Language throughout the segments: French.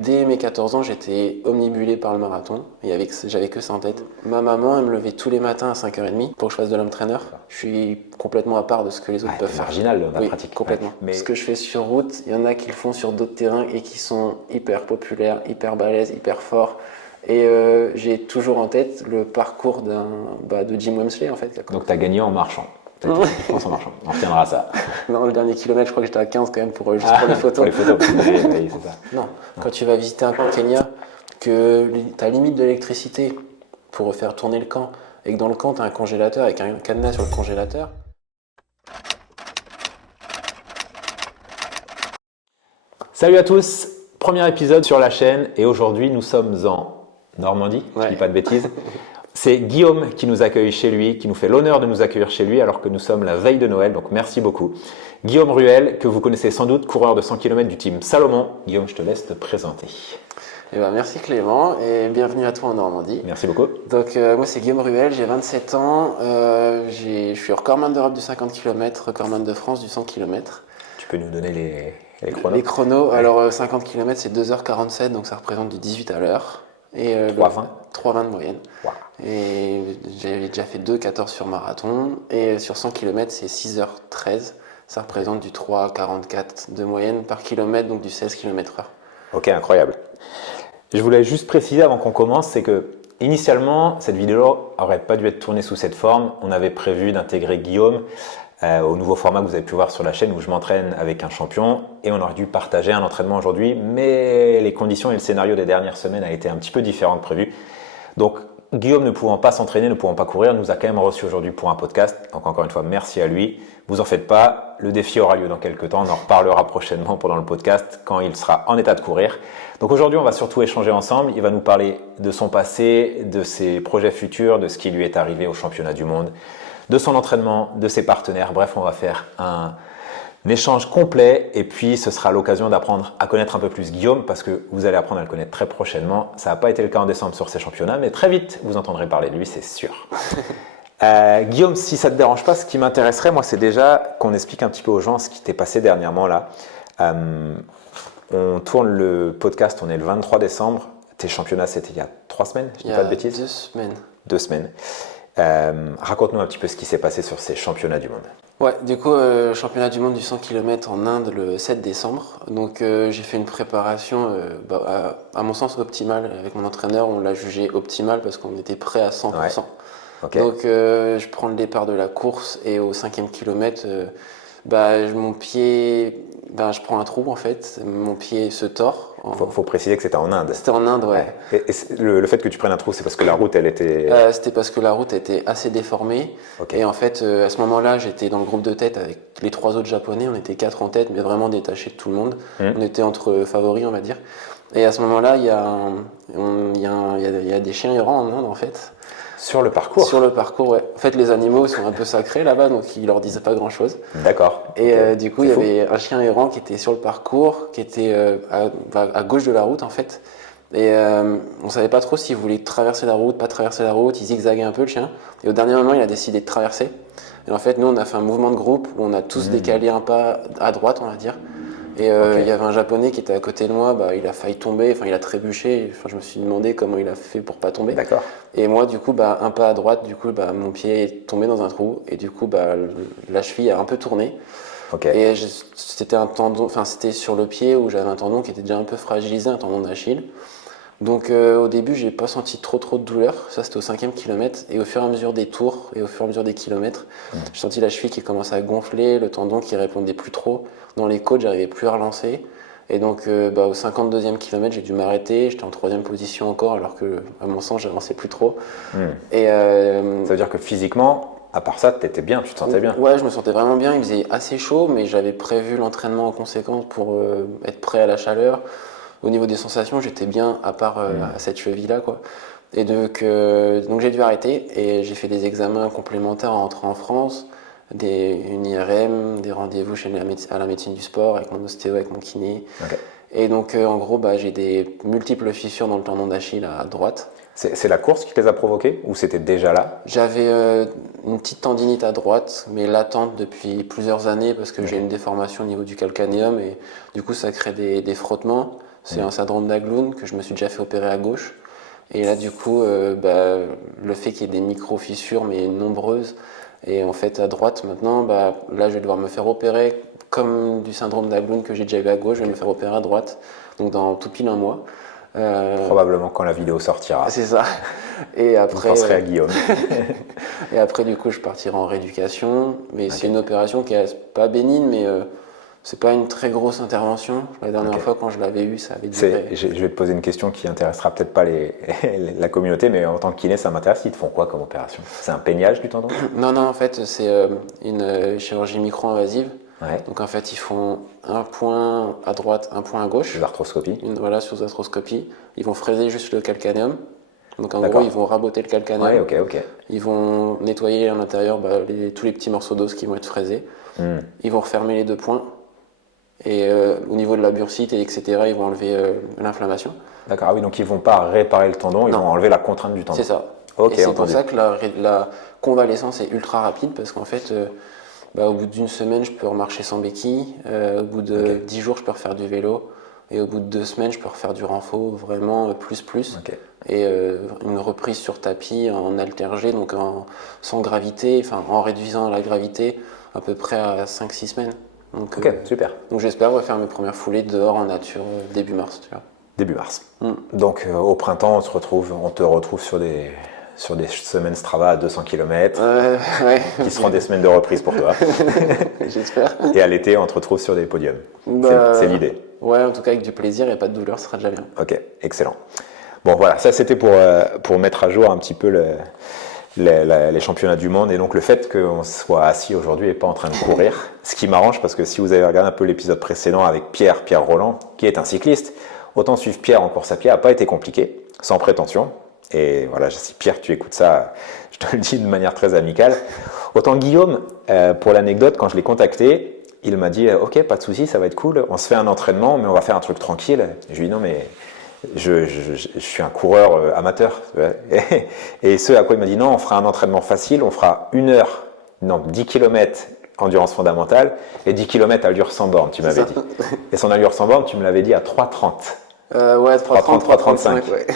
Dès mes 14 ans, j'étais omnibulé par le marathon et j'avais que ça en tête. Ma maman, elle me levait tous les matins à 5h30 pour que je fasse de l'home trainer. Je suis complètement à part de ce que les autres peuvent C'est faire. marginal la Oui, pratique. complètement. Ouais. Mais Ce que je fais sur route, il y en a qui le font sur d'autres terrains et qui sont hyper populaires, hyper balèzes, hyper forts. Et j'ai toujours en tête le parcours de Jim Wemsley en fait. donc tu as gagné en marchant. T'as été en marchant. On retiendra ça. Non, le dernier kilomètre, je crois que j'étais à 15 quand même juste pour les photos. Pour les photos. Oui, c'est ça. Non, quand tu vas visiter un camp au Kenya, que tu as limite de l'électricité pour faire tourner le camp, et que dans le camp, tu as un congélateur avec un cadenas sur le congélateur. Salut à tous, premier épisode sur la chaîne et aujourd'hui nous sommes en Normandie, je dis pas de bêtises. C'est Guillaume qui nous accueille chez lui, qui nous fait l'honneur de nous accueillir chez lui alors que nous sommes la veille de Noël, donc merci beaucoup. Guillaume Ruel, que vous connaissez sans doute, coureur de 100 km du team Salomon. Guillaume, je te laisse te présenter. Merci Clément et bienvenue à toi en Normandie. Merci beaucoup. Donc moi c'est Guillaume Ruel, j'ai 27 ans, je suis recordman d'Europe du 50 km, recordman de France du 100 km. Tu peux nous donner les chronos? Les chronos, alors 50 km c'est 2h47, donc ça représente du 18 à l'heure. Et 3,20 de moyenne. Wow. Et j'avais déjà fait 2,14 sur marathon. Et sur 100 km, c'est 6h13. Ça représente du 3,44 de moyenne par kilomètre, donc du 16 km/h. Ok, incroyable. Je voulais juste préciser avant qu'on commence, c'est que initialement, cette vidéo n'aurait pas dû être tournée sous cette forme. On avait prévu d'intégrer Guillaume au nouveau format que vous avez pu voir sur la chaîne où je m'entraîne avec un champion et on aurait dû partager un entraînement aujourd'hui, mais les conditions et le scénario des dernières semaines a été un petit peu différent que prévu. Donc Guillaume ne pouvant pas s'entraîner, ne pouvant pas courir, nous a quand même reçu aujourd'hui pour un podcast. Donc encore une fois, merci à lui. Vous en faites pas, le défi aura lieu dans quelques temps, on en reparlera prochainement pendant le podcast quand il sera en état de courir. Donc aujourd'hui, on va surtout échanger ensemble. Il va nous parler de son passé, de ses projets futurs, de ce qui lui est arrivé au championnat du monde, de son entraînement, de ses partenaires. Bref, on va faire un échange complet et puis ce sera l'occasion d'apprendre à connaître un peu plus Guillaume parce que vous allez apprendre à le connaître très prochainement. Ça n'a pas été le cas en décembre sur ces championnats, mais très vite, vous entendrez parler de lui, c'est sûr. Guillaume, si ça ne te dérange pas, ce qui m'intéresserait, moi, c'est déjà qu'on explique un petit peu aux gens ce qui t'est passé dernièrement là. On tourne le podcast, on est le 23 décembre. Tes championnats, c'était il y a 3 semaines, je dis pas de bêtises. 2 semaines. 2 semaines. Raconte-nous un petit peu ce qui s'est passé sur ces championnats du monde. Ouais, du coup, championnat du monde du 100 km en Inde le 7 décembre. Donc j'ai fait une préparation, à mon sens, optimale. Avec mon entraîneur, on l'a jugé optimale parce qu'on était prêt à 100%. Ouais. Okay. Donc je prends le départ de la course et au 5e kilomètre, mon pied, je prends un trou en fait. Mon pied se tord. Faut préciser que c'était en Inde. C'était en Inde, ouais. Et le fait que tu prennes un trou, c'est parce que la route, elle était… C'était parce que la route était assez déformée. Okay. Et en fait, à ce moment-là, j'étais dans le groupe de tête avec les 3 autres japonais. On était 4 en tête, mais vraiment détachés de tout le monde. On était entre favoris, on va dire. Et à ce moment-là, il y a des chiens errants en Inde, en fait. Sur le parcours? Sur le parcours, ouais. En fait, les animaux sont un peu sacrés là-bas, donc ils leur disaient pas grand-chose. D'accord. Et du coup, il y avait un chien errant qui était sur le parcours, qui était à gauche de la route, en fait. Et on savait pas trop s'il voulait traverser la route, pas traverser la route. Il zigzaguait un peu, le chien. Et au dernier moment, il a décidé de traverser. Et en fait, nous, on a fait un mouvement de groupe où on a tous décalé un pas à droite, on va dire. Et il y avait un japonais qui était à côté de moi, il a failli tomber, il a trébuché. Je me suis demandé comment il a fait pour pas tomber. D'accord. Et moi, du coup, un pas à droite, du coup, mon pied est tombé dans un trou. Et du coup, la cheville a un peu tourné. Okay. Et c'était un tendon, c'était sur le pied où j'avais un tendon qui était déjà un peu fragilisé, un tendon d'Achille. Donc au début, j'ai pas senti trop de douleur. Ça, c'était au 5e kilomètre. Et au fur et à mesure des tours et au fur et à mesure des kilomètres, j'ai senti la cheville qui commençait à gonfler, le tendon qui répondait plus trop. Dans les côtes, j'arrivais plus à relancer. Et donc au 52e kilomètre, j'ai dû m'arrêter. J'étais en 3e position encore, alors que, à mon sens, j'avançais plus trop. Et ça veut dire que physiquement, à part ça, t'étais bien, tu te sentais bien? Ouais, je me sentais vraiment bien. Il faisait assez chaud, mais j'avais prévu l'entraînement en conséquence pour être prêt à la chaleur. Au niveau des sensations, j'étais bien, à part à cette cheville-là, quoi. Et donc j'ai dû arrêter et j'ai fait des examens complémentaires en rentrant en France, une IRM, des rendez-vous à la médecine du sport avec mon ostéo, avec mon kiné. Okay. Et donc en gros, j'ai des multiples fissures dans le tendon d'Achille à droite. C'est la course qui te les a provoquées ou c'était déjà là? J'avais une petite tendinite à droite, mais latente depuis plusieurs années parce que j'ai une déformation au niveau du calcanéum et du coup ça crée des frottements. C'est un syndrome d'Aglund que je me suis déjà fait opérer à gauche. Et là, du coup, le fait qu'il y ait des micro-fissures, mais nombreuses, et en fait, à droite, maintenant, là, je vais devoir me faire opérer comme du syndrome d'Aglund que j'ai déjà eu à gauche, je vais me faire opérer à droite, donc dans tout pile un mois. Probablement quand la vidéo sortira. C'est ça. Et Vous après, penserez à Guillaume. et après, du coup, je partirai en rééducation. Mais c'est une opération qui est pas bénigne, mais c'est pas une très grosse intervention. La dernière fois, quand je l'avais eu, ça avait duré. Je vais te poser une question qui intéressera peut-être pas la communauté, mais en tant que kiné, ça m'intéresse. Ils te font quoi comme opération? C'est un peignage du tendon? Non, en fait, c'est une chirurgie micro-invasive. Ouais. Donc, en fait, ils font un point à droite, un point à gauche. L'arthroscopie. Voilà, sur l'arthroscopie. Ils vont fraiser juste le calcanéum. Donc, en gros, ils vont raboter le calcanéum. Ouais, ok. Ils vont nettoyer à l'intérieur tous les petits morceaux d'os qui vont être fraisés. Ils vont refermer les 2 points. Et au niveau de la bursite, etc., ils vont enlever l'inflammation. D'accord, ah oui, donc ils ne vont pas réparer le tendon, ils vont enlever la contrainte du tendon. C'est ça. Ok, et c'est entendu. pour ça que la convalescence est ultra rapide, parce qu'en fait, au bout d'une semaine, je peux remarcher sans béquille. Au bout de 10 jours, je peux refaire du vélo. Et au bout de 2 semaines, je peux refaire du renfort, vraiment plus. Ok. Et une reprise sur tapis en haltère-G, donc sans gravité, enfin en réduisant la gravité à peu près à 5-6 semaines. Donc, ok, super. Donc j'espère refaire mes premières foulées dehors en nature début mars. Tu vois. Début mars. Donc au printemps, on te retrouve sur des semaines Strava à 200 km, qui seront des semaines de reprise pour toi. J'espère. Et à l'été, on te retrouve sur des podiums. C'est l'idée. Ouais, en tout cas avec du plaisir et pas de douleur, ce sera déjà bien. Ok, excellent. Bon voilà, ça c'était pour mettre à jour un petit peu les championnats du monde et donc le fait qu'on soit assis aujourd'hui et pas en train de courir. Ce qui m'arrange parce que si vous avez regardé un peu l'épisode précédent avec Pierre Roland, qui est un cycliste, autant suivre Pierre en course à pied n'a pas été compliqué, sans prétention. Et voilà, si Pierre, tu écoutes ça, je te le dis de manière très amicale. Autant Guillaume, pour l'anecdote, quand je l'ai contacté, il m'a dit « Ok, pas de souci, ça va être cool, on se fait un entraînement, mais on va faire un truc tranquille. » Je lui ai dit « Non, mais je suis un coureur amateur. » Et ce à quoi il m'a dit « Non, on fera un entraînement facile, on fera 10 km endurance fondamentale et 10 km allure sans borne, tu m'avais dit. Et son allure sans borne, tu me l'avais dit à 3,30. Ouais, 3,30, 3,35. Ouais.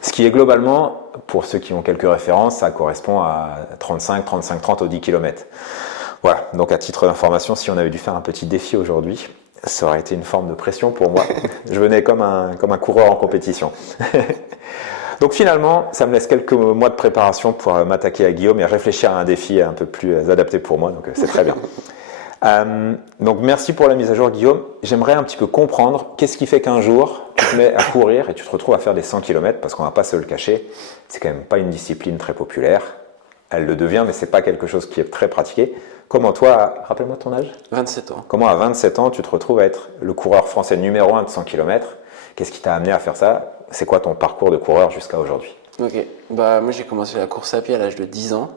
Ce qui est globalement, pour ceux qui ont quelques références, ça correspond à 35-30 au 10 km. Voilà, donc à titre d'information, si on avait dû faire un petit défi aujourd'hui, ça aurait été une forme de pression pour moi. Je venais comme un coureur en compétition. Donc finalement, ça me laisse quelques mois de préparation pour m'attaquer à Guillaume et réfléchir à un défi un peu plus adapté pour moi, donc c'est très bien. Donc merci pour la mise à jour Guillaume. J'aimerais un petit peu comprendre qu'est-ce qui fait qu'un jour tu te mets à courir et tu te retrouves à faire des 100 km parce qu'on va pas se le cacher, c'est quand même pas une discipline très populaire. Elle le devient mais c'est pas quelque chose qui est très pratiqué. Comment toi, rappelle-moi ton âge? 27 ans. Comment à 27 ans tu te retrouves à être le coureur français numéro 1 de 100 km? Qu'est-ce qui t'a amené à faire ça? C'est quoi ton parcours de coureur jusqu'à aujourd'hui? Ok, moi j'ai commencé la course à pied à l'âge de 10 ans.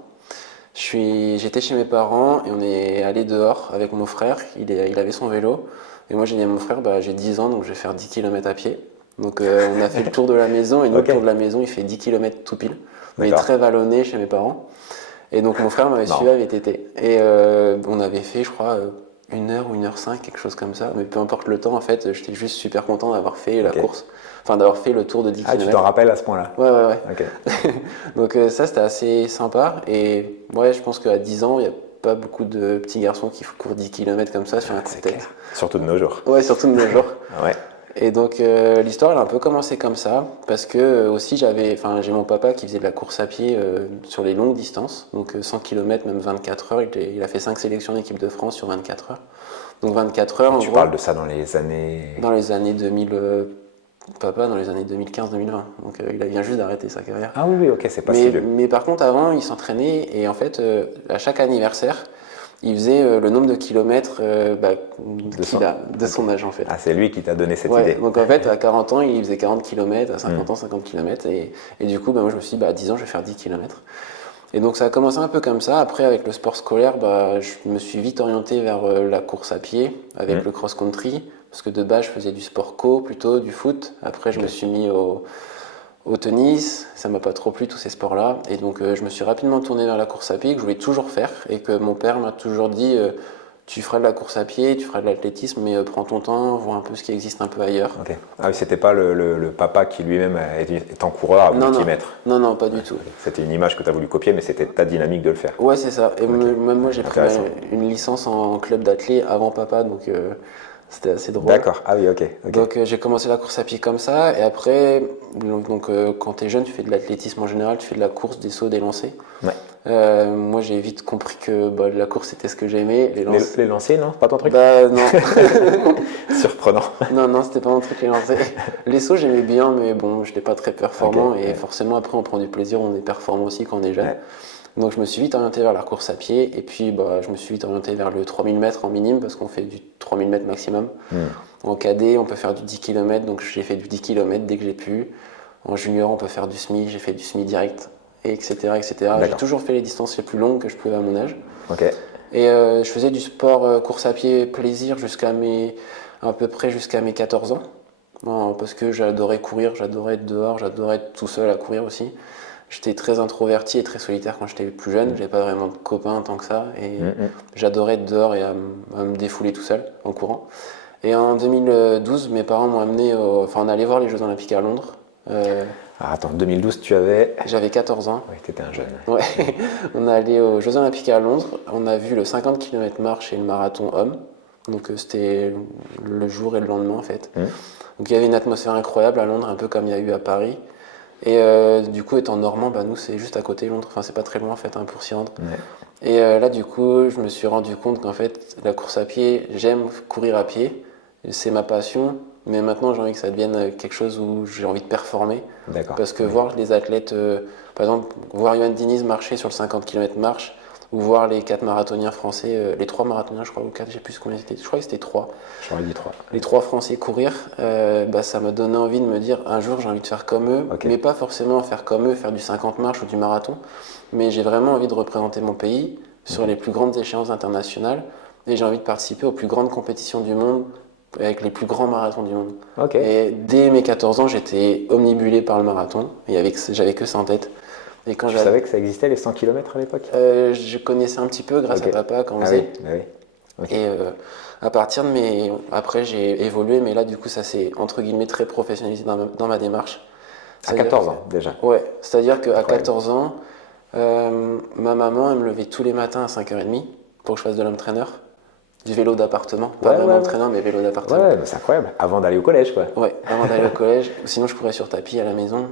J'étais chez mes parents et on est allé dehors avec mon frère, il avait son vélo. Et moi j'ai dit à mon frère, j'ai 10 ans donc je vais faire 10 km à pied. Donc on a fait le tour de la maison et nous, le tour de la maison il fait 10 km tout pile. Mais très vallonné chez mes parents. Et donc mon frère m'avait suivi à VTT. Et on avait fait je crois 1h ou 1h05, quelque chose comme ça. Mais peu importe le temps en fait, j'étais juste super content d'avoir fait la course. Enfin d'avoir fait le tour de 10 km. Ah tu t'en rappelles à ce point-là? Ouais. Okay. Donc ça c'était assez sympa. Et ouais, je pense qu'à 10 ans, il n'y a pas beaucoup de petits garçons qui courent 10 km comme ça sur un coup de tête. Surtout de nos jours. Ouais, surtout de nos jours. Ouais. Et donc l'histoire elle a un peu commencé comme ça parce que aussi j'ai mon papa qui faisait de la course à pied sur les longues distances, donc 100 km, même 24 heures. Il a fait 5 sélections d'équipe de France sur 24 heures. Donc 24 heures. Tu parles de ça dans les années. Dans les années 2000. Papa dans les années 2015-2020, donc il vient juste d'arrêter sa carrière. Ah oui, ok, c'est pas si vieux. Mais par contre avant il s'entraînait et en fait à chaque anniversaire il faisait le nombre de kilomètres de son âge en fait. Ah c'est lui qui t'a donné cette ouais, idée. Donc en fait à 40 ans il faisait 40 km, à 50 ans 50 km et du coup moi je me suis dit à 10 ans je vais faire 10 km. Et donc ça a commencé un peu comme ça. Après avec le sport scolaire, je me suis vite orienté vers la course à pied avec le cross-country. Parce que de base, je faisais du sport co, plutôt du foot. Après, je me suis mis au tennis. Ça m'a pas trop plu, tous ces sports-là. Et donc, je me suis rapidement tourné vers la course à pied, que je voulais toujours faire. Et que mon père m'a toujours dit tu feras de la course à pied, tu feras de l'athlétisme, mais prends ton temps, vois un peu ce qui existe un peu ailleurs. Ok. Ah oui, c'était pas le papa qui lui-même étant coureur a voulu Non, t'y non, mettre. non, pas du tout. C'était une image que tu as voulu copier, mais c'était ta dynamique de le faire. Ouais, c'est ça. Et même moi, j'ai pris Intéressant. une licence en club d'athlé avant papa, donc c'était assez drôle. D'accord. Ah oui, ok. Donc j'ai commencé la course à pied comme ça, et après, quand tu es jeune, tu fais de l'athlétisme en général, tu fais de la course, des sauts, des lancers. Ouais. Moi j'ai vite compris que la course c'était ce que j'aimais. Les lancers, non? Pas ton truc? Bah non. Surprenant. Non, c'était pas mon truc les lancers. Les sauts j'aimais bien, mais bon, je n'étais pas très performant, Ok, et ouais. forcément après on prend du plaisir, on est performant aussi quand on est jeune. Ouais. Donc je me suis vite orienté vers la course à pied, et puis je me suis vite orienté vers le 3000 mètres en minime, parce qu'on fait du 3000 mètres maximum. En cadet, on peut faire du 10 km, donc j'ai fait du 10 km dès que j'ai pu. En junior, on peut faire du semi, j'ai fait du semi direct, et etc. etc. J'ai D'accord. toujours fait les distances les plus longues que je pouvais à mon âge. Ok. Et je faisais du sport course à pied plaisir à peu près jusqu'à mes 14 ans. Parce que j'adorais courir, j'adorais être dehors, j'adorais être tout seul à courir aussi. J'étais très introverti et très solitaire quand j'étais plus jeune, j'avais pas vraiment de copains tant que ça, et j'adorais être dehors et à me défouler tout seul en courant. Et en 2012, mes parents m'ont amené, on allait voir les Jeux Olympiques à Londres. Ah, attends, 2012, tu avais. J'avais 14 ans. Oui, t'étais un jeune. Ouais. On est allé aux Jeux Olympiques à Londres. On a vu le 50 km marche et le marathon homme. Donc c'était le jour et le lendemain en fait. Donc il y avait une atmosphère incroyable à Londres, un peu comme il y a eu à Paris. Et du coup, étant normand, nous c'est juste à côté Londres. Enfin, c'est pas très loin en fait pour s'y rendre. Ouais. Et là, du coup, je me suis rendu compte qu'en fait, la course à pied, j'aime courir à pied. C'est ma passion. Mais maintenant, j'ai envie que ça devienne quelque chose où j'ai envie de performer. D'accord. Parce que voir les athlètes, par exemple, voir Yoann Diniz marcher sur le 50 km marche, ou voir les 4 marathoniens français, les 3 marathoniens, je crois, ou 4, je sais plus combien c'était, je crois que c'était 3. J'aurais dit 3. Les 3 Français courir, ça m'a donné envie de me dire un jour j'ai envie de faire comme eux, Ok. mais pas forcément faire comme eux, faire du 50 marche ou du marathon, mais j'ai vraiment envie de représenter mon pays sur les plus grandes échéances internationales, et j'ai envie de participer aux plus grandes compétitions du monde, avec les plus grands marathons du monde. Ok. Et dès mes 14 ans, j'étais omnibulé par le marathon, et j'avais que ça en tête. Et quand Tu savais que ça existait les 100 km à l'époque? je connaissais un petit peu grâce Ok. à papa quand on Ah faisait. oui, bah oui. Ok. Et à partir de mes... Après, j'ai évolué, mais là, du coup, ça s'est, entre guillemets, très professionnalisé dans ma démarche. À 14 ans déjà. Ouais, c'est-à-dire qu'à Incroyable. 14 ans, ma maman, elle me levait tous les matins à 5h30 pour que je fasse de l'home trainer. Du vélo d'appartement, pas Ouais, vraiment ouais, home trainer, mais vélo d'appartement. Ouais, c'est incroyable. Avant d'aller au collège, quoi. Ouais, avant d'aller au collège. Sinon, je courais sur tapis à la maison.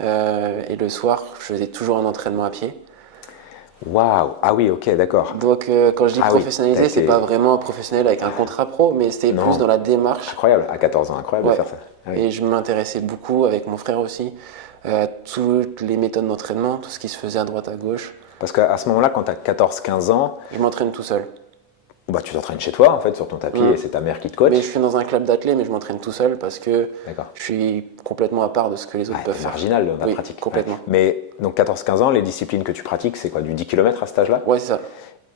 Et le soir, je faisais toujours un entraînement à pied. Waouh. Ah oui, ok, d'accord. Donc, quand je dis Ah oui, professionnalisé, c'est pas vraiment professionnel avec un contrat pro, mais c'était Non. plus dans la démarche. Incroyable, à 14 ans, incroyable Ouais. de faire ça. Ah oui. Et je m'intéressais beaucoup, avec mon frère aussi, à toutes les méthodes d'entraînement, tout ce qui se faisait à droite à gauche. Parce qu'à ce moment-là, quand tu as 14-15 ans, Je m'entraîne tout seul. tu t'entraînes chez toi, en fait, sur ton tapis, Mm. et c'est ta mère qui te coach. Mais je suis dans un club d'athlètes, mais je m'entraîne tout seul parce que D'accord. je suis complètement à part de ce que les autres Ah, peuvent t'es faire. marginal dans la Oui, pratique. complètement. Ouais. Mais donc 14-15 ans, les disciplines que tu pratiques, c'est quoi? Du 10 km à cet âge-là? Ouais, c'est ça.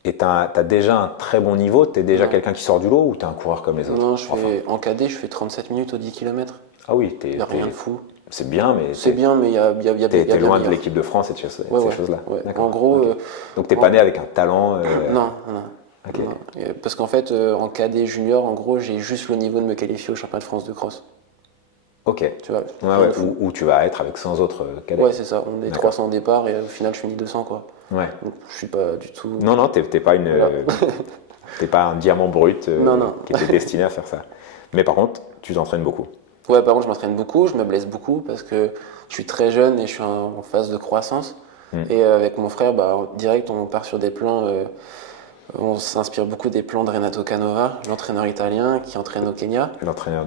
Et tu as déjà un très bon niveau? Tu es déjà Non. quelqu'un qui sort du lot ou tu es un coureur comme les autres? Non, Enfin, en cadet, je fais 37 minutes au 10 km. Ah oui, Il n'y a rien de fou. c'est bien, mais C'est bien, mais il y a t'es bien loin de meilleur. l'équipe de France et de ces Ouais. choses-là. Ouais. D'accord. En gros, Ok. Donc t'es pas né avec un talent. non. Ok. Non. Parce qu'en fait, en cadet junior, en gros, j'ai juste le niveau de me qualifier au championnat de France de cross. Ok. Tu vois, Ouais, rien de fou. où tu vas être avec 100 autres cadets. Ouais, c'est ça. On est D'accord. 300 au départ et au final, je finis 200, quoi. Ouais. Donc, je suis pas du tout. Non, t'es pas une. Voilà. T'es pas un diamant brut Non. qui était destiné à faire ça. Mais par contre, tu t'entraînes beaucoup. Ouais, par contre, je m'entraîne beaucoup, je me blesse beaucoup parce que je suis très jeune et je suis en phase de croissance. Et avec mon frère, direct, on part sur des plans. On s'inspire beaucoup des plans de Renato Canova, l'entraîneur italien qui entraîne au Kenya. L'ex-entraîneur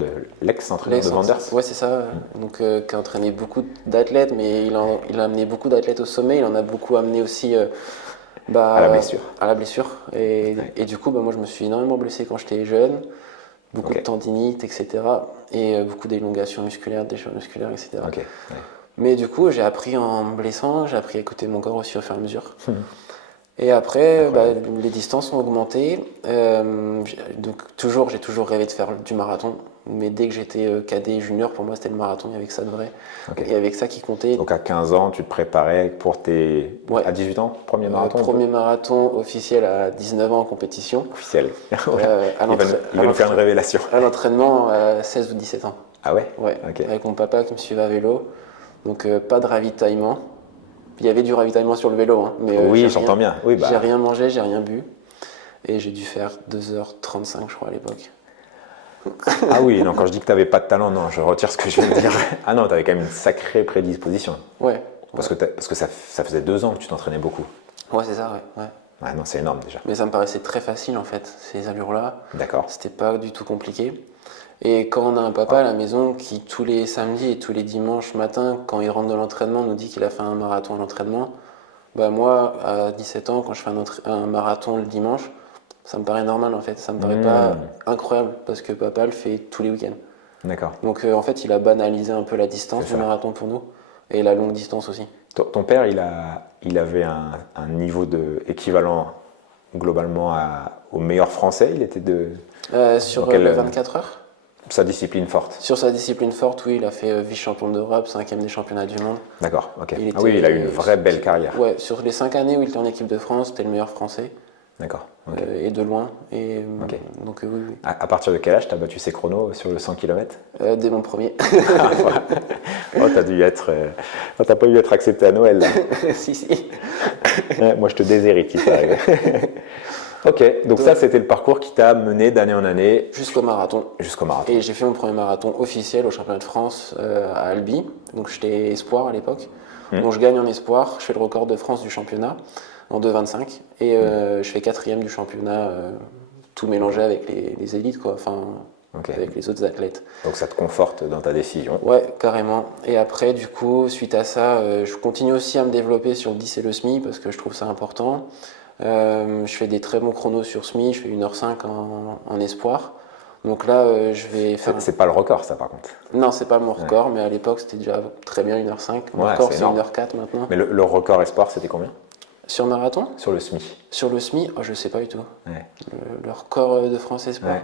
de Wanders. Ouais, c'est ça. Donc, qui a entraîné beaucoup d'athlètes, mais il a amené beaucoup d'athlètes au sommet. Il en a beaucoup amené aussi À la blessure. À la blessure. Et du coup, moi, je me suis énormément blessé quand j'étais jeune. Beaucoup Ok. de tendinite, etc. Et beaucoup d'élongations musculaires, déchirures musculaires, etc. Ok. Ouais. Mais du coup, j'ai appris en me blessant, j'ai appris à écouter mon corps aussi au fur et à mesure. Et après, Incroyable. les distances ont augmenté. Donc j'ai toujours rêvé de faire du marathon. Mais dès que j'étais cadet junior, pour moi c'était le marathon. Il y avait que ça de vrai. Ok. Et avec ça qui comptait. Donc à 15 ans, tu te préparais pour tes... Ouais. À 18 ans, premier marathon un peu Premier marathon officiel à 19 ans en compétition. officiel. Ouais. À Il va nous faire une révélation. à l'entraînement à 16 ou 17 ans. Ah ouais? Ouais, Ok. avec mon papa qui me suivait à vélo. Donc pas de ravitaillement. Il y avait du ravitaillement sur le vélo, hein, mais Oui, j'entends bien. Oui, j'ai rien mangé, j'ai rien bu. Et j'ai dû faire 2h35, je crois, à l'époque. Ah oui, non, quand je dis que tu n'avais pas de talent, non, je retire ce que je viens de dire. Ah non, tu avais quand même une sacrée prédisposition. Ouais, Parce que ça faisait 2 ans que tu t'entraînais beaucoup. ouais, c'est ça, ouais. Ah non, c'est énorme déjà. Mais ça me paraissait très facile, en fait, ces allures-là. D'accord. C'était pas du tout compliqué. Et quand on a un papa à la maison qui, tous les samedis et tous les dimanches matin, quand il rentre de l'entraînement, nous dit qu'il a fait un marathon à l'entraînement, moi, à 17 ans, quand je fais un marathon le dimanche, ça me paraît normal, en fait. Ça me paraît pas incroyable, parce que papa le fait tous les week-ends. D'accord. Donc, en fait, il a banalisé un peu la distance C'est du ça. marathon pour nous, et la longue distance aussi. Ton père, il avait un niveau équivalent globalement au meilleur français. Il était Sur dans quelle, le 24 heures, sa discipline forte. sur sa discipline forte, oui, il a fait vice-champion d'Europe, 5e des championnats du monde. D'accord, ok. Il Ah oui, était- il a eu une vraie belle carrière. Ouais, sur les 5 années où il était en équipe de France, c'était le meilleur français, D'accord. Ok. et de loin. Et, Ok. donc oui, oui. À partir de quel âge tu as battu ces chronos sur le 100 km? Dès mon premier. Oh, t'as dû être. Oh, t'as pas dû être accepté à Noël, là. Si, si. Ouais, moi, je te déshérite si ça arrive. Ok, donc ça, c'était le parcours qui t'a mené d'année en année Jusqu'au marathon. jusqu'au marathon. Et j'ai fait mon premier marathon officiel au championnat de France à Albi. Donc j'étais espoir à l'époque. Donc je gagne en espoir, je fais le record de France du championnat en 2,25. Et je fais 4e du championnat, tout mélangé avec les élites, quoi. Enfin, Ok. avec les autres athlètes. Donc ça te conforte dans ta décision. Ouais, carrément. Et après, du coup, suite à ça, je continue aussi à me développer sur le 10 et le semi parce que je trouve ça important. Je fais des très bons chronos sur semi, je fais 1h05 en espoir. Donc là, je vais faire. C'est pas le record, ça, par contre. Non, c'est pas mon record, mais à l'époque, c'était déjà très bien 1h05. Mon Ouais, record, c'est c'est énorme. 1h04 maintenant. Mais le record espoir, c'était combien? Sur marathon? Sur le SMI. Sur le semi, je sais pas du tout. Ouais. Le record de France espoir. Ouais.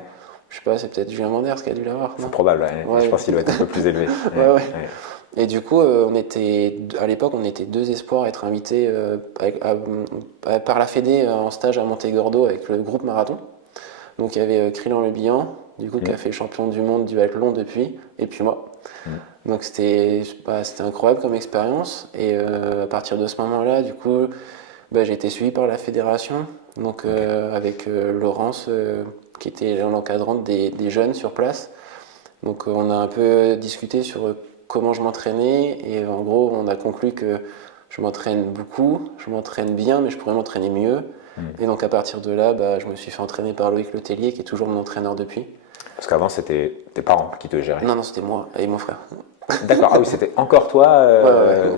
Je sais pas, c'est peut-être Julien Manders qui a dû l'avoir. C'est non probable, ouais. Ouais. Je pense qu'il doit être un peu plus élevé. Ouais. Et du coup, à l'époque, on était 2 espoirs à être invités par la Fédé en stage à Montegordo avec le groupe marathon. Donc il y avait Krylan Le Bihan, du coup, qui a fait champion du monde du duathlon depuis, et puis moi. Donc c'était incroyable comme expérience. Et à partir de ce moment-là, du coup, j'ai été suivi par la fédération, donc avec Laurence, qui était l'encadrante des jeunes sur place. Donc on a un peu discuté sur comment je m'entraînais et en gros on a conclu que je m'entraîne beaucoup, je m'entraîne bien mais je pourrais m'entraîner mieux. Et donc à partir de là, je me suis fait entraîner par Loïc Letellier qui est toujours mon entraîneur depuis. Parce qu'avant, c'était tes parents qui te géraient. Non, c'était moi et mon frère. D'accord, ah oui, c'était encore toi,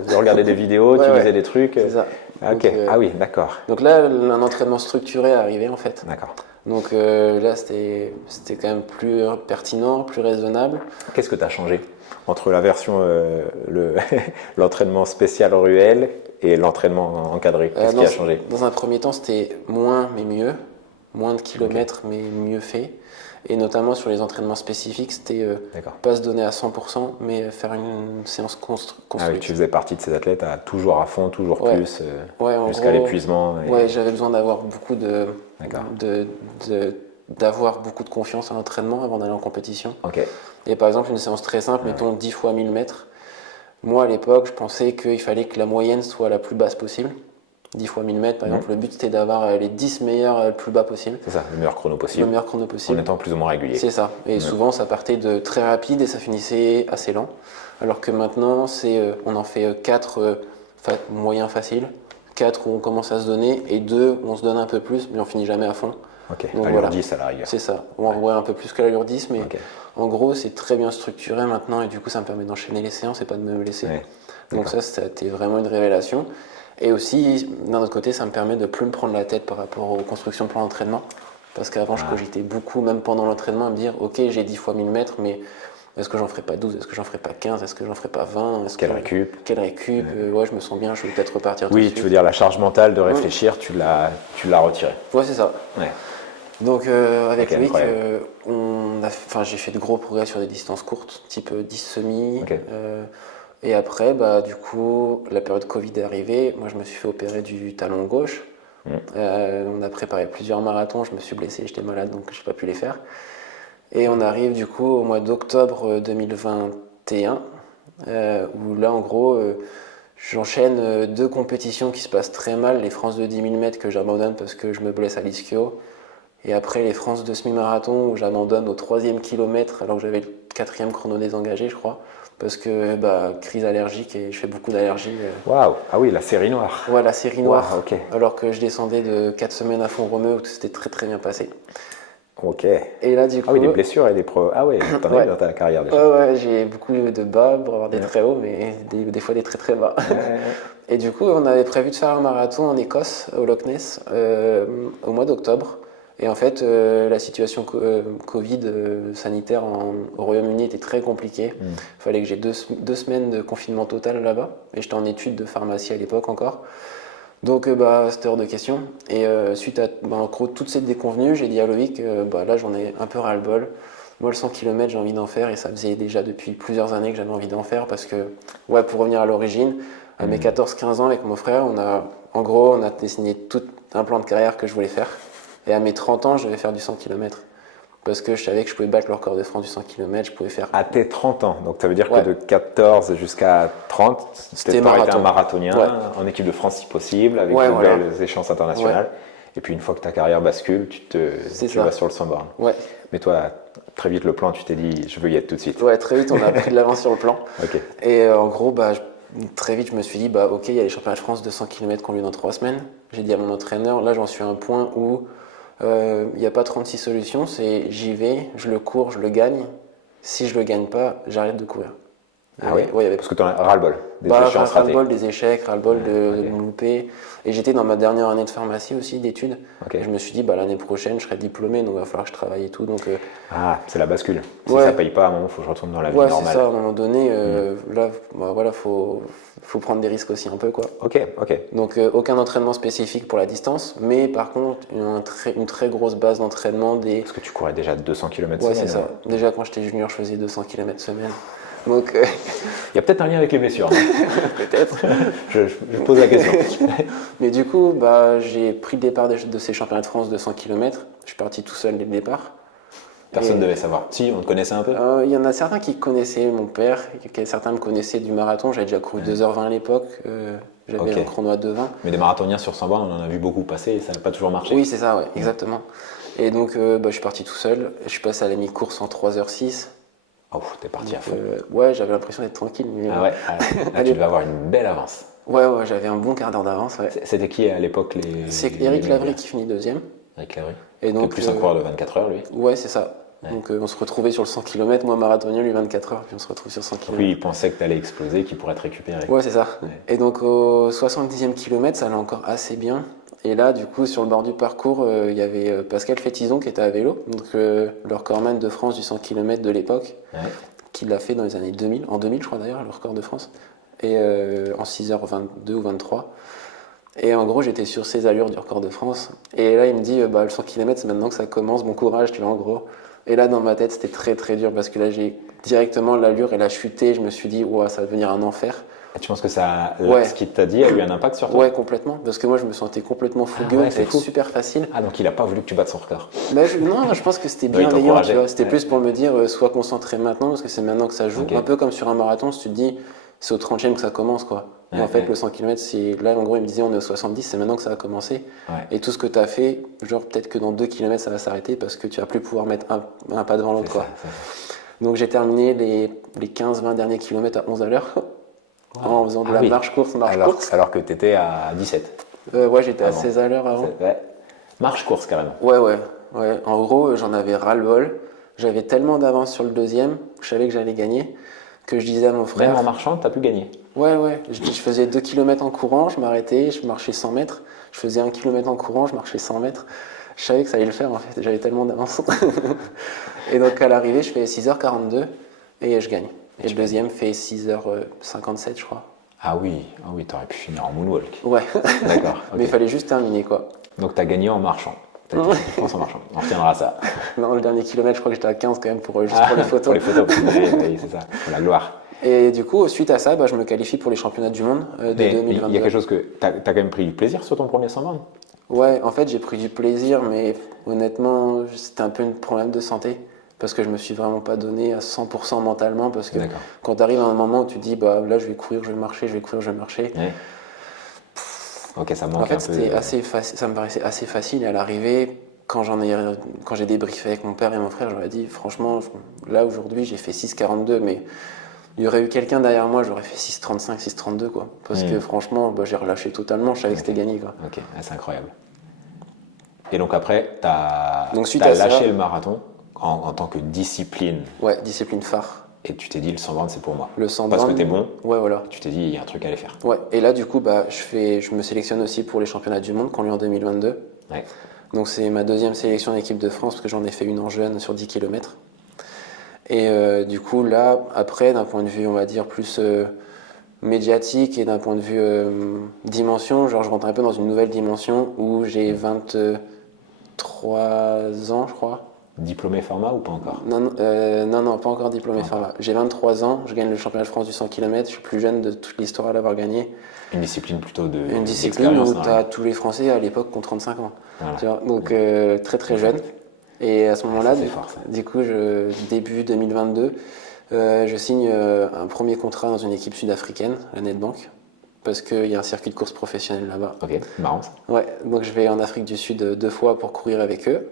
tu regardais des vidéos, tu faisais des trucs. C'est ça. Ah, ok, Donc, ah oui, d'accord. Donc là, un entraînement structuré est arrivé en fait. D'accord. Donc là, c'était quand même plus pertinent, plus raisonnable. Qu'est-ce que tu as changé entre la version, l'entraînement spécial ruelle et l'entraînement encadré? Qu'est-ce qui a changé? Dans un premier temps, c'était moins mais mieux. Moins de kilomètres mais mieux fait. Et notamment sur les entraînements spécifiques, c'était pas se donner à 100%, mais faire une séance construite. Ah oui, tu faisais partie de ces athlètes à toujours à fond, toujours plus, gros, jusqu'à l'épuisement. Ouais, j'avais besoin d'avoir beaucoup d'avoir beaucoup de confiance à l'entraînement avant d'aller en compétition. Ok. Et par exemple, une séance très simple, mettons 10 fois 1000 mètres. Moi, à l'époque, je pensais qu'il fallait que la moyenne soit la plus basse possible. 10 fois 1000 mètres, par exemple, le but c'était d'avoir les 10 meilleurs le plus bas possible. C'est ça, le meilleur chrono possible. Le meilleur chrono possible. En étant plus ou moins régulier. C'est ça. Et souvent, ça partait de très rapide et ça finissait assez lent. Alors que maintenant, on en fait 4 moyens faciles, 4 où on commence à se donner et 2 où on se donne un peu plus, mais on finit jamais à fond. Ok, Donc, allure 10 à la rigueur. C'est ça. On voit un peu plus que l'allure 10, mais en gros, c'est très bien structuré maintenant et du coup, ça me permet d'enchaîner les séances et pas de me blesser. Ouais. Donc ça, c'était vraiment une révélation. Et aussi, d'un autre côté, ça me permet de plus me prendre la tête par rapport aux constructions de plan d'entraînement. Parce qu'avant, je cogitais beaucoup, même pendant l'entraînement, à me dire, ok, j'ai 10 fois 1000 mètres, mais est-ce que j'en ferai pas 12, est-ce que j'en ferai pas 15, est-ce que j'en ferai pas 20, Quelle récup? Quelle récup, ouais, je me sens bien, je vais peut-être repartir tout de Oui, suite. tu veux dire la charge mentale de réfléchir, tu l'as retirée. Ouais, c'est ça. Ouais. Donc avec Ok, Loïc, incroyable. j'ai fait de gros progrès sur des distances courtes, type 10 semi. Ok. Et après, bah, du coup, la période Covid est arrivée. Moi, je me suis fait opérer du talon gauche. On a préparé plusieurs marathons. Je me suis blessé, j'étais malade, donc je n'ai pas pu les faire. Et on arrive du coup au mois d'octobre 2021, où là, en gros, j'enchaîne deux compétitions qui se passent très mal. Les France de 10 000 mètres que j'abandonne parce que je me blesse à l'ischio. Et après les France de semi-marathon où j'abandonne au 3e kilomètre alors que j'avais le 4e chrono désengagé, je crois. Parce que crise allergique et je fais beaucoup d'allergies. Waouh! Ah oui, la série noire. Ouais, la série noire. Wow, ok. Alors que je descendais de 4 semaines à Font-Romeu où c'était très très bien passé. Ok. Et là, du coup. Ah oui, des blessures et des preuves. Ah oui, t'en as eu dans ta carrière déjà. Ouais, j'ai beaucoup de bas pour avoir des très hauts, mais des fois des très très bas. Et du coup, on avait prévu de faire un marathon en Écosse, au Loch Ness, au mois d'octobre. Et en fait, la situation Covid sanitaire au Royaume-Uni était très compliquée. Il fallait que j'ai deux semaines de confinement total là-bas. Et j'étais en études de pharmacie à l'époque encore. Donc c'était hors de question. Et suite à en gros, toutes ces déconvenues, j'ai dit à Loïc, là j'en ai un peu ras-le-bol. Moi le 100 km j'ai envie d'en faire et ça faisait déjà depuis plusieurs années que j'avais envie d'en faire parce que, ouais, pour revenir à l'origine, à mes 14-15 ans avec mon frère, on a dessiné tout un plan de carrière que je voulais faire. Et à mes 30 ans, je devais faire du 100 km. Parce que je savais que je pouvais battre le record de France du 100 km, je pouvais faire... À tes 30 ans, donc ça veut dire Ouais. que de 14 jusqu'à 30, C'était tu été marathon. un marathonien, Ouais. en équipe de France si possible, avec Ouais, de voilà. belles échéances internationales. Et puis une fois que ta carrière bascule, tu ça. vas sur le 100 bornes. Ouais. Mais toi, très vite le plan, tu t'es dit, je veux y être tout de suite. Ouais, très vite on a pris de l'avance sur le plan. Ok. Et en gros, très vite je me suis dit, ok, il y a les championnats de France de 100 km qui ont lieu dans 3 semaines. J'ai dit à mon entraîneur, là j'en suis à un point où il n'y a pas 36 solutions, c'est j'y vais, je le cours, je le gagne. Si je le gagne pas, j'arrête de courir. Ah oui, ouais, parce que tu en as ras-le-bol des échéances ratées. ras-le-bol des échecs, ras-le-bol de me louper. Et j'étais dans ma dernière année de pharmacie aussi, d'études. Okay. Et je me suis dit, l'année prochaine, je serai diplômé, donc il va falloir que je travaille et tout. Donc, c'est la bascule. Si ouais. ça paye pas, à un moment, il faut que je retourne dans la vie ouais, normale. c'est ça, à un moment donné, là, faut prendre des risques aussi un peu, quoi. Ok. Donc, aucun entraînement spécifique pour la distance, mais par contre, une très grosse base d'entraînement Parce que tu courais déjà 200 km Ouais, semaine. c'est ça. Déjà, quand j'étais junior, je faisais 200 km semaine. Donc, il y a peut-être un lien avec les blessures. peut-être. je pose la question. Mais du coup, j'ai pris le départ de ces championnats de France de 100 km. Je suis parti tout seul dès le départ. Personne ne devait savoir. Si, on te connaissait un peu. Il y en a certains qui connaissaient mon père, certains me connaissaient du marathon. J'avais déjà couru 2h20 à l'époque. J'avais un chrono à 2h20. Mais des marathoniens sur 100 bornes, on en a vu beaucoup passer et ça n'a pas toujours marché. Oui, c'est ça, ouais, exactement. Et donc, je suis parti tout seul. Je suis passé à la mi-course en 3h06. Oh, t'es parti à fond. Ouais, j'avais l'impression d'être tranquille. Mais ah ouais, là, tu devais avoir une belle avance. Ouais, j'avais un bon quart d'heure d'avance. Ouais. C'était qui à l'époque C'est Eric Lavry qui finit deuxième. Eric Lavry. Et donc, plus un coureur de 24 heures, lui. Ouais, c'est ça. Ouais. Donc on se retrouvait sur le 100 km, moi marathonien, lui 24 heures, puis on se retrouve sur 100 km. Oui, il pensait que tu allais exploser, qu'il pourrait te récupérer. Ouais, c'est ça. Ouais. Et donc au 70e kilomètre, ça allait encore assez bien. Et là, du coup, sur le bord du parcours, il y avait Pascal Fétizon qui était à vélo, donc le recordman de France du 100 km de l'époque, qui l'a fait dans les années 2000, en 2000 je crois d'ailleurs, le record de France, et en 6h22 ou 23. Et en gros, j'étais sur ses allures du record de France. Et là, il me dit, le 100 km, c'est maintenant que ça commence, bon courage, tu vois, en gros. Et là, dans ma tête, c'était très très dur parce que là, j'ai directement l'allure, elle a chuté. Je me suis dit, ça va devenir un enfer. Et tu penses que ce qu'il t'a dit a eu un impact sur toi? Ouais, complètement. Parce que moi, je me sentais complètement fougueux, c'était super facile. Ah, donc il n'a pas voulu que tu battes son record? Non, je pense que c'était bienveillant, tu vois. C'était plus pour me dire, sois concentré maintenant parce que c'est maintenant que ça joue. Un peu comme sur un marathon, si tu te dis, c'est au 30e que ça commence, quoi. Et en fait, le 100 km, là, en gros, il me disait, on est au 70, c'est maintenant que ça a commencé. Et tout ce que tu as fait, genre, peut-être que dans 2 km, ça va s'arrêter parce que tu vas plus pouvoir mettre un pas devant l'autre, quoi. Donc, j'ai terminé les 15-20 derniers kilomètres à 11 à l'heure en faisant de la marche-course. Alors que tu étais à 17. Ouais, j'étais à 16 à l'heure avant. Marche-course, carrément. Ouais. En gros, j'en avais ras-le-bol. J'avais tellement d'avance sur le deuxième, je savais que j'allais gagner, que je disais à mon frère... Même en marchant, tu as pu gagner? Ouais. Je faisais 2 km en courant, je m'arrêtais, je marchais 100 mètres. Je faisais 1 km en courant, je marchais 100 mètres. Je savais que ça allait le faire, en fait. J'avais tellement d'avance. Et donc, à l'arrivée, je fais 6h42. et je gagne. Et le deuxième fait 6h57, je crois. Ah oui, t'aurais pu finir en moonwalk. Ouais, D'accord. mais il Ok. fallait juste terminer, quoi. Donc tu as gagné en marchant. Tu as été champion de France en marchant. On retiendra ça. Non, le dernier kilomètre, je crois que j'étais à 15 quand même, juste pour les photos. Pour les photos. Oui, c'est ça. Pour la gloire. Et du coup, suite à ça, je me qualifie pour les championnats du monde de Mais 2022. il y a quelque chose que. Tu as quand même pris du plaisir sur ton premier 100 bornes. Ouais, en fait, j'ai pris du plaisir, mais honnêtement, c'était un peu un problème de santé. Parce que je me suis vraiment pas donné à 100% mentalement. Parce que D'accord. quand tu arrives à un moment où tu te dis, bah là, je vais courir, je vais marcher, je vais courir, je vais marcher. Ouais. Ok, ça manque En fait, un peu. c'était assez facile, ça me paraissait assez facile. Et à l'arrivée, quand j'ai débriefé avec mon père et mon frère, je leur ai dit, franchement, là, aujourd'hui, j'ai fait 6,42, mais il y aurait eu quelqu'un derrière moi, j'aurais fait 6,35, 6,32, quoi. Parce que franchement, j'ai relâché totalement, je savais que c'était gagné, quoi. Ok, c'est incroyable. Et donc après, tu as Donc, suite à ça- lâché le marathon en tant que discipline. Ouais, discipline phare. Et tu t'es dit, le 100 bornes, c'est pour moi. Le 100 Parce que bornes. t'es bon. Ouais, voilà. Tu t'es dit, il y a un truc à aller faire. Ouais, et là, du coup, je me sélectionne aussi pour les championnats du monde qui ont lieu en 2022. Ouais. Donc, c'est ma deuxième sélection en équipe de France, parce que j'en ai fait une en jeune sur 10 km. Et du coup, là, après, d'un point de vue, on va dire, plus médiatique et d'un point de vue dimension, genre, je rentre un peu dans une nouvelle dimension où j'ai 23 ans, je crois. Diplômé format ou pas encore? Non, pas encore diplômé pharma. J'ai 23 ans, je gagne le championnat de France du 100 km, je suis plus jeune de toute l'histoire à l'avoir gagné. Une discipline plutôt de Une discipline d'expérience, où non, tu as tous les Français à l'époque qui ont 35 ans. Voilà. Tu vois, donc très très jeune. Et à ce moment-là, Ça, c'est fort, ça. du coup, début 2022, je signe un premier contrat dans une équipe sud-africaine, la Nedbank, parce qu'il y a un circuit de course professionnelle là-bas. Ok, marrant ça. Ouais, donc je vais en Afrique du Sud 2 fois pour courir avec eux.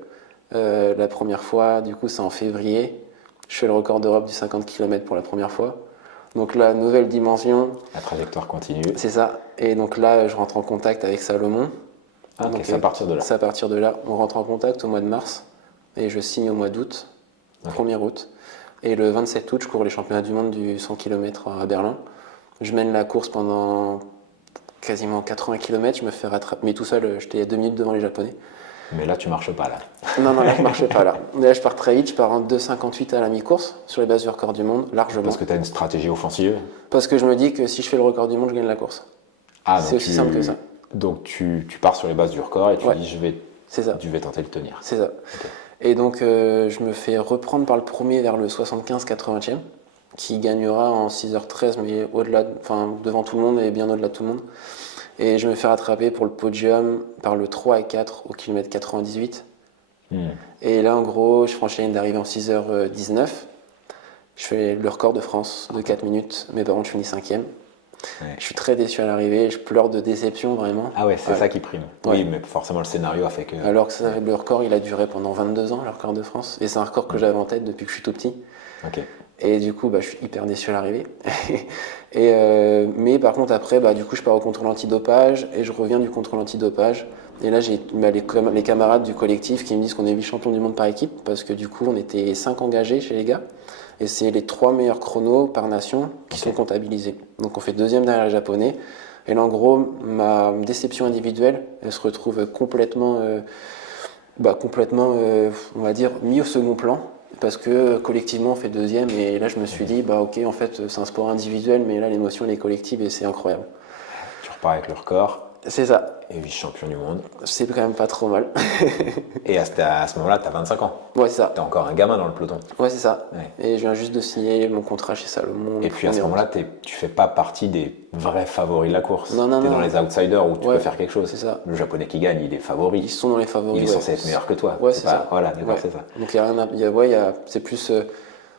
La première fois, du coup, c'est en février. Je fais le record d'Europe du 50 km pour la première fois. Donc là, nouvelle dimension, La trajectoire continue. c'est ça. Et donc là, je rentre en contact avec Salomon. Ah, ok, Donc, c'est à partir de là. C'est à partir de là. On rentre en contact au mois de mars et je signe au mois d'août, 1er août. Et le 27 août, je cours les championnats du monde du 100 km à Berlin. Je mène la course pendant quasiment 80 km. Je me fais rattraper, mais tout seul, j'étais à 2 minutes devant les Japonais. Mais là, tu marches pas là. Non, là, je marchais pas là. Là, je pars très vite. Je pars en 2,58 à la mi-course sur les bases du record du monde, largement. Parce que tu as une stratégie offensive. Parce que je me dis que si je fais le record du monde, je gagne la course. Ah, C'est donc aussi simple que ça. Donc tu pars sur les bases du record et tu Ouais. dis C'est ça. je vais tenter de le tenir. C'est ça. Et donc, je me fais reprendre par le premier vers le 75-80e, qui gagnera en 6h13, mais devant tout le monde et bien au-delà de tout le monde. Et je me fais rattraper pour le podium par le 3 et 4 au kilomètre 98. Et là, en gros, je franchis la ligne d'arrivée en 6h19. Je fais le record de France de 4 minutes, mais par contre, je finis 5e. Ouais. Je suis très déçu à l'arrivée, je pleure de déception vraiment. Ah ouais, c'est ça qui prime. Ouais. Oui, mais forcément, le scénario a fait que. Alors que le record, il a duré pendant 22 ans, le record de France. Et c'est un record que j'avais en tête depuis que je suis tout petit. Ok. Et du coup, je suis hyper déçu à l'arrivée. Mais par contre, après, du coup, je pars au contrôle antidopage et je reviens du contrôle antidopage. Et là, j'ai les camarades du collectif qui me disent qu'on est 8 champions du monde par équipe parce que du coup, on était 5 engagés chez les gars. Et c'est les 3 meilleurs chronos par nation qui sont comptabilisés. Donc, on fait deuxième derrière les Japonais. Et là, en gros, ma déception individuelle, elle se retrouve complètement, on va dire, mis au second plan. Parce que collectivement on fait deuxième et là je me suis dit ok, en fait c'est un sport individuel mais là l'émotion elle est collective et c'est incroyable. Tu repars avec le record C'est ça, et vice-champion du monde. c'est quand même pas trop mal. Et à ce moment-là, tu as 25 ans. Ouais, c'est ça. Tu es encore un gamin dans le peloton. Ouais, c'est ça. Ouais. Et je viens juste de signer mon contrat chez Salomon. Et puis à ce moment-là, tu fais pas partie des vrais favoris de la course. Non, Tu es dans les outsiders où tu Ouais, peux faire quelque chose. c'est ça. Le japonais qui gagne, il est favori. Ils sont dans les favoris. Il est censé être meilleur que toi. Ouais, c'est pas... ça. Voilà, d'accord, Ouais. c'est ça. Donc c'est plus.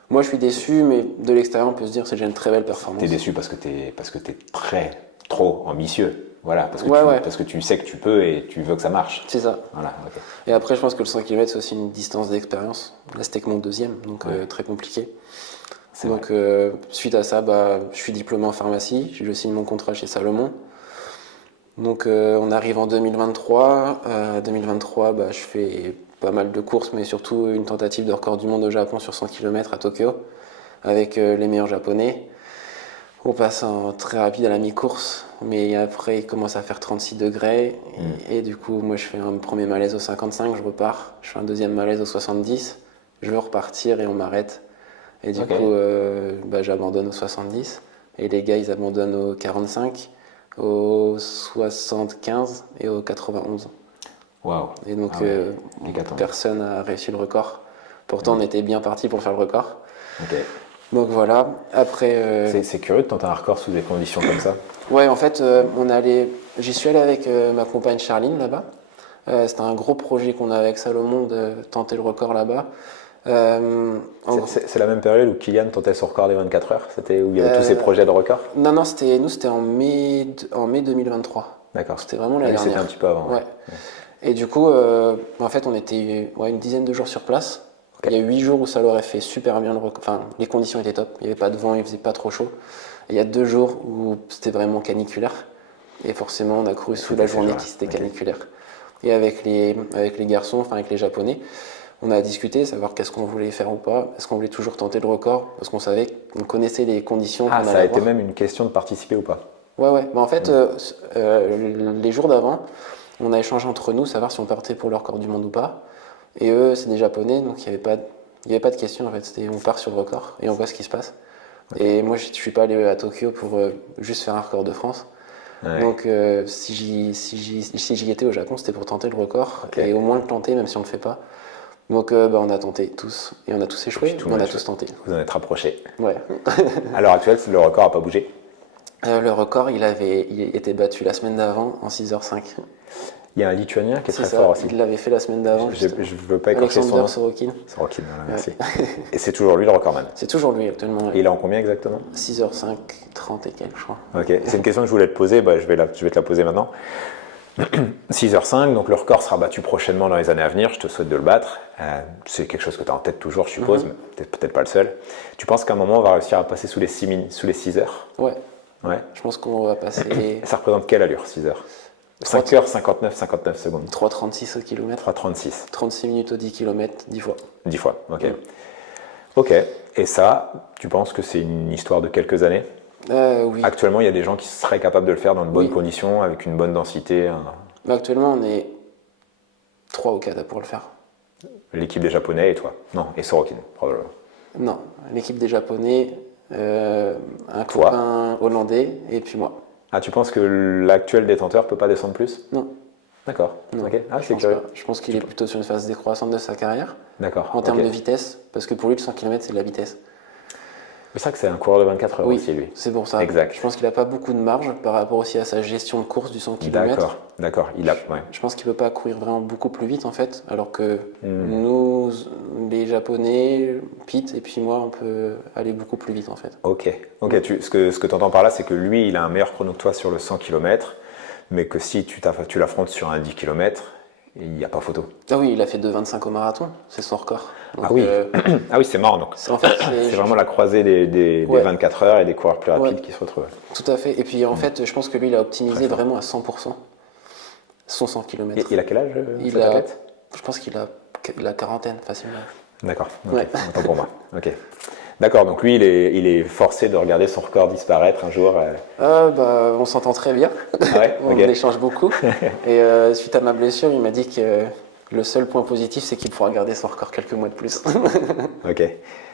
Moi je suis déçu, mais de l'extérieur on peut se dire que c'est déjà une très belle performance. Tu es déçu parce que tu es trop ambitieux. Voilà, parce que, parce que tu sais que tu peux et tu veux que ça marche. C'est ça. Voilà, ok. Et après, je pense que le 100 km, c'est aussi une distance d'expérience. Là, c'était que mon deuxième, donc très compliqué. Donc, suite à ça, je suis diplômé en pharmacie. Je signe mon contrat chez Salomon. Donc, on arrive en 2023. 2023, je fais pas mal de courses, mais surtout une tentative de record du monde au Japon sur 100 km à Tokyo, avec les meilleurs japonais. On passe en très rapide à la mi-course, mais après il commence à faire 36 degrés. Et du coup, moi je fais un premier malaise au 55, je repars. Je fais un deuxième malaise au 70, je veux repartir et on m'arrête. Et du Ok. coup, j'abandonne au 70. Et les gars, ils abandonnent au 45, au 75 et au 91. Waouh. Et donc, Ah ouais, l'hécatombe. personne n'a réussi le record. Pourtant, on était bien parti pour faire le record. Ok. Donc voilà. Après, C'est curieux de tenter un record sous des conditions comme ça. ouais, en fait, j'y suis allé avec ma compagne Charline là-bas. C'était un gros projet qu'on avait avec Salomon de tenter le record là-bas. En gros- C'est la même période où Kylian tentait son record des 24 heures. C'était où il y avait tous ces Euh, projets de record. non, non, c'était en mai 2023. D'accord. C'était vraiment la Oui, c'était dernière. un petit peu avant. Ouais. Et du coup, en fait, on était une dizaine de jours sur place. Ok. Il y a 8 jours où ça l'aurait fait super bien le record. Enfin, les conditions étaient top. Il n'y avait pas de vent, il faisait pas trop chaud. Et il y a 2 jours où c'était vraiment caniculaire. Et forcément, on a couru sous c'était la ces journée jours-là. qui c'était Ok. caniculaire. Et avec les garçons, enfin avec les Japonais, on a discuté, savoir qu'est-ce qu'on voulait faire ou pas. Est-ce qu'on voulait toujours tenter le record? Parce qu'on savait qu'on connaissait les conditions Ah, qu'on ça allait a été avoir. même une question de participer ou pas. Ouais, ouais. En fait, les jours d'avant, on a échangé entre nous, savoir si on partait pour le record du monde ou pas. Et eux, c'est des Japonais, donc il y avait pas de question en fait. C'était on part sur le record et on voit ce qui se passe. Et moi, je suis pas allé à Tokyo pour juste faire un record de France. Ouais. Donc, si j'y étais au Japon, c'était pour tenter le record Ok. et au moins le tenter, même si on le fait pas. Donc, on a tenté tous et on a tous échoué, Tout mais on a match. tous tenté. Vous en êtes rapprochés. Ouais. À l'heure actuelle, le record n'a pas bougé. Le record, il était battu la semaine d'avant en 6h05. Il y a un Lituanien qui est C'est très ça, fort aussi. il l'avait fait la semaine d'avant. Je ne veux pas écorcher son Alexander nom. Sorokin. Sorokin, voilà, merci. Et c'est toujours lui le recordman. C'est toujours lui actuellement. Et il est en combien exactement? 6h05, 30 et quelques, je crois. Ok, c'est une question que je voulais te poser, je vais te la poser maintenant. 6h05, donc le record sera battu prochainement dans les années à venir, je te souhaite de le battre. C'est quelque chose que tu as en tête toujours, je suppose, mais peut-être pas le seul. Tu penses qu'à un moment on va réussir à passer sous les 6 heures? Ouais, Ouais. je pense qu'on va passer Ça représente quelle allure, 6 heures? 5h, 59 secondes. 3,36 au kilomètre. 3,36. 36 minutes au 10 km, 10 fois. 10 fois, ok. Ok, et ça, tu penses que c'est une histoire de quelques années? Oui. Actuellement, il y a des gens qui seraient capables de le faire dans de bonnes Oui. conditions, avec une bonne densité. Mais actuellement, on est 3 ou 4 pour le faire. L'équipe des Japonais et toi? Non, et Sorokin, probablement. Non, l'équipe des Japonais, un Toi. copain hollandais et puis moi. Ah, tu penses que l'actuel détenteur peut pas descendre plus? Non. D'accord. Non, Ok. Ah, je c'est pense curieux. pas. Je pense qu'il est plutôt sur une phase décroissante de sa carrière. D'accord. En termes ok. de vitesse, parce que pour lui, le 100 km, c'est de la vitesse. C'est ça que c'est un coureur de 24 heures Oui, aussi, lui. c'est pour ça. Exact. Je pense qu'il n'a pas beaucoup de marge par rapport aussi à sa gestion de course du 100 km. D'accord. D'accord. Il a. Ouais. Je pense qu'il ne peut pas courir vraiment beaucoup plus vite en fait, alors que Hmm. nous, les Japonais, Pete et puis moi, on peut aller beaucoup plus vite en fait. Ok. Ok. Ce que tu entends par là, c'est que lui, il a un meilleur chrono que toi sur le 100 km, mais que si tu l'affrontes sur un 10 km, il n'y a pas photo. Ah oui, il a fait 2,25 au marathon, c'est son record. Donc, Ah oui. Ah oui, c'est marrant donc. en fait, C'est vraiment la croisée des Ouais. 24 heures et des coureurs plus rapides Ouais. qui se retrouvent. tout à fait. Et puis en fait, je pense que lui, il a optimisé Très fort. vraiment à 100% son 100 km. Il a quel âge, Il cet a- athlète? Je pense qu'il a la quarantaine facilement. D'accord, ok. Ouais. Autant pour moi. Ok. D'accord, donc lui, il est forcé de regarder son record disparaître un jour. On s'entend très bien. Ah ouais, On ok. échange beaucoup. Et suite à ma blessure, il m'a dit que le seul point positif, c'est qu'il pourra garder son record quelques mois de plus. Ok.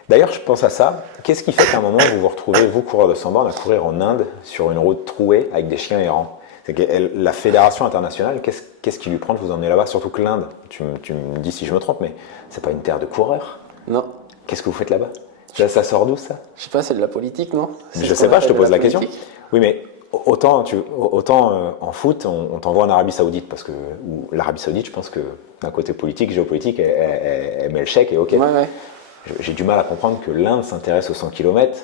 D'ailleurs, je pense à ça. Qu'est-ce qui fait qu'à un moment, vous vous retrouvez, vous, coureurs de 100 bornes, à courir en Inde sur une route trouée avec des chiens errants? C'est que la fédération internationale, qu'est-ce qui lui prend de vous emmener là-bas? Surtout que l'Inde, tu me dis si je me trompe, mais c'est pas une terre de coureurs. Non, Qu'est-ce que vous faites là-bas? Ça sort d'où ça? je sais pas, c'est de la politique, non? C'est Je ce sais qu'on pas, je te appelle de pose la question. politique. Oui, mais autant en foot, on t'envoie en Arabie Saoudite parce que l'Arabie Saoudite, je pense que d'un côté politique, géopolitique, elle met le chèque et ok. Ouais, ouais. J'ai du mal à comprendre que l'Inde s'intéresse aux 100 km.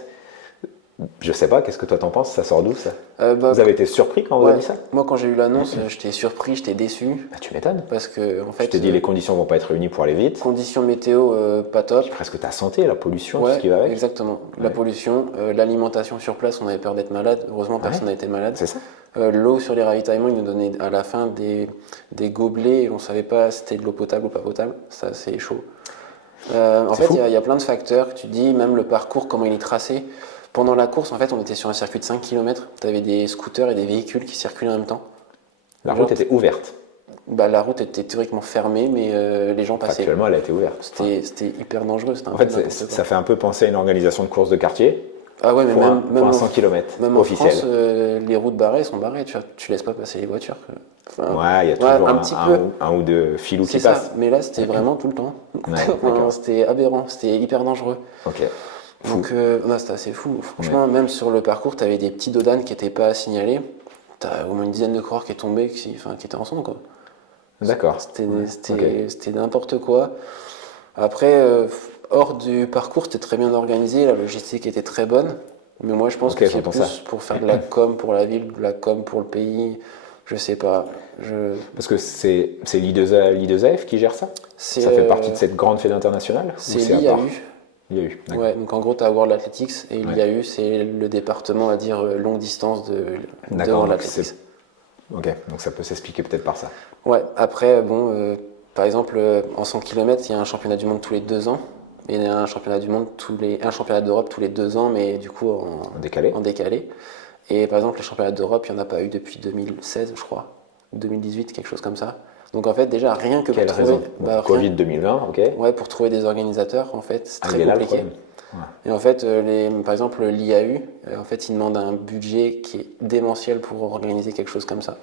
Je sais pas, qu'est-ce que toi t'en penses? Ça sort d'où ça? Vous avez été surpris quand on vous a ouais. dit ça? Moi, quand j'ai eu l'annonce, j'étais surpris, j'étais déçu. Bah, tu m'étonnes. Parce que, en fait, Je t'ai dit les conditions vont pas être réunies pour aller vite. conditions météo pas top. Presque ta santé, la pollution, tout Ouais, ce qui va avec. exactement. La Ouais. pollution, l'alimentation sur place, on avait peur d'être malade. Heureusement, personne n'a été malade. C'est ça. L'eau sur les ravitaillements, ils nous donnaient à la fin des gobelets et on savait pas si c'était de l'eau potable ou pas potable. Ça, c'est chaud. En C'est fait, fou. il y a plein de facteurs que tu dis, même le parcours, comment il est tracé. Pendant la course, en fait, on était sur un circuit de 5 km. Tu avais des scooters et des véhicules qui circulaient en même temps. La Genre, route était ouverte. Bah, la route était théoriquement fermée, mais les gens passaient. Actuellement, elle a été ouverte. C'était hyper dangereux. C'était un En peu fait, n'importe quoi. ça fait un peu penser à une organisation de course de quartier Ah ouais, mais pour même un en, 100 km même en officiel. France, les routes barrées sont barrées. Tu laisses pas passer les voitures. Enfin, Ouais, il y a toujours un petit peu. un ou deux filous C'est qui ça. passent. Mais là, c'était vraiment tout le temps. Ouais, Enfin, d'accord. c'était aberrant. C'était hyper dangereux. Ok. Fou. Donc, non, c'était assez fou. Franchement, même sur le parcours, tu avais des petits dodanes qui n'étaient pas signalés. Tu as au moins une dizaine de coureurs qui est tombé, qui étaient ensemble, quoi. D'accord. C'était n'importe quoi. Après, hors du parcours, c'était très bien organisé, la logistique était très bonne. Mais moi, je pense Ok, que c'est j'entends plus ça. pour faire de la com pour la ville, de la com pour le pays. Je sais pas. Parce que c'est l'I2AF qui gère ça? C'est Ça fait partie de cette grande fête internationale? c'est Ou c'est à l'IAU. part? L'IAU, d'accord. Ouais, donc en gros, tu as World Athletics et Ouais. l'IAU, c'est le département à dire longue distance de D'accord, World donc Athletics. Ok, donc ça peut s'expliquer peut-être par ça. Ouais, après, bon, par exemple, en 100 km, il y a un championnat du monde tous les 2 ans. Et il y a un championnat du monde un championnat d'Europe tous les 2 ans, mais du coup En décalé? en décalé. Et par exemple, les championnats d'Europe, il n'y en a pas eu depuis 2016, je crois. 2018, quelque chose comme ça. Donc en fait, déjà, rien que Quelle pour trouver. raison? Bon, Bah, rien- Covid 2020, ok. Ouais, pour trouver des organisateurs, en fait, c'est Ah, très il est là le compliqué. problème. Et en fait, par exemple, l'IAU, en fait, ils demandent un budget qui est démentiel pour organiser quelque chose comme ça.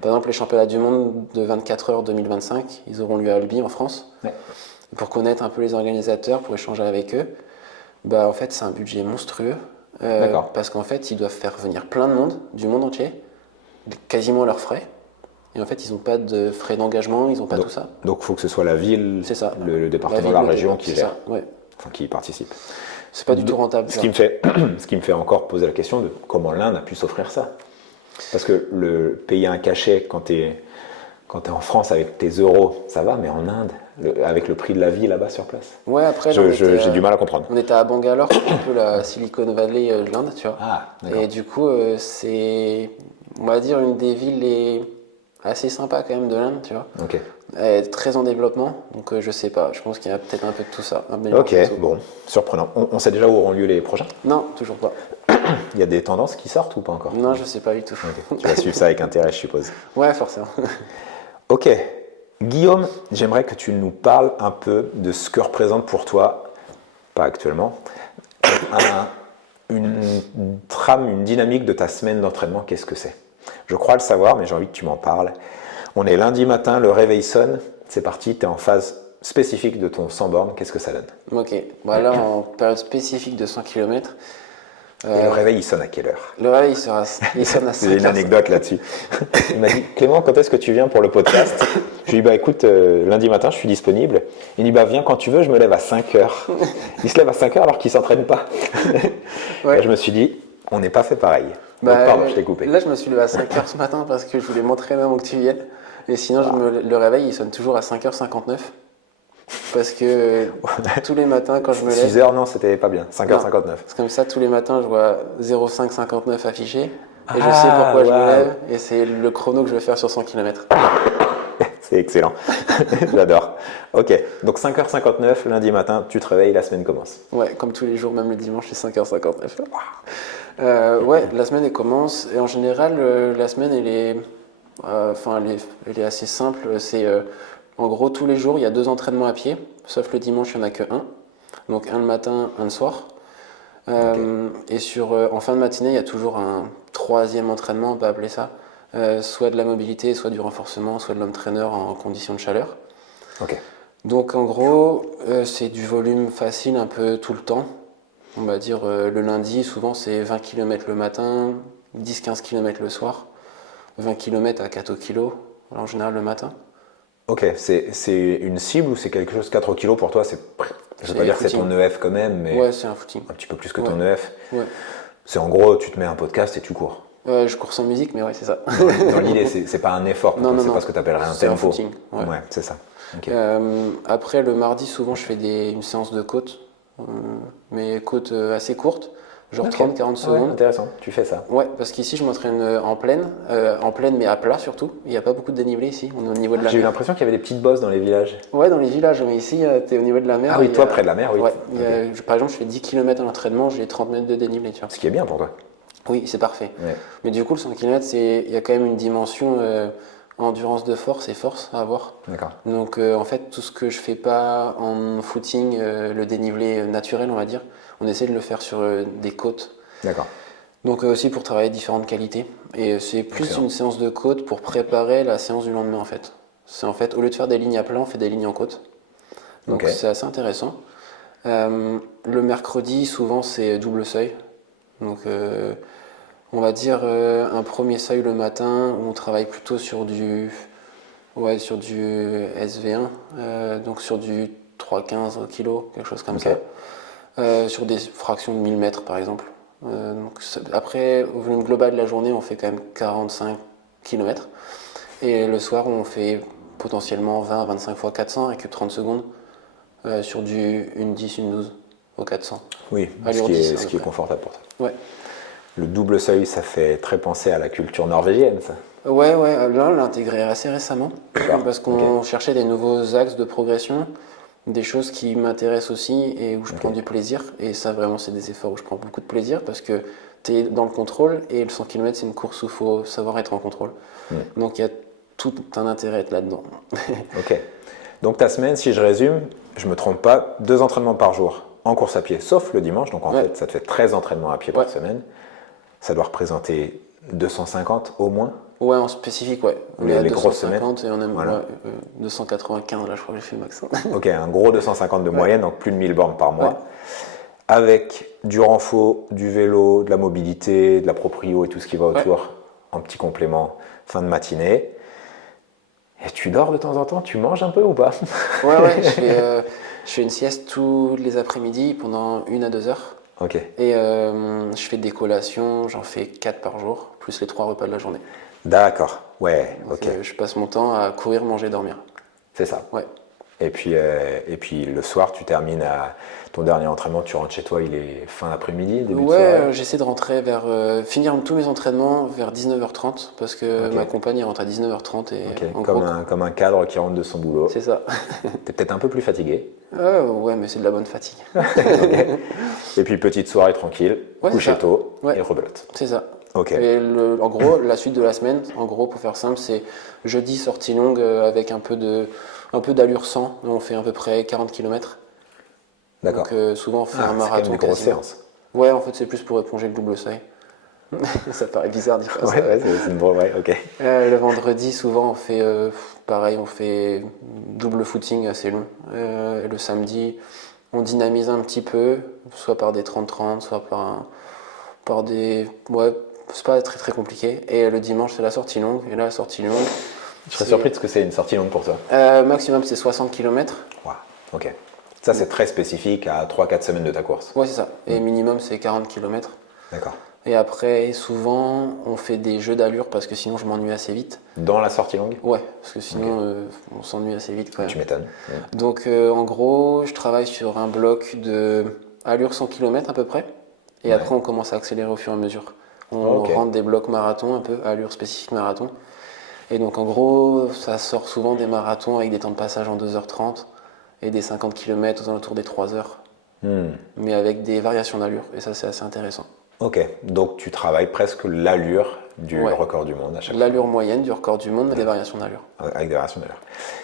Par exemple, les championnats du monde de 24 heures 2025, ils auront lieu à Albi en France. Ouais. Pour connaître un peu les organisateurs, pour échanger avec eux, bah en fait, c'est un budget monstrueux. D'accord. Parce qu'en fait, ils doivent faire venir plein de monde, du monde entier, quasiment à leurs frais. Et en fait, ils n'ont pas de frais d'engagement, ils n'ont pas tout ça. Donc il faut que ce soit la ville, C'est ça. le département, ville, la le région départ, qui c'est gère, ça, ouais. enfin qui y participe. C'est pas du tout rentable. Ce ça. qui, ce qui me fait encore poser la question de comment l'Inde a pu s'offrir ça. Parce que payer un cachet quand tu es en France avec tes euros, ça va, mais en Inde, avec le prix de la vie là-bas sur place. Ouais, après, J'ai du mal à comprendre. on était à Bangalore, c'est un peu la Silicon Valley de l'Inde, tu vois. Ah, d'accord. Et du coup, c'est, on va dire, une des villes assez sympas quand même de l'Inde, tu vois. Ok. Elle est très en développement, donc je sais pas, je pense qu'il y a peut-être un peu de tout ça. Un mélange Ok, de tout. bon, surprenant. On sait déjà où auront lieu les prochains? Non, toujours pas. Il y a des tendances qui sortent ou pas encore? Non, je sais pas du tout. Ok. Tu vas suivre ça avec intérêt, je suppose. Ouais, forcément. Ok. Guillaume, j'aimerais que tu nous parles un peu de ce que représente pour toi, pas actuellement, une trame, une dynamique de ta semaine d'entraînement. Qu'est-ce que c'est? Je crois le savoir, mais j'ai envie que tu m'en parles. On est lundi matin, le réveil sonne, c'est parti, tu es en phase spécifique de ton 100 bornes, qu'est-ce que ça donne? Ok, bon, là, en période spécifique de 100 km, Et le réveil, il sonne à quelle heure? le réveil, il sonne à 5 J'ai une heures. anecdote là-dessus. Il m'a dit, Clément, quand est-ce que tu viens pour le podcast? Je lui ai dit, bah écoute, lundi matin, je suis disponible. Il me dit, bah viens quand tu veux, je me lève à 5 heures. Il se lève à 5 heures alors qu'il ne s'entraîne pas. Ouais. Et je me suis dit, on n'est pas fait pareil. Bah, Donc, pardon, je t'ai coupé. Là, je me suis levé à 5h ce matin parce que je voulais m'entraîner avant que tu viennes. Et sinon, le réveil, il sonne toujours à 5h59. Parce que tous les matins, quand je me 6 lève, heures, non, c'était pas bien. 5h59. c'est comme ça, tous les matins, je vois 05:59 affiché. Et je Ah, sais pourquoi je me wow. lève. Et c'est le chrono que je vais faire sur 100 km. C'est excellent. J'adore. Ok, donc 5h59, lundi matin, tu te réveilles, la semaine commence. Ouais, comme tous les jours, même le dimanche, c'est 5h59. Ouais, la semaine, elle commence. Et en général, la semaine, elle est assez simple. C'est en gros, tous les jours, il y a 2 entraînements à pied. Sauf le dimanche, il n'y en a que un. Donc un le matin, un le soir. Et en fin de matinée, il y a toujours un 3e entraînement, on peut appeler ça. Soit de la mobilité, soit du renforcement, soit de l'home trainer en conditions de chaleur. Ok. Donc en gros, c'est du volume facile un peu tout le temps. On va dire le lundi, souvent c'est 20 km le matin, 10-15 km le soir, 20 km à 4 kg en général le matin. Ok, c'est une cible ou c'est quelque chose, 4 kilos pour toi, je ne C'est veux pas dire que c'est footing. ton EF quand même, mais Ouais, c'est un footing. un petit peu plus que ton EF. Ouais. C'est en gros, tu te mets un podcast et tu cours. Je cours sans musique, mais ouais, c'est ça. Dans l'idée, c'est pas un effort pour Non, toi, non, c'est non. pas ce que tu appellerais un C'est un tempo. footing, ouais. Ouais, c'est ça. Ok. Après, le mardi, souvent, je fais une séance de côte, mais côte assez courte, genre Ok. 30-40 Ah ouais, secondes. intéressant, tu fais ça. Ouais, parce qu'ici, je m'entraîne en plaine mais à plat surtout. Il n'y a pas beaucoup de dénivelé ici, on est au niveau de la J'ai eu mer. l'impression qu'il y avait des petites bosses dans les villages. Ouais, dans les villages, mais ici, t'es au niveau de la mer. Ah oui, il y toi, a- près de la mer, oui. Ouais, Ok. par exemple, je fais 10 km en entraînement, j'ai 30 mètres de dénivelé, tu vois. Ce qui est bien pour toi. Oui, c'est parfait. Ouais. Mais du coup, le 100 km, il y a quand même une dimension endurance de force et force à avoir. D'accord. Donc en fait, tout ce que je fais pas en footing, le dénivelé naturel, on va dire, on essaie de le faire sur des côtes. D'accord. Donc aussi pour travailler différentes qualités. Et c'est plus Excellent. une séance de côte pour préparer la séance du lendemain en fait. C'est en fait, au lieu de faire des lignes à plat, on fait des lignes en côte. Donc Ok. c'est assez intéressant. Le mercredi, souvent, c'est double seuil. Donc on va dire un premier seuil le matin où on travaille plutôt sur du SV1, donc sur du 3,15 kg, quelque chose comme Ok. ça. Sur des fractions de 1000 mètres par exemple. Après, au volume global de la journée, on fait quand même 45 km. Et le soir, on fait potentiellement 20-25 fois 400 avec 30 secondes sur une 10, une 12 au 400. Oui, Allure 10, à ce peu qui est près. confortable pour toi. Ouais. Le double seuil, ça fait très penser à la culture norvégienne, ça. Ouais, là, on l'a intégré assez récemment D'accord. parce qu'on cherchait des nouveaux axes de progression, des choses qui m'intéressent aussi et où je prends du plaisir. Et ça, vraiment, c'est des efforts où je prends beaucoup de plaisir parce que tu es dans le contrôle et le 100 km, c'est une course où il faut savoir être en contrôle. Donc, il y a tout un intérêt à être là-dedans. Ok. Donc ta semaine, si je résume, je me trompe pas, 2 entraînements par jour en course à pied, sauf le dimanche. Donc en Ouais. fait, ça te fait 13 entraînements à pied par Ouais. semaine. Ça doit représenter 250 au moins. Ouais, en spécifique, ouais. On Les- est à les grosses 250 et on aime Voilà. 295, là, je crois que j'ai fait max. Ok, un gros 250 de moyenne, donc plus de 1000 bornes par mois. Ouais. Avec du renfort, du vélo, de la mobilité, de la proprio et tout ce qui va autour en petit complément fin de matinée. Et tu dors de temps en temps, tu manges un peu ou pas? Ouais, je fais une sieste tous les après-midi pendant 1 à 2 heures. Ok, Et je fais des collations, j'en fais 4 par jour, plus les 3 repas de la journée. d'accord, ouais, Donc, ok, je passe mon temps à courir, manger, dormir. c'est ça. Ouais. Et puis le soir, tu termines à ton dernier entraînement, tu rentres chez toi, il est fin d'après-midi, début de Ouais, soirée. j'essaie de rentrer finir tous mes entraînements vers 19h30 parce que Ok. ma compagne elle rentre à 19h30 et Ok, en gros, comme un cadre qui rentre de son boulot. c'est ça. T'es peut-être un peu plus fatigué. Ouais, mais c'est de la bonne fatigue. Et puis petite soirée tranquille, Ouais, c'est coucher ça. tôt Ouais. et rebelote. C'est ça. Ok. Et en gros, la suite de la semaine, en gros, pour faire simple, c'est jeudi sortie longue avec un peu d'allure 100. On fait à peu près 40 km. D'accord. Donc souvent on fait un C'est quand même marathon des grosses quasiment. séances. Ouais, en fait c'est plus pour éponger le double seuil. Ça paraît bizarre d'y faire ça. Ouais, c'est une vraie, ok. Le vendredi, souvent on fait pareil, on fait double footing assez long. Et le samedi, on dynamise un petit peu, soit par des 30-30, soit par des. Ouais, c'est pas très très compliqué. Et le dimanche, c'est la sortie longue. Et là, la sortie longue. Je serais surpris de ce que c'est une sortie longue pour toi. Maximum, c'est 60 km. Wow. Ok. Ça, c'est très spécifique à 3-4 semaines de ta course. Ouais, c'est ça. Et minimum, c'est 40 km. D'accord. Et après, souvent, on fait des jeux d'allure parce que sinon, je m'ennuie assez vite. Dans la sortie longue? Ouais, parce que sinon, on s'ennuie assez vite quand même. Tu m'étonnes. Donc, en gros, je travaille sur un bloc de allure 100 km à peu près. Et après, on commence à accélérer au fur et à mesure. On rentre des blocs marathon, un peu allure spécifique marathon. Et donc, en gros, ça sort souvent des marathons avec des temps de passage en 2h30 et des 50 km aux alentours des 3 heures. Mais avec des variations d'allure. Et ça, c'est assez intéressant. Ok, donc tu travailles presque l'allure du Ouais. record du monde à chaque fois. L'allure moyenne du record du monde, mais des variations d'allure. Avec des variations d'allure.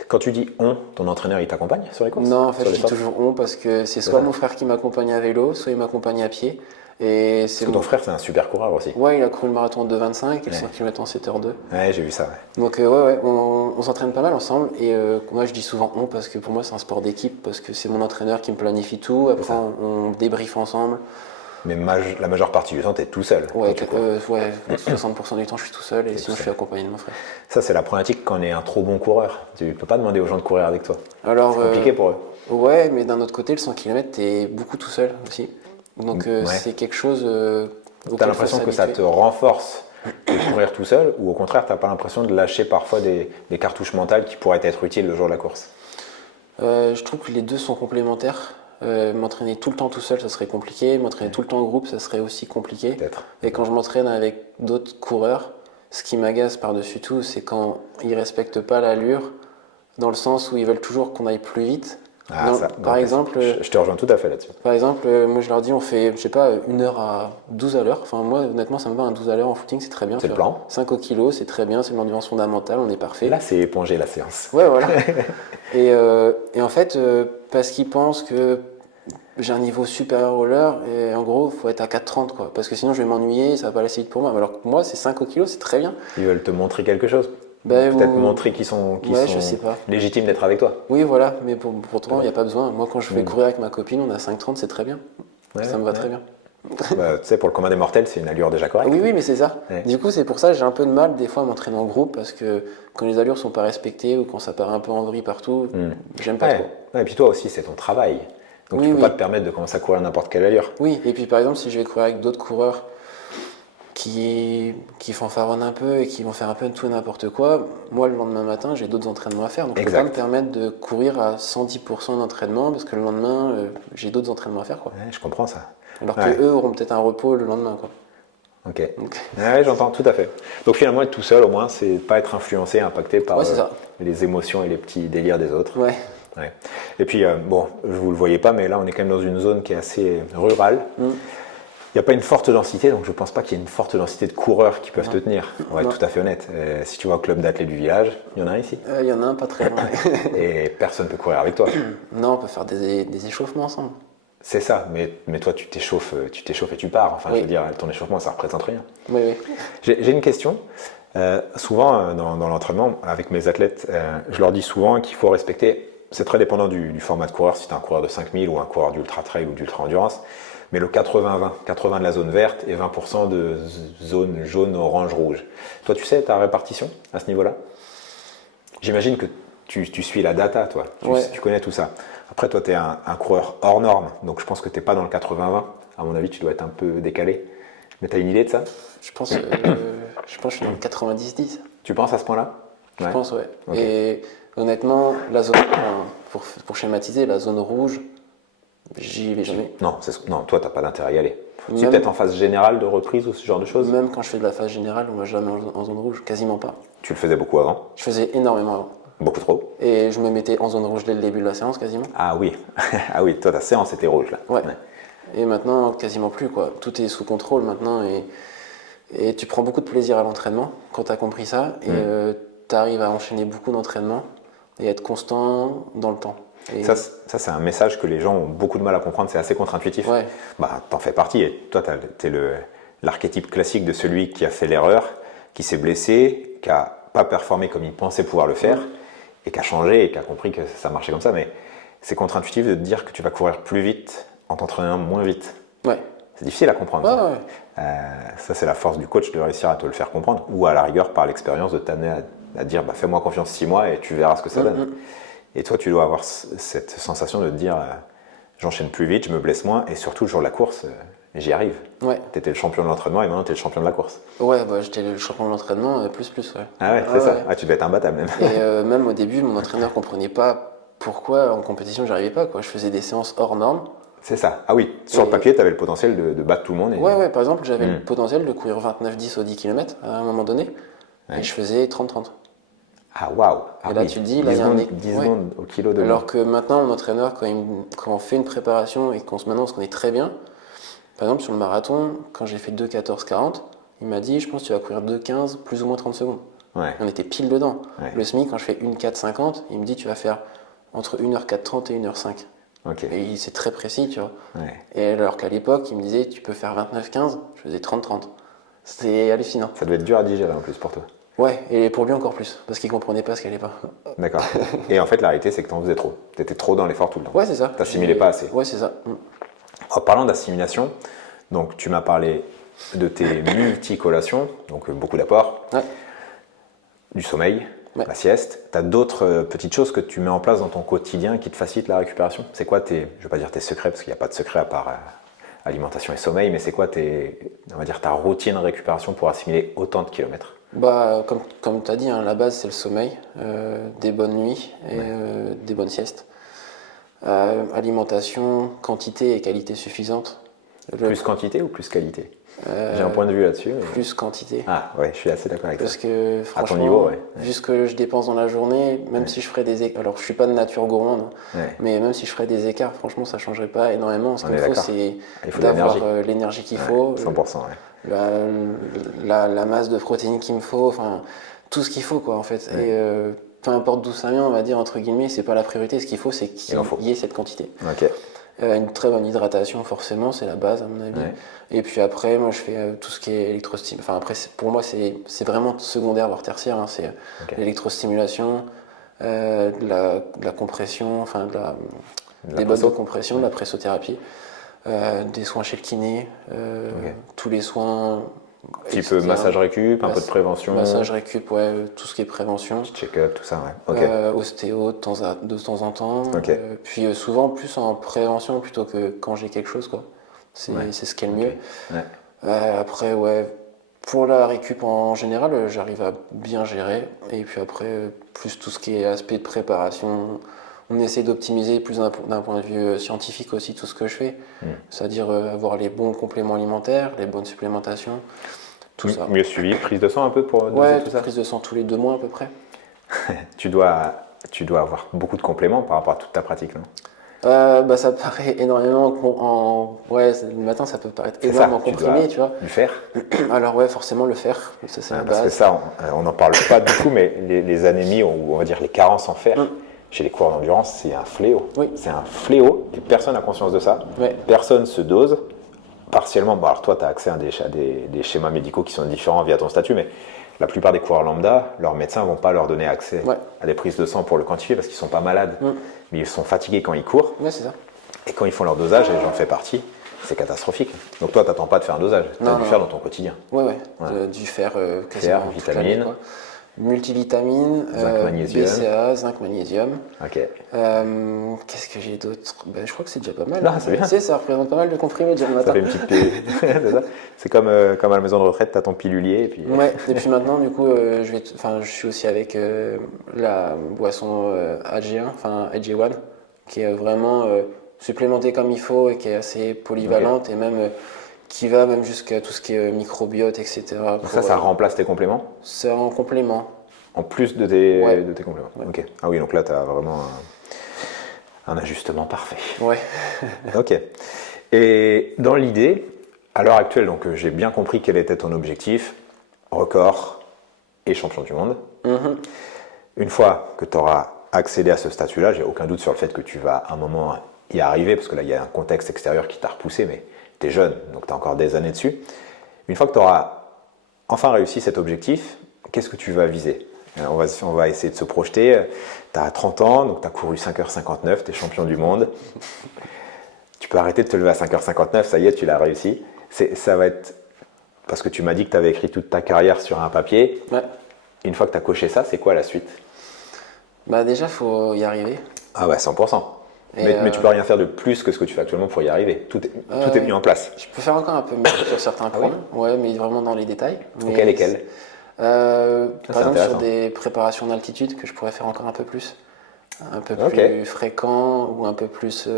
Quand tu dis on, ton entraîneur il t'accompagne sur les courses? Non, en fait, Sur je les dis sorties? toujours on parce que c'est soit mon frère qui m'accompagne à vélo, soit il m'accompagne à pied. Et c'est Parce que ton frère c'est un super coureur aussi. Ouais, il a couru le marathon en 2,25 et le 100 km en 7h02. Ouais, j'ai vu ça. Ouais. Donc, ouais, on s'entraîne pas mal ensemble. Et moi, je dis souvent on parce que pour moi, c'est un sport d'équipe, parce que c'est mon entraîneur qui me planifie tout. Après, on débriefe ensemble. Mais la majeure partie du temps, t'es tout seul. Ouais, quand tu cours. 60% du temps, je suis tout seul et sinon, je suis accompagné de mon frère. Ça, c'est la problématique quand on est un trop bon coureur. Tu peux pas demander aux gens de courir avec toi. Alors, C'est compliqué pour eux. Ouais, mais d'un autre côté, le 100 km, t'es beaucoup tout seul aussi. Donc, c'est quelque chose. T'as l'impression que ça te renforce de courir tout seul, ou au contraire, t'as pas l'impression de lâcher parfois des cartouches mentales qui pourraient être utiles le jour de la course? Je trouve que les deux sont complémentaires. M'entraîner tout le temps tout seul, ça serait compliqué. M'entraîner tout le temps en groupe, ça serait aussi compliqué. Peut-être. Et quand je m'entraîne avec d'autres coureurs, ce qui m'agace par-dessus tout, c'est quand ils respectent pas l'allure, dans le sens où ils veulent toujours qu'on aille plus vite, Ah, Non, ça, par donc, exemple, je te rejoins tout à fait là-dessus. moi je leur dis on fait, je sais pas, 1 heure à 12 à l'heure. Enfin, moi honnêtement, ça me va un 12 à l'heure en footing, c'est très bien. C'est Tu le vois. plan. 5 au kilo, c'est très bien, c'est de l'endurance fondamentale, on est parfait. Là, c'est épongé la séance. Ouais, voilà. Et en fait, parce qu'ils pensent que j'ai un niveau supérieur au leur, et en gros, il faut être à 4,30 quoi. Parce que sinon, je vais m'ennuyer, ça va pas aller assez vite pour moi. Alors que moi, c'est 5 au kilo, c'est très bien. Ils veulent te montrer quelque chose. Ben, Peut-être montrer qu'ils sont, ouais, je sais pas. légitimes d'être avec toi. Oui, voilà, mais pourtant, il n'y a pas besoin. Moi, quand je fais Mm. courir avec ma copine, on a 5,30, c'est très bien. Ouais, Ça me va ouais. très bien. Bah, tu sais, pour le commun des mortels, c'est une allure déjà correcte. Oui, oui, mais c'est ça. Ouais. Du coup, c'est pour ça que j'ai un peu de mal des fois à m'entraîner en groupe parce que quand les allures sont pas respectées ou quand ça part un peu en vrille partout, j'aime pas Ouais. trop. Ouais, et puis toi aussi, c'est ton travail. Donc Oui, tu peux oui. pas te permettre de commencer à courir à n'importe quelle allure. Oui, et puis par exemple, si je vais courir avec d'autres coureurs qui fanfaronnent un peu et qui vont faire un peu tout et n'importe quoi, moi le lendemain matin, j'ai d'autres entraînements à faire. Donc je peux pas Exact. me permettre de courir à 110% d'entraînement parce que le lendemain, j'ai d'autres entraînements à faire, quoi. Ouais, je comprends ça. Alors Ouais. que eux auront peut-être un repos le lendemain, quoi. Ok. Donc, Ouais, j'entends tout à fait. Donc finalement, être tout seul, au moins, c'est pas être influencé, impacté par ouais, c'est ça. les émotions et les petits délires des autres. Ouais. Ouais. Et puis, bon, vous le voyez pas, mais là, on est quand même dans une zone qui est assez rurale. Il n'y a pas une forte densité, donc je ne pense pas qu'il y ait une forte densité de coureurs qui peuvent te tenir. On va être Non. tout à fait honnête. Si tu vas au club d'athlètes du village, il y en a un ici. Il y en a un pas très loin. Et personne ne peut courir avec toi. Non, on peut faire des échauffements ensemble. C'est ça, mais toi, tu t'échauffes et tu pars. Enfin, Oui. je veux dire, ton échauffement, ça représente rien. Oui, oui. J'ai une question. Souvent, dans l'entraînement, avec mes athlètes, je leur dis souvent qu'il faut respecter, c'est très dépendant du format de coureur, si tu es un coureur de 5000 ou un coureur d'ultra trail ou d'ultra endurance, mais le 80-20, 80 de la zone verte et 20% de zone jaune, orange, rouge. Toi, tu sais ta répartition à ce niveau-là? J'imagine que tu suis la data, toi, Ouais. tu connais tout ça. Après, toi, tu es un coureur hors norme, donc je pense que tu n'es pas dans le 80-20. À mon avis, tu dois être un peu décalé. Mais tu as une idée de ça? Je pense que je suis dans le 90-10. Tu penses à ce point-là? Je pense, ouais. Ok. Et honnêtement, la zone, enfin, pour schématiser, la zone rouge, j'y vais jamais. Non, toi, tu n'as pas d'intérêt à y aller. C'est Même- peut-être en phase générale de reprise ou ce genre de choses? Même quand je fais de la phase générale, on va jamais en zone rouge, quasiment pas. Tu le faisais beaucoup avant? Je faisais énormément avant. Beaucoup trop? Et je me mettais en zone rouge dès le début de la séance, quasiment. Ah oui, ah oui, toi, ta séance était rouge là. Ouais. Et maintenant, quasiment plus, quoi. Tout est sous contrôle maintenant et tu prends beaucoup de plaisir à l'entraînement quand tu as compris ça. Et tu arrives à enchaîner beaucoup d'entraînements et être constant dans le temps. Et Ça, c'est un message que les gens ont beaucoup de mal à comprendre, c'est assez contre-intuitif. ouais, Bah, t'en fais partie, et toi, t'es l'archétype classique de celui qui a fait l'erreur, qui s'est blessé, qui a pas performé comme il pensait pouvoir le faire, et qui a changé, et qui a compris que ça marchait comme ça. Mais c'est contre-intuitif de te dire que tu vas courir plus vite en t'entraînant moins vite. ouais. C'est difficile à comprendre. Ouais, ça. ouais. Ça, c'est la force du coach de réussir à te le faire comprendre, ou à la rigueur, par l'expérience, de t'amener à dire bah, fais-moi confiance 6 mois et tu verras ce que ça donne. Et toi, tu dois avoir cette sensation de te dire j'enchaîne plus vite, je me blesse moins, et surtout le jour de la course, j'y arrive. Ouais, Tu étais le champion de l'entraînement et maintenant tu es le champion de la course. ouais, bah, j'étais le champion de l'entraînement, plus, ouais. Ah ouais, c'est ça. Ouais. Ah, tu devais être imbattable même. Et même au début, mon entraîneur comprenait pas pourquoi en compétition j'arrivais pas, quoi. Je faisais des séances hors normes. C'est ça. Ah oui, sur le papier, tu avais le potentiel de battre tout le monde. Et... Ouais, par exemple, j'avais le potentiel de courir 29-10 au 10 km à un moment donné, et je faisais 30-30. Ah waouh. Ah Et là, oui. tu te dis, là, il y a un 10 secondes au kilo de. Alors que maintenant, mon entraîneur, quand on fait une préparation et maintenant on se connaît très bien, par exemple sur le marathon, quand j'ai fait 2:14:40, il m'a dit, je pense que tu vas courir 2:15 plus ou moins 30 secondes. Ouais. On était pile dedans. Ouais. Le SMI, quand je fais 1:4:50, il me dit, tu vas faire entre 1h4:30 et 1h05. Ok. Et c'est très précis, tu vois. Ouais. Et alors qu'à l'époque, il me disait, tu peux faire 29:15, je faisais 30:30. C'était hallucinant. Ça devait être dur à digérer en plus pour toi. Ouais, et pour lui encore plus, parce qu'il comprenait pas ce qu'elle allait pas. D'accord. Et en fait, la réalité, c'est que tu en faisais trop. Tu étais trop dans l'effort tout le temps. Ouais, c'est ça. T'assimilais pas assez. Ouais, c'est ça. En parlant d'assimilation, donc tu m'as parlé de tes multicolations, donc beaucoup d'apports, Ouais. du sommeil, Ouais. la sieste. Tu as d'autres petites choses que tu mets en place dans ton quotidien qui te facilitent la récupération? C'est quoi je ne vais pas dire tes secrets, parce qu'il n'y a pas de secret à part alimentation et sommeil, mais c'est quoi on va dire, ta routine de récupération pour assimiler autant de kilomètres? Bah, comme tu as dit, hein, la base c'est le sommeil, des bonnes nuits et des bonnes siestes. Alimentation, quantité et qualité suffisante. Plus quantité ou plus qualité? Euh, J'ai un point de vue là-dessus. Mais... Plus quantité. Ah ouais, je suis assez d'accord avec Parce ça. que À ton franchement, niveau, ouais. vu ce que je dépense dans la journée, même si je ferais des écarts, alors je suis pas de nature gourmande, hein, Ouais. mais même si je ferais des écarts, franchement, ça changerait pas énormément. Ce On qu'il est me faut, d'accord. c'est Il faut de d'avoir l'énergie. l'énergie qu'il Ouais, faut, 100%. Ouais. la masse de protéines qu'il me faut, enfin, tout ce qu'il faut, quoi, en fait. Ouais. Et peu importe d'où ça vient, on va dire, entre guillemets, c'est pas la priorité. Ce qu'il faut, c'est Il en faut. qu'il y ait cette quantité. Ok. Une très bonne hydratation, forcément, c'est la base à mon avis. Ouais. Et puis après, moi je fais tout ce qui est électrostimulation. Enfin, après, pour moi, c'est vraiment secondaire, voire tertiaire. Hein. C'est Ok. l'électrostimulation, de la compression, enfin, De la des bottes de presso? compression, de la pressothérapie, des soins chez le kiné, Ok. tous les soins. Petit peu massage récup, un peu de prévention. Massage récup, ouais, tout ce qui est prévention. Check-up, tout ça, ouais. Ok. Ostéo de temps en temps. Ok. Puis souvent plus en prévention plutôt que quand j'ai quelque chose, quoi. C'est Ouais. ce qui est le mieux. Ouais. Après, ouais, pour la récup en général, j'arrive à bien gérer. Et puis après, plus tout ce qui est aspect de préparation, on essaie d'optimiser plus d'un point de vue scientifique aussi tout ce que je fais. C'est-à-dire avoir les bons compléments alimentaires, les bonnes supplémentations, tout ça. Mieux suivi, prise de sang un peu pour doser Ouais, tout ça? prise de sang tous les 2 mois à peu près. Tu dois avoir beaucoup de compléments par rapport à toute ta pratique, non? Bah, ça paraît énormément ouais, le matin ça peut paraître C'est énorme ça, en comprimé, tu vois. Du fer? Alors ouais, forcément le fer, ça c'est la Parce que base. ça, on n'en parle pas du tout, mais les anémies, ou on va dire les carences en fer, chez les coureurs d'endurance, c'est un fléau. Oui. C'est un fléau et personne n'a conscience de ça. Ouais. Personne se dose. Partiellement, bon, alors toi, tu as accès à des schémas médicaux qui sont différents via ton statut, mais la plupart des coureurs lambda, leurs médecins ne vont pas leur donner accès à des prises de sang pour le quantifier parce qu'ils ne sont pas malades, mais ils sont fatigués quand ils courent. Ouais, c'est ça. Et quand ils font leur dosage, et j'en fais partie, c'est catastrophique. Donc toi, tu n'attends pas de faire un dosage, tu as dû faire dans ton quotidien. Ouais. Du fer quasiment Fer, toute l'année, vitamines. quoi. Multivitamines, Zinc, magnésium. BCA, zinc, magnésium. Ok. Qu'est-ce que j'ai d'autre? Ben, je crois que c'est déjà pas mal. Non, c'est bien. Tu sais, ça représente pas mal de comprimés déjà le matin. Ça fait une petite c'est ça. C'est comme à la maison de retraite, tu as ton pilulier. Et puis... Ouais, et puis maintenant, du coup, je suis aussi avec la boisson AG1, enfin AG1, qui est vraiment supplémentée comme il faut et qui est assez polyvalente et même qui va même jusqu'à tout ce qui est microbiote, etc. Donc ça remplace tes compléments? C'est en complément. En plus de tes, Ouais. de tes compléments. Ok. Ah oui, donc là, tu as vraiment un ajustement parfait. Ouais. Ok. Et dans l'idée, à l'heure actuelle, donc j'ai bien compris quel était ton objectif, record et champion du monde. Une fois que tu auras accédé à ce statut-là, j'ai aucun doute sur le fait que tu vas à un moment y arriver, parce que là, il y a un contexte extérieur qui t'a repoussé, mais tu es jeune, donc tu as encore des années dessus. Une fois que tu auras enfin réussi cet objectif, qu'est-ce que tu vas viser? On va essayer de se projeter. Tu as 30 ans, donc tu as couru 5h59, tu es champion du monde. Tu peux arrêter de te lever à 5h59, ça y est, tu l'as réussi. Ça va être parce que tu m'as dit que tu avais écrit toute ta carrière sur un papier. Ouais. Une fois que tu as coché ça, c'est quoi la suite? Bah déjà, faut y arriver. Ah ouais, 100%. Mais tu peux rien faire de plus que ce que tu fais actuellement pour y arriver. Tout est mis en place. Je peux faire encore un peu mieux sur certains points, ouais, mais vraiment dans les détails. Ok, Mais lesquels? par exemple intéressant. sur des préparations d'altitude que je pourrais faire encore un peu plus Ok. plus fréquent ou un peu plus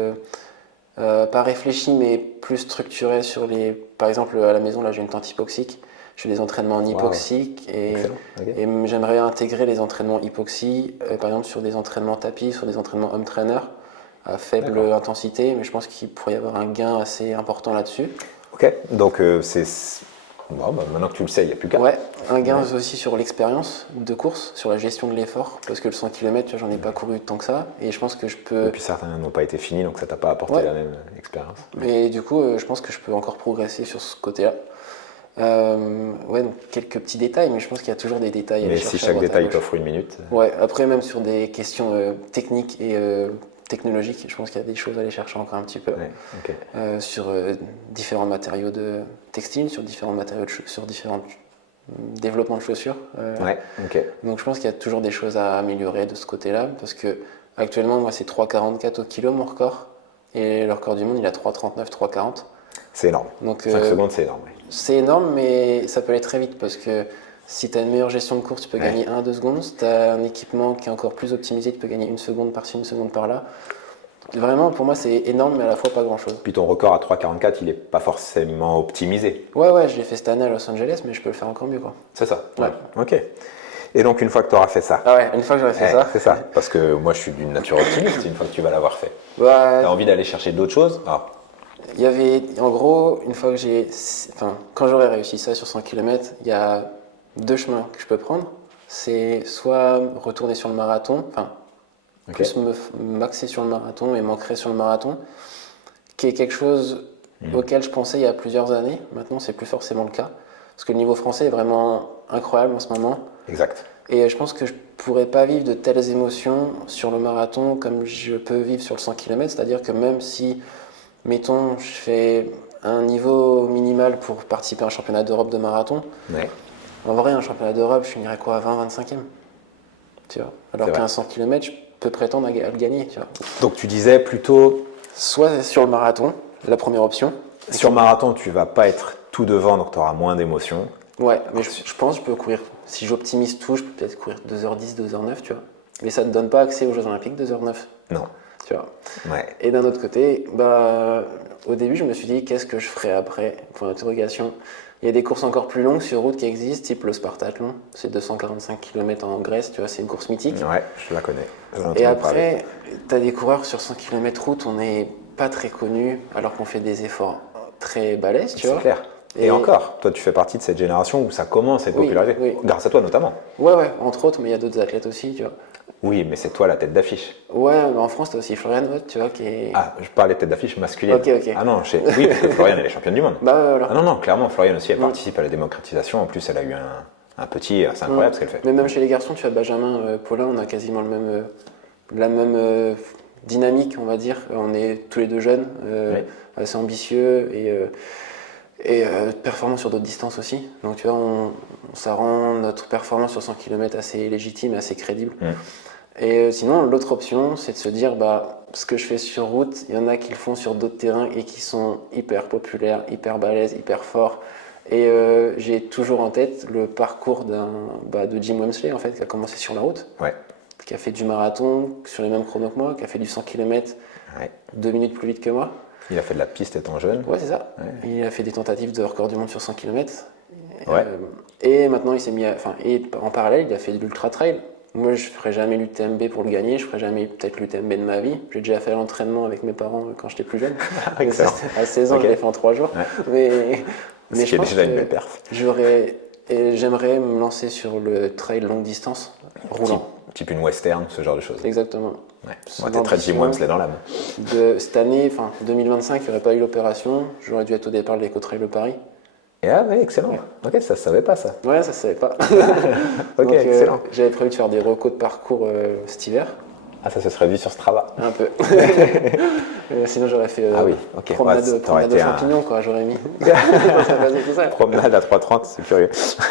pas réfléchi mais plus structuré sur les, par exemple à la maison là j'ai une tente hypoxique, je fais des entraînements en hypoxique et, Excellent. Ok. et j'aimerais intégrer les entraînements hypoxie par exemple sur des entraînements tapis, sur des entraînements home trainer à faible intensité, mais je pense qu'il pourrait y avoir un gain assez important là-dessus. Ok, donc bon, bah, maintenant que tu le sais, il n'y a plus qu'à. Ouais, un gain aussi sur l'expérience de course, sur la gestion de l'effort, parce que le 100 km, j'en ai pas couru tant que ça, et je pense que je peux... Et puis certains n'ont pas été finis, donc ça t'a pas apporté la même expérience. Et du coup, je pense que je peux encore progresser sur ce côté-là. Ouais, donc quelques petits détails, mais je pense qu'il y a toujours des détails à Mais aller si chercher à chaque droite, à détail gauche. t'offre une minute. Ouais, après même sur des questions techniques et technologiques, je pense qu'il y a des choses à aller chercher encore un petit peu. Ouais, ok. Sur différents matériaux de textile, sur différents matériaux sur différents développements de chaussures. Ouais, ok. Donc je pense qu'il y a toujours des choses à améliorer de ce côté-là, parce que actuellement moi c'est 3,44 au kilo mon record, et le record du monde il a 3,39, 3,40. C'est énorme. Donc 5 secondes, c'est énorme. Ouais. c'est énorme, mais ça peut aller très vite, parce que si tu as une meilleure gestion de course, tu peux gagner 1 à 2 secondes. Si tu as un équipement qui est encore plus optimisé, tu peux gagner 1 seconde par-ci, 1 seconde par-là. Vraiment, pour moi, c'est énorme, mais à la fois pas grand-chose. Puis ton record à 3,44, il n'est pas forcément optimisé. Ouais, je l'ai fait cette année à Los Angeles, mais je peux le faire encore mieux, quoi. C'est ça? Ouais. Ok. Et donc, une fois que tu auras fait ça, Ah ouais, une fois que j'aurai fait ça. c'est ça. Parce que moi, je suis d'une nature optimiste une fois que tu vas l'avoir fait. Tu Bah, as envie d'aller chercher d'autres choses? Ah, il y avait, en gros, une fois que quand j'aurai réussi ça sur 100 km, il y a deux chemins que je peux prendre. C'est soit retourner sur le marathon, ok. plus m'axer sur le marathon et m'ancrer sur le marathon, qui est quelque chose auquel je pensais il y a plusieurs années. Maintenant, c'est plus forcément le cas. Parce que le niveau français est vraiment incroyable en ce moment. Exact. Et je pense que je pourrais pas vivre de telles émotions sur le marathon comme je peux vivre sur le 100 km. C'est-à-dire que même si, mettons, je fais un niveau minimal pour participer à un championnat d'Europe de marathon, Ouais. en vrai, un championnat d'Europe, je finirais quoi, 20-25e, tu vois. Alors C'est vrai. qu'un 100 km, je peux prétendre à le gagner, tu vois. Donc, tu disais plutôt, Soit sur le marathon, la première option. sur marathon, tu vas pas être tout devant, donc tu auras moins d'émotions. Ouais, mais je pense que je peux courir. Si j'optimise tout, je peux peut-être courir 2h10, 2h09, tu vois. Mais ça ne te donne pas accès aux Jeux Olympiques 2h09, Non. tu vois. Ouais. Et d'un autre côté, au début, je me suis dit, qu'est-ce que je ferais après? Point d'interrogation. Il y a des courses encore plus longues sur route qui existent, type le Spartathlon. C'est 245 km en Grèce, tu vois, c'est une course mythique. Ouais, je la connais. J'en ai Et entendu parler. après, tu as des coureurs sur 100 km route, on n'est pas très connus, alors qu'on fait des efforts très balèzes, tu C'est vois. clair. Et encore, toi, tu fais partie de cette génération où ça commence à être Oui, popularisé. oui. Grâce à toi, notamment. Ouais, entre autres, mais il y a d'autres athlètes aussi, tu vois. Oui, mais c'est toi la tête d'affiche. Ouais, mais en France, t'as aussi Florian Haute, tu vois, qui est... Ah, je parlais tête d'affiche masculine. Ok. Ah non, oui, parce que Florian, elle est championne du monde. Bah ouais, voilà. Ah non, clairement, Florian aussi, elle participe à la démocratisation. En plus, elle a eu un petit. C'est incroyable ce qu'elle fait. Mais même chez les garçons, tu vois, Benjamin, Paulin, on a quasiment la même dynamique, on va dire. On est tous les deux jeunes, assez ambitieux et performants sur d'autres distances aussi. Donc tu vois, ça rend notre performance sur 100 km assez légitime, assez crédible. Et sinon, l'autre option, c'est de se dire, ce que je fais sur route, il y en a qui le font sur d'autres terrains et qui sont hyper populaires, hyper balèzes, hyper forts. Et j'ai toujours en tête le parcours de Jim Wemsley, en fait, qui a commencé sur la route, qui a fait du marathon sur les mêmes chronos que moi, qui a fait du 100 km 2 minutes plus vite que moi. Il a fait de la piste étant jeune. Ouais, c'est ça. Ouais. Il a fait des tentatives de record du monde sur 100 km. Ouais. Et maintenant, il s'est mis et en parallèle, il a fait de l'ultra trail. Moi, je ne ferai jamais l'UTMB pour le gagner, je ne ferai jamais peut-être l'UTMB de ma vie. J'ai déjà fait l'entraînement avec mes parents quand j'étais plus jeune. À 16 ans, je l'ai fait en 3 jours. Ouais. Mais je pense déjà une belle perf. J'aimerais me lancer sur le trail longue distance, roulant. Type une western, ce genre de choses. Exactement. Ouais. T'es très Jim Wemsley dans l'âme. Cette année, 2025, il n'y aurait pas eu l'opération. J'aurais dû être au départ de l'Eco-Trail de Paris. Et excellent. Ouais. Ok, ça ne savait pas ça. Ouais, ça ne savait pas. Ok, excellent. J'avais prévu de faire des recos de parcours cet hiver. Ah, ça se serait vu sur Strava. Un peu. Sinon, j'aurais fait promenade de champignons, quoi, j'aurais mis. Promenade à 3,30, c'est curieux.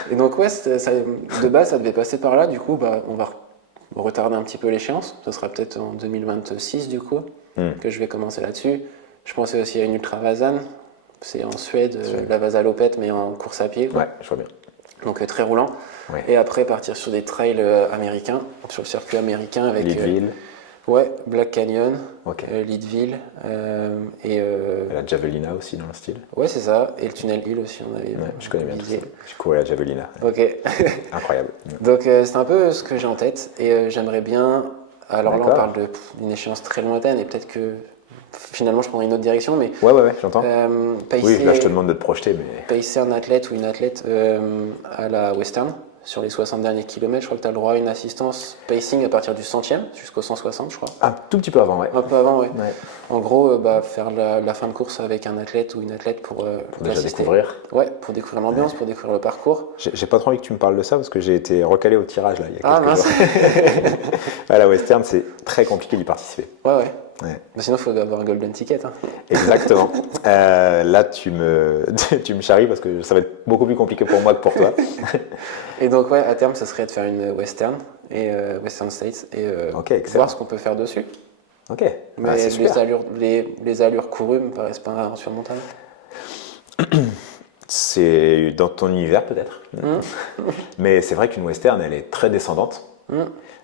Et donc, de base, ça devait passer par là. Du coup, on va retarder un petit peu l'échéance. Ce sera peut-être en 2026, du coup, que je vais commencer là-dessus. Je pensais aussi à une Ultra Vasan. C'est en Suède, la Vasalopette, mais en course à pied. Quoi. Ouais, je vois bien. Donc très roulant. Ouais. Et après partir sur des trails américains, sur le circuit américain avec Leadville. Black Canyon, Leadville et la Javelina aussi dans le style. Ouais, c'est ça. Et le Tunnel Hill aussi, on avait. Je connais bien tout ça. Je courais la Javelina. Ok. Incroyable. Donc c'est un peu ce que j'ai en tête et j'aimerais bien. Alors là, on parle d'une échéance très lointaine et peut-être que finalement je prendrai une autre direction, mais ouais, j'entends. Pacer, là je te demande de te projeter, mais pacer un athlète ou une athlète à la western sur les 60 derniers kilomètres, je crois que tu as le droit à une assistance pacing à partir du 100e jusqu'au 160, je crois. Un tout petit peu avant, ouais. Un peu avant, ouais. En gros, faire la fin de course avec un athlète ou une athlète pour déjà découvrir. Ouais, pour découvrir l'ambiance, pour découvrir le parcours. J'ai pas trop envie que tu me parles de ça parce que j'ai été recalé au tirage là il y a quelques jours. À la western, c'est très compliqué d'y participer. Ouais. Sinon, il faut avoir un golden ticket. Hein. Exactement. Là, tu me charries parce que ça va être beaucoup plus compliqué pour moi que pour toi. Et donc, à terme, ça serait de faire une western et Western States et voir ce qu'on peut faire dessus. Ok. Mais les allures courues me paraissent pas insurmontables. C'est dans ton univers peut-être. Mais c'est vrai qu'une western, elle est très descendante.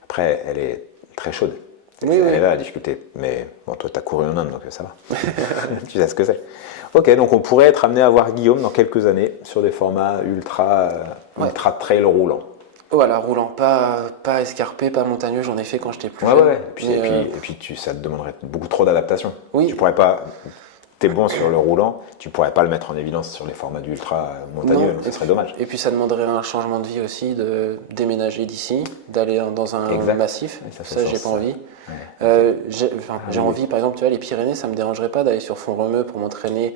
Après, elle est très chaude. Oui, Elle oui. est là la difficulté. Mais bon, toi, tu as couru en Inde, donc ça va. Tu sais ce que c'est. Ok, donc on pourrait être amené à voir Guillaume dans quelques années sur des formats Ouais. ultra trail roulants. Voilà, roulant, pas escarpé, pas montagneux, j'en ai fait quand j'étais plus Ouais, jeune. ouais. Et puis, Mais, ça te demanderait beaucoup trop d'adaptation. oui. Tu pourrais pas. T'es bon sur le roulant, tu pourrais pas le mettre en évidence sur les formats d'ultra montagneux, Non, donc ce serait dommage. et puis ça demanderait un changement de vie aussi, de déménager d'ici, d'aller dans un Exact. massif. Et ça fait Ça, sens, j'ai pas ça. envie. Ouais. J'ai envie, par exemple, tu vois, les Pyrénées, ça me dérangerait pas d'aller sur Font-Romeu pour m'entraîner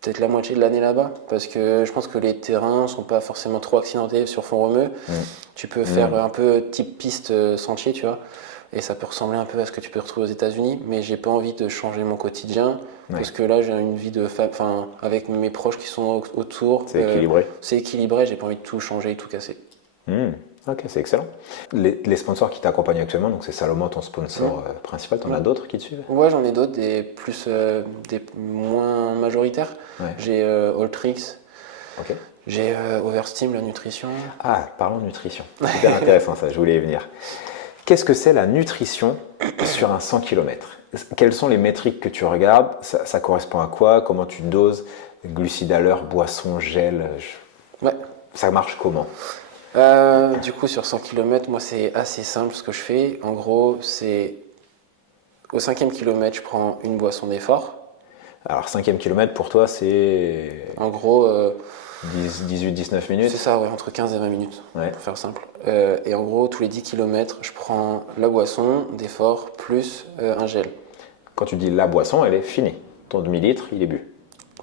peut-être la moitié de l'année là-bas, parce que je pense que les terrains sont pas forcément trop accidentés sur Font-Romeu. Tu peux faire un peu type piste sentier, tu vois, et ça peut ressembler un peu à ce que tu peux retrouver aux États-Unis, mais j'ai pas envie de changer mon quotidien, parce que là j'ai une vie enfin, avec mes proches qui sont autour. C'est équilibré. C'est équilibré, j'ai pas envie de tout changer et tout casser. Ok, c'est excellent. Les sponsors qui t'accompagnent actuellement, donc c'est Salomon ton sponsor principal, t'en as d'autres qui te suivent? Ouais, j'en ai d'autres, des moins majoritaires. Ouais. J'ai Alltrix, Ok. j'ai Oversteam, la nutrition. Ah, parlons nutrition. Super intéressant ça, je voulais y venir. Qu'est-ce que c'est la nutrition sur un 100 km? Quelles sont les métriques que tu regardes? Ça correspond à quoi? Comment tu doses? Glucides à l'heure, boisson, gel? Ouais. Ça marche comment? Du coup, sur 100 km, moi, c'est assez simple ce que je fais. En gros, c'est au 5e kilomètre, je prends une boisson d'effort. Alors, 5e kilomètre pour toi, c'est En gros, 18-19 minutes? c'est ça, ouais, entre 15 et 20 minutes, Ouais. pour faire simple. Et en gros, tous les 10 km, je prends la boisson d'effort plus un gel. Quand tu dis la boisson, elle est finie. Ton demi-litre, il est bu.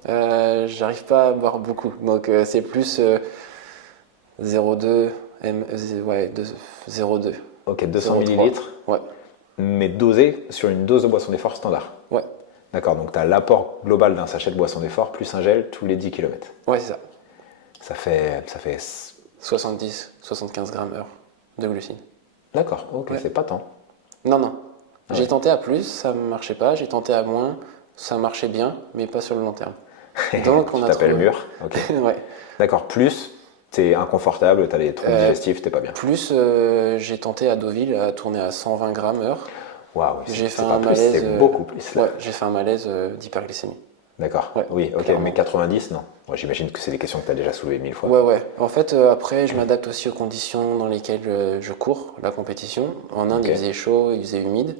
J'arrive pas à boire beaucoup, donc c'est plus 0,2 ouais, 0,2. Ok, 200 0,3. millilitres, Ouais, mais dosé sur une dose de boisson d'effort standard. ouais, D'accord, donc tu as l'apport global d'un sachet de boisson d'effort plus un gel tous les 10 km. ouais, c'est ça. Ça fait 70-75 grammes heure de glucides. D'accord, ok, Ouais. c'est pas tant. Non, non. J'ai Ouais. tenté à plus, ça ne marchait pas. J'ai tenté à moins, ça marchait bien, mais pas sur le long terme. Donc on Tu a t'appelles trouvé. mûr. Ok. Ouais. D'accord, plus t'es inconfortable, t'as des troubles digestifs, t'es pas bien. Plus j'ai tenté à Deauville à tourner à 120 grammes heure. Waouh, J'ai c'est fait pas un plus, malaise. c'est beaucoup plus là. Ouais, j'ai fait un malaise d'hyperglycémie. D'accord, Ouais, oui, ok, clairement. mais 90, non. Moi j'imagine que c'est des questions que tu as déjà soulevées 1000 fois. Ouais, ouais. En fait, après, je m'adapte aussi aux conditions dans lesquelles je cours, la compétition. En Inde, Ok. il faisait chaud, il faisait humide.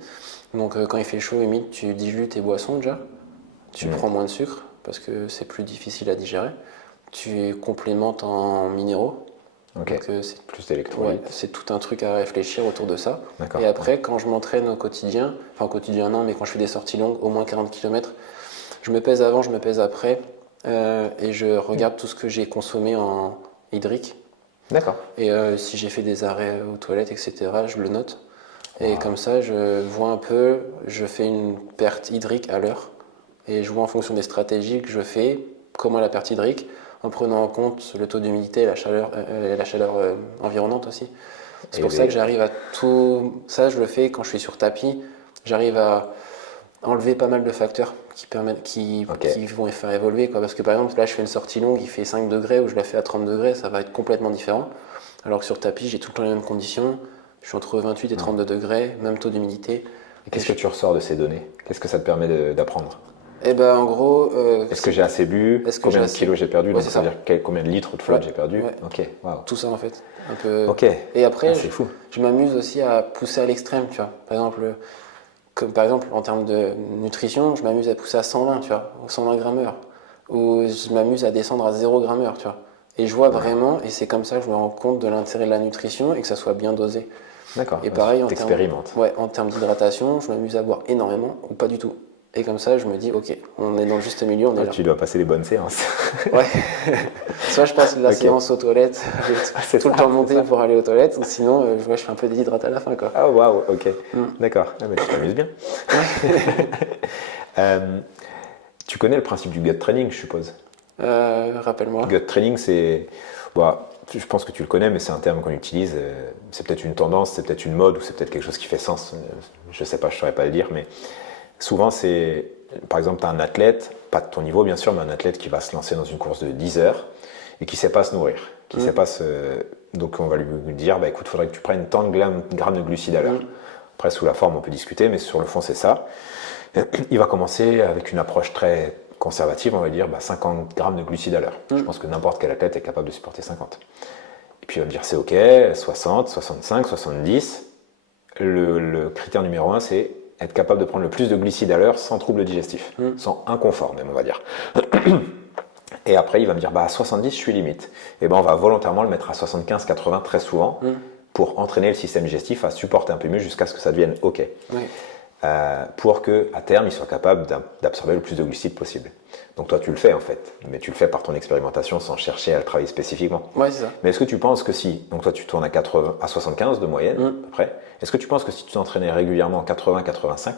Donc, quand il fait chaud, humide, tu dilues tes boissons déjà. Tu prends moins de sucre parce que c'est plus difficile à digérer. Tu complémentes en minéraux. Ok, Donc, c'est plus ouais, d'électrolytes. c'est tout un truc à réfléchir autour de ça. D'accord. Et après, quand je m'entraîne au quotidien, enfin au quotidien non, mais quand je fais des sorties longues, au moins 40 km, je me pèse avant, je me pèse après, et je regarde tout ce que j'ai consommé en hydrique. D'accord. Et si j'ai fait des arrêts aux toilettes, etc., je le note. Et comme ça, je vois un peu, je fais une perte hydrique à l'heure. Et je vois en fonction des stratégies que je fais, comment la perte hydrique, en prenant en compte le taux d'humidité et la chaleur environnante aussi. C'est Et pour ça que j'arrive à tout. Ça, je le fais quand je suis sur tapis. J'arrive à enlever pas mal de facteurs qui vont faire évoluer, quoi. Parce que par exemple, là, je fais une sortie longue, il fait 5 degrés, ou je la fais à 30 degrés, ça va être complètement différent. Alors que sur tapis, j'ai tout le temps les mêmes conditions. Je suis entre 28 et 32 degrés, même taux d'humidité. Et qu'est-ce que tu ressors de ces données? Qu'est-ce que ça te permet d'apprendre? Et ben en gros. Est-ce que j'ai assez bu? Est-ce que Combien j'ai de assez- kilos j'ai perdu? Ouais, Donc c'est ça veut ça. dire combien de litres de flotte j'ai perdu? Ouais. Ok, waouh. Tout ça en fait. Un peu. Ok. Et après, Ah, c'est fou. je m'amuse aussi à pousser à l'extrême, tu vois. Par exemple, en termes de nutrition, je m'amuse à pousser à 120, tu vois, ou 120 grammes heure. Ou je m'amuse à descendre à 0 gramme heure, tu vois. Et je vois vraiment, et c'est comme ça que je me rends compte de l'intérêt de la nutrition et que ça soit bien dosé. D'accord. Et pareil, T'expérimentes. en termes d'hydratation, je m'amuse à boire énormément ou pas du tout. Et comme ça, je me dis, ok, on est dans le juste milieu, on est là. Tu dois passer les bonnes séances. Ouais. Soit je passe la Ok. séance aux toilettes, C'est tout le ça, temps c'est monter ça. pour aller aux toilettes, ou sinon, je fais un peu d'hydrate à la fin, quoi. Ah waouh, ok. D'accord. Ah, mais tu t'amuses bien. Tu connais le principe du gut training, je suppose. Rappelle-moi. Gut training, c'est. Bah, je pense que tu le connais, mais c'est un terme qu'on utilise. C'est peut-être une tendance, c'est peut-être une mode, ou c'est peut-être quelque chose qui fait sens. Je sais pas, je saurais pas le dire, mais souvent c'est. Par exemple, tu as un athlète, pas de ton niveau bien sûr, mais un athlète qui va se lancer dans une course de 10 heures et qui ne sait pas se nourrir. Donc on va lui dire, bah, écoute, il faudrait que tu prennes tant de grammes de glucides à l'heure. Après, sous la forme, on peut discuter, mais sur le fond, c'est ça. Il va commencer avec une approche très conservative, on va dire 50 grammes de glucides à l'heure. Je pense que n'importe quel athlète est capable de supporter 50. Et puis il va me dire c'est ok, 60, 65, 70. Le critère numéro 1, c'est être capable de prendre le plus de glucides à l'heure sans trouble digestif, sans inconfort même, on va dire. Et après, il va me dire à 70, je suis limite. Et ben on va volontairement le mettre à 75, 80 très souvent pour entraîner le système digestif à supporter un peu mieux jusqu'à ce que ça devienne ok. Oui. Pour qu'à terme, il soit capable d'absorber le plus de glucides possible. Donc toi, tu le fais en fait, mais tu le fais par ton expérimentation sans chercher à le travailler spécifiquement. Ouais, c'est ça. Mais est-ce que tu penses que si, donc toi tu tournes à 75 de moyenne, après, est-ce que tu penses que si tu t'entraînais régulièrement 80-85,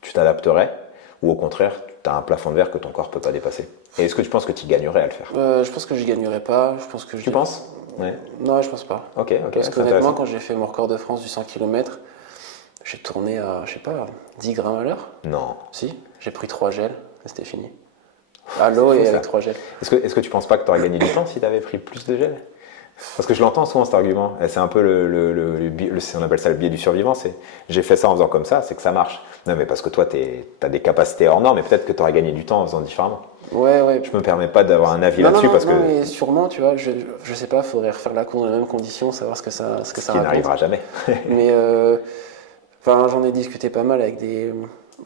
tu t'adapterais, ou au contraire, tu as un plafond de verre que ton corps ne peut pas dépasser? Et est-ce que tu penses que tu gagnerais à le faire? Je pense que je gagnerais pas. Tu penses? Ouais. Non, je pense pas. Ok, Parce c'est qu'honnêtement, intéressant. quand j'ai fait mon record de France du 100 km, j'ai tourné à, je sais pas, 10 grammes à l'heure. Non. Si, j'ai pris 3 gels et c'était fini. À l'eau et ça. avec 3 gels. Est-ce que tu penses pas que tu aurais gagné du temps si tu avais pris plus de gel? Parce que je l'entends souvent cet argument, et c'est un peu on appelle ça le biais du survivant, c'est j'ai fait ça en faisant comme ça, c'est que ça marche. Non mais parce que toi tu as des capacités hors normes, et peut-être que tu aurais gagné du temps en faisant différemment. Ouais. Je me permets pas d'avoir un avis Non, là-dessus non, parce non, que mais sûrement, tu vois, je sais pas, faudrait refaire la course dans les mêmes conditions, savoir ce que ça ce qui raconte. n'arrivera jamais. Mais j'en ai discuté pas mal avec des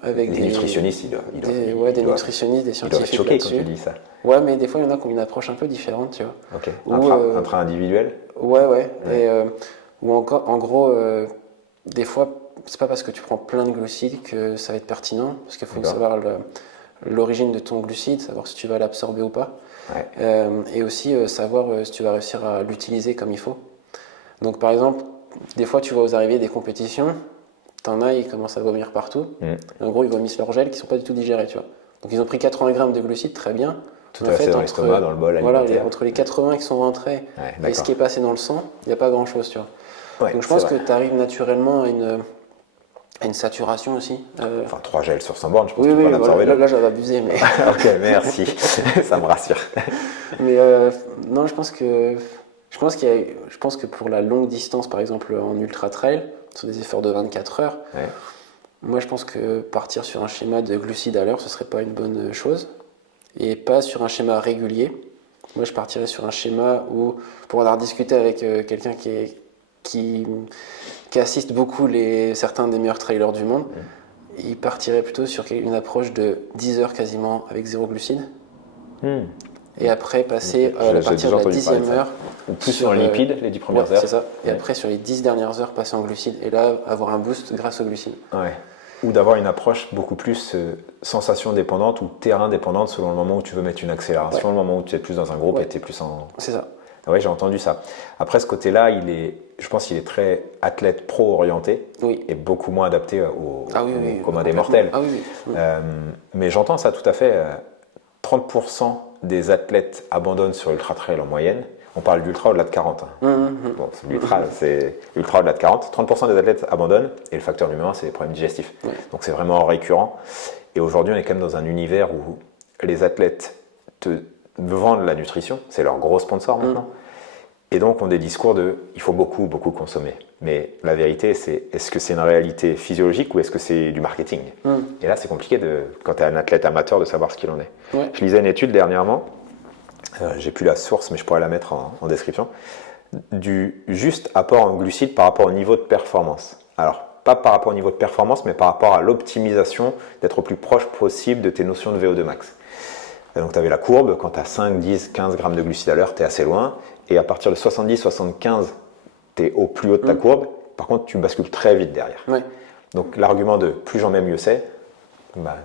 nutritionnistes, des nutritionnistes, des ils doivent être scientifiques choqués quand là-dessus. tu dis ça. Ouais, mais des fois, il y en a qui ont une approche un peu différente, tu vois. Ok. Ou, Un train individuel? Ouais. Et, ou encore, en gros, des fois, c'est pas parce que tu prends plein de glucides que ça va être pertinent, parce qu'il faut D'accord. savoir l'origine de ton glucide, savoir si tu vas l'absorber ou pas. Ouais. Et aussi savoir si tu vas réussir à l'utiliser comme il faut. Donc par exemple, des fois tu vois aux arrivées des compétitions, t'en as, ils commencent à vomir partout. En gros, ils vomissent leurs gels qui sont pas du tout digérés, tu vois. Donc ils ont pris 80 grammes de glucides, très bien. Tout à fait dans l'estomac, dans le bol alimentaire. Entre les 80 qui sont rentrés et ce qui est passé dans le sang, il n'y a pas grand chose, tu vois. Ouais, donc je pense que tu arrives naturellement à une saturation aussi. Enfin, 3 gels sur 100 bornes, je pense Oui, que tu peux oui, en absorber. là j'avais abusé, mais. Ok, merci, ça me rassure. Mais non, je pense que pour la longue distance, par exemple en ultra trail, sur des efforts de 24 heures, moi je pense que partir sur un schéma de glucides à l'heure, ce serait pas une bonne chose, et pas sur un schéma régulier. Moi je partirais sur un schéma où, pour en avoir discuté avec quelqu'un qui assiste beaucoup certains des meilleurs trailers du monde, il partirait plutôt sur une approche de 10 heures quasiment avec zéro glucides. Et après passer à partir de la 10e heure. Ou plus sur lipides, les 10 premières heures. C'est ça. Et après, sur les 10 dernières heures, passer en glucides. Et là, avoir un boost grâce aux glucides. Ouais. Ou d'avoir une approche beaucoup plus sensation dépendante ou terrain dépendante selon le moment où tu veux mettre une accélération, le moment où tu es plus dans un groupe et tu es plus en. C'est ça. Oui, j'ai entendu ça. Après, ce côté-là, je pense qu'il est très athlète pro-orienté et beaucoup moins adapté au commun des mortels. Ah oui. Mais j'entends ça tout à fait. 30% des athlètes abandonnent sur Ultra Trail en moyenne. On parle d'ultra au-delà de 40. Bon, l'ultra, c'est ultra au-delà de 40. 30% des athlètes abandonnent et le facteur numéro 1, c'est les problèmes digestifs. Donc c'est vraiment récurrent. Et aujourd'hui, on est quand même dans un univers où les athlètes te vendent la nutrition, c'est leur gros sponsor maintenant. Et donc, on a des discours de il faut beaucoup, beaucoup consommer. Mais la vérité, c'est est-ce que c'est une réalité physiologique ou est-ce que c'est du marketing? Et là, c'est compliqué, quand tu es un athlète amateur, de savoir ce qu'il en est. Je lisais une étude dernièrement, j'ai plus la source, mais je pourrais la mettre en description, du juste apport en glucides par rapport au niveau de performance. Alors, pas par rapport au niveau de performance, mais par rapport à l'optimisation d'être au plus proche possible de tes notions de VO2 max. Et donc, tu avais la courbe, quand tu as 5, 10, 15 grammes de glucides à l'heure, tu es assez loin. Et à partir de 70, 75, tu es au plus haut de ta courbe. Par contre, tu bascules très vite derrière. Donc, l'argument de plus j'en mets, mieux c'est,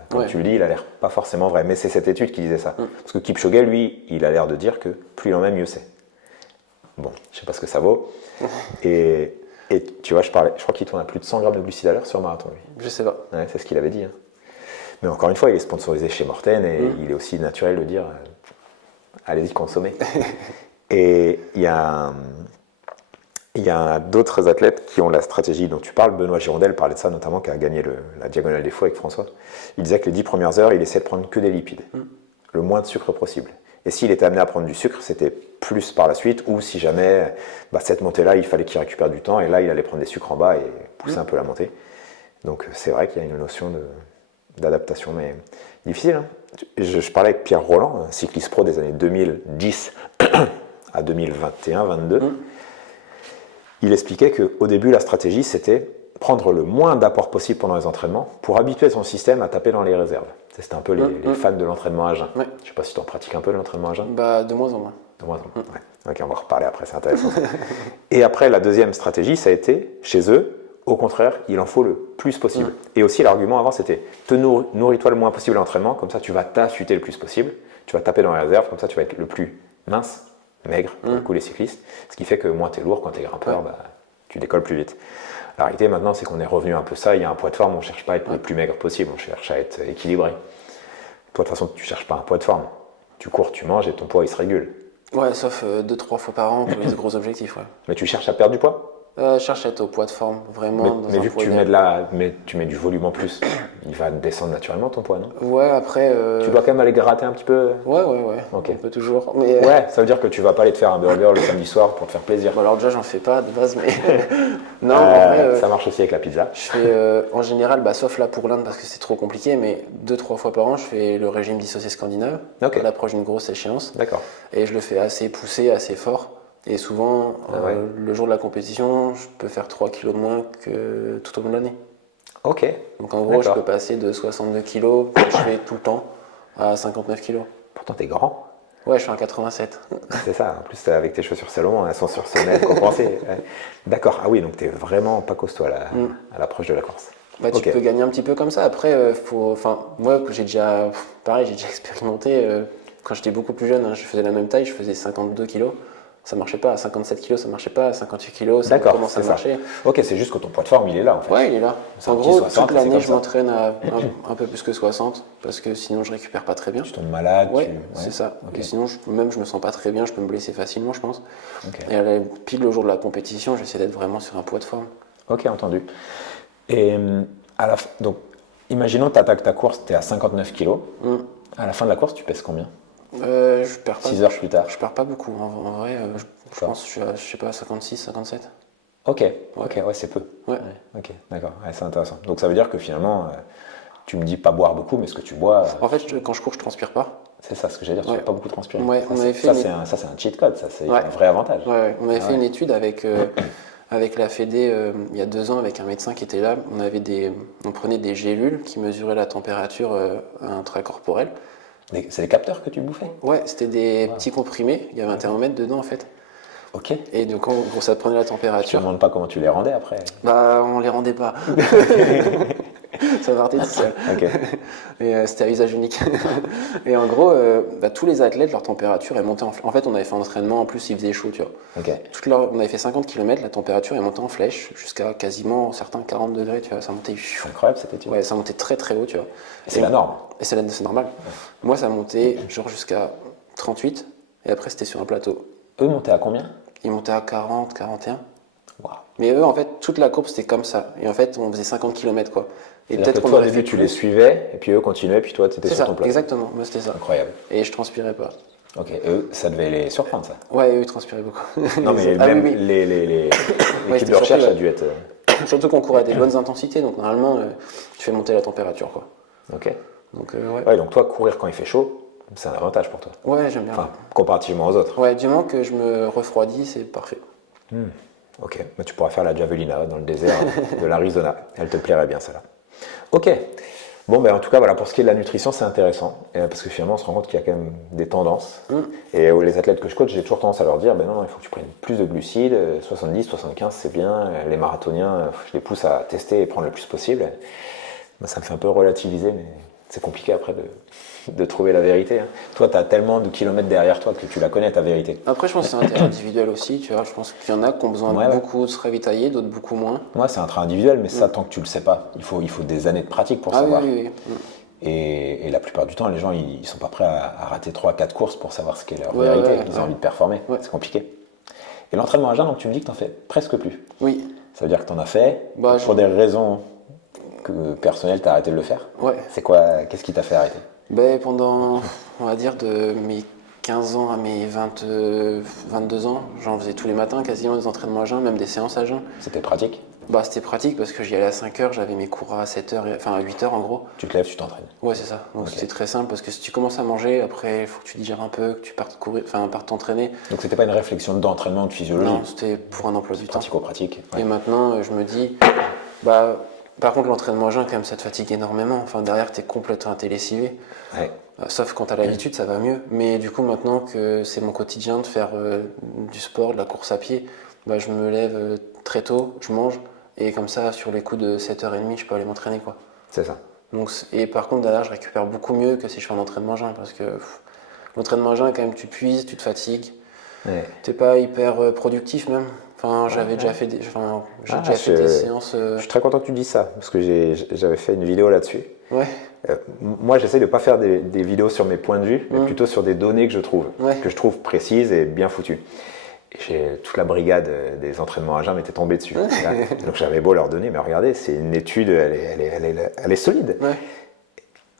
comme tu le dis, il a l'air pas forcément vrai. Mais c'est cette étude qui disait ça. Parce que Kipchoge, lui, il a l'air de dire que plus il en met, mieux c'est. Bon, je sais pas ce que ça vaut. Et tu vois, je crois qu'il tourne à plus de 100 grammes de glucides à l'heure sur marathon, lui. Je sais pas. Ouais, c'est ce qu'il avait dit. Mais encore une fois, il est sponsorisé chez Morten et il est aussi naturel de dire allez-y, consommez. Et il y a d'autres athlètes qui ont la stratégie dont tu parles. Benoît Girondel parlait de ça notamment, qui a gagné la Diagonale des Fous avec François. Il disait que les 10 premières heures, il essaie de prendre que des lipides, le moins de sucre possible. Et s'il était amené à prendre du sucre, c'était plus par la suite, ou si jamais cette montée-là, il fallait qu'il récupère du temps, et là, il allait prendre des sucres en bas et pousser un peu la montée. Donc c'est vrai qu'il y a une notion d'adaptation, mais difficile. Hein. Je parlais avec Pierre Roland, un cycliste pro des années 2010 à 2021-22. Il expliquait qu'au début, la stratégie, c'était prendre le moins d'apport possible pendant les entraînements pour habituer son système à taper dans les réserves. C'était un peu les fans de l'entraînement à jeun. Ouais. Je ne sais pas si tu en pratiques un peu l'entraînement à jeun. De moins en moins. De moins en moins. Ouais. Ok, on va en reparler après, c'est intéressant. Et après, la deuxième stratégie, ça a été, chez eux, au contraire, il en faut le plus possible. Et aussi, l'argument avant, c'était nourris-toi le moins possible à l'entraînement, comme ça tu vas t'affûter le plus possible, tu vas taper dans les réserves, comme ça tu vas être le plus mince, maigre, pour le coup les cyclistes, ce qui fait que moins tu es lourd, quand tu es grimpeur, tu décolles plus vite. La réalité maintenant, c'est qu'on est revenu un peu ça, il y a un poids de forme, on ne cherche pas à être le plus maigre possible, on cherche à être équilibré. Toi, de toute façon, tu ne cherches pas un poids de forme. Tu cours, tu manges et ton poids, il se régule. Ouais, sauf 2-3 fois par an pour les gros objectifs. Ouais. Mais tu cherches à perdre du poids ? Je cherche à être au poids de forme, vraiment. Mais vu que tu mets du volume en plus, il va descendre naturellement ton poids, non ? Ouais, après. Tu dois quand même aller gratter un petit peu ? Ouais. Ok. On peut toujours. Mais, Ouais, ça veut dire que tu vas pas aller te faire un burger le samedi soir pour te faire plaisir. alors déjà, j'en fais pas de base, mais. Non, en vrai. Ça marche aussi avec la pizza. Je fais en général, sauf là pour l'Inde parce que c'est trop compliqué, mais 2-3 fois par an, je fais le régime dissocié scandinave à l'approche d'une grosse échéance. D'accord. Et je le fais assez poussé, assez fort. Et souvent, le jour de la compétition, je peux faire 3 kilos de moins que tout au long de l'année. Ok. Donc en gros, je peux passer de 62 kilos, que je fais tout le temps, à 59 kilos. Pourtant, t'es grand. Ouais, je suis un 87. C'est ça. En plus, avec tes chaussures Salomon, elles sont sur semelle compensée. Ouais. D'accord. Ah oui, donc t'es vraiment pas costaud à l'approche de la course. Tu peux gagner un petit peu comme ça. Après, moi, j'ai déjà expérimenté. Quand j'étais beaucoup plus jeune, je faisais la même taille, je faisais 52 kilos. Ça marchait pas. À 57 kilos, ça marchait pas. À 58 kilos, ça commence à marcher. Ok, c'est juste que ton poids de forme, il est là en fait. Ouais, il est là. En gros, toute l'année, je m'entraîne à un peu plus que 60 parce que sinon, je récupère pas très bien. Tu tombes malade. Ouais, c'est ça. Okay. Et sinon, je me sens pas très bien, je peux me blesser facilement, je pense. Okay. Et pile le jour de la compétition, j'essaie d'être vraiment sur un poids de forme. Ok, entendu. Et donc, imaginons que tu attaques ta course, tu es à 59 kilos. À la fin de la course, tu pèses combien ? Je perds pas. 6 heures plus tard. Je perds pas beaucoup. En vrai, je pense que je suis à, je sais pas, 56, 57. Ok, c'est peu. Ouais. Ok, d'accord, c'est intéressant. Donc ça veut dire que finalement, tu me dis pas boire beaucoup, mais ce que tu bois. En fait, quand je cours, je transpire pas. C'est ça ce que j'allais dire, tu n'as pas beaucoup transpiré. Ouais, ça, c'est un cheat code, ça, c'est un vrai avantage. Ouais, on avait fait une étude avec la Fédé il y a 2 ans, avec un médecin qui était là. On prenait des gélules qui mesuraient la température intracorporelle. C'est des capteurs que tu bouffais ? Ouais, c'était des petits comprimés, il y avait un thermomètre dedans en fait. Ok. Et donc en gros, ça prenait la température. Je ne te demande pas comment tu les rendais après. On les rendait pas. Ça partait tout seul. Okay. Et c'était à usage unique. Et en gros, tous les athlètes, leur température est montée en fait, on avait fait un entraînement, en plus il faisait chaud, tu vois. Okay. On avait fait 50 km, la température est montée en flèche jusqu'à quasiment certains 40 degrés, tu vois. Ça montait. C'est incroyable cette étude. Ouais, ça montait très très haut, tu vois. Et c'est la norme. Et c'est normal. Ouais. Moi, ça montait genre jusqu'à 38, et après c'était sur un plateau. Eux montaient à combien ? Ils montaient à 40, 41. Wow. Mais eux, en fait, toute la courbe, c'était comme ça. Et en fait, on faisait 50 km, quoi. Et peut-être qu'on au début, tu les suivais, et puis eux continuaient, puis toi, tu étais sur ton plateau. Exactement. Moi, c'était ça. Incroyable. Et je transpirais pas. Ok, eux, ça devait les surprendre, ça. Ouais, eux, ils transpiraient beaucoup. Non, mais même l'équipe de recherche a dû être... Surtout qu'on courait à des bonnes intensités, donc normalement, tu fais monter la température, quoi. Ok. Donc, ouais, donc toi, courir quand il fait chaud, c'est un avantage pour toi. Ouais, j'aime bien. Enfin, comparativement aux autres. Ouais, du moment que je me refroidis, c'est parfait. Ok, mais tu pourras faire la javelina dans le désert de l'Arizona. Elle te plairait bien, celle-là. Ok. Bon, en tout cas, voilà, pour ce qui est de la nutrition, c'est intéressant. Parce que finalement, on se rend compte qu'il y a quand même des tendances. Et les athlètes que je coach, j'ai toujours tendance à leur dire, non, il faut que tu prennes plus de glucides. 70, 75, c'est bien. Les marathoniens, je les pousse à tester et prendre le plus possible. Ça me fait un peu relativiser, mais c'est compliqué après de trouver la vérité. Toi, tu as tellement de kilomètres derrière toi que tu la connais, ta vérité. Après, je pense que c'est un terrain individuel aussi. Tu vois, je pense qu'il y en a qui ont besoin de beaucoup de se ravitailler, d'autres beaucoup moins. Moi, c'est un train individuel, mais ça, tant que tu le sais pas, il faut des années de pratique pour savoir. Oui. Et la plupart du temps, les gens, ils sont pas prêts à rater 3-4 courses pour savoir ce qu'est leur vérité. Ils ont envie de performer. Ouais. C'est compliqué. Et l'entraînement à jeun, donc tu me dis que tu n'en fais presque plus. Oui. Ça veut dire que tu en as fait pour des raisons personnelles, tu as arrêté de le faire. Ouais. C'est quoi ? Qu'est-ce qui t'a fait arrêter ? Pendant, on va dire, de mes 15 ans à mes 22 ans, j'en faisais tous les matins quasiment des entraînements à jeun, même des séances à jeun. C'était pratique? Bah, c'était pratique parce que j'y allais à 5 heures, j'avais mes cours à 7 heures, enfin à 8 heures en gros. Tu te lèves, tu t'entraînes. Ouais, c'est ça. Donc Ok. c'était très simple parce que si tu commences à manger, après il faut que tu digères un peu, que tu partes courir, enfin partes t'entraîner. Donc c'était pas une réflexion d'entraînement, de physiologie? Non, c'était pour un emploi du temps. Pratico-pratique. Et maintenant, je me dis, bah, par contre, l'entraînement à jeun, quand même, ça te fatigue énormément. Enfin, derrière, t'es complètement lessivé. Ouais. Sauf quand t'as l'habitude, ça va mieux. Mais du coup, maintenant que c'est mon quotidien de faire du sport, de la course à pied, bah, je me lève très tôt, je mange. Et comme ça, sur les coups de 7h30, je peux aller m'entraîner, quoi. C'est ça. Donc, et par contre, derrière, je récupère beaucoup mieux que si je fais un entraînement à jeun. Parce que l'entraînement à jeun, quand même, tu puises, tu te fatigues. Ouais. T'es pas hyper productif, même. Enfin, j'avais déjà fait des, enfin, j'ai déjà fait des séances. Je suis très content que tu dises ça, parce que j'avais fait une vidéo là-dessus. Ouais. Moi, j'essaie de ne pas faire des vidéos sur mes points de vue, mais plutôt sur des données que je trouve précises et bien foutues. Et toute la brigade des entraînements à jeun m'était tombée dessus. Donc j'avais beau leur donner, mais regardez, c'est une étude, elle est solide. Ouais.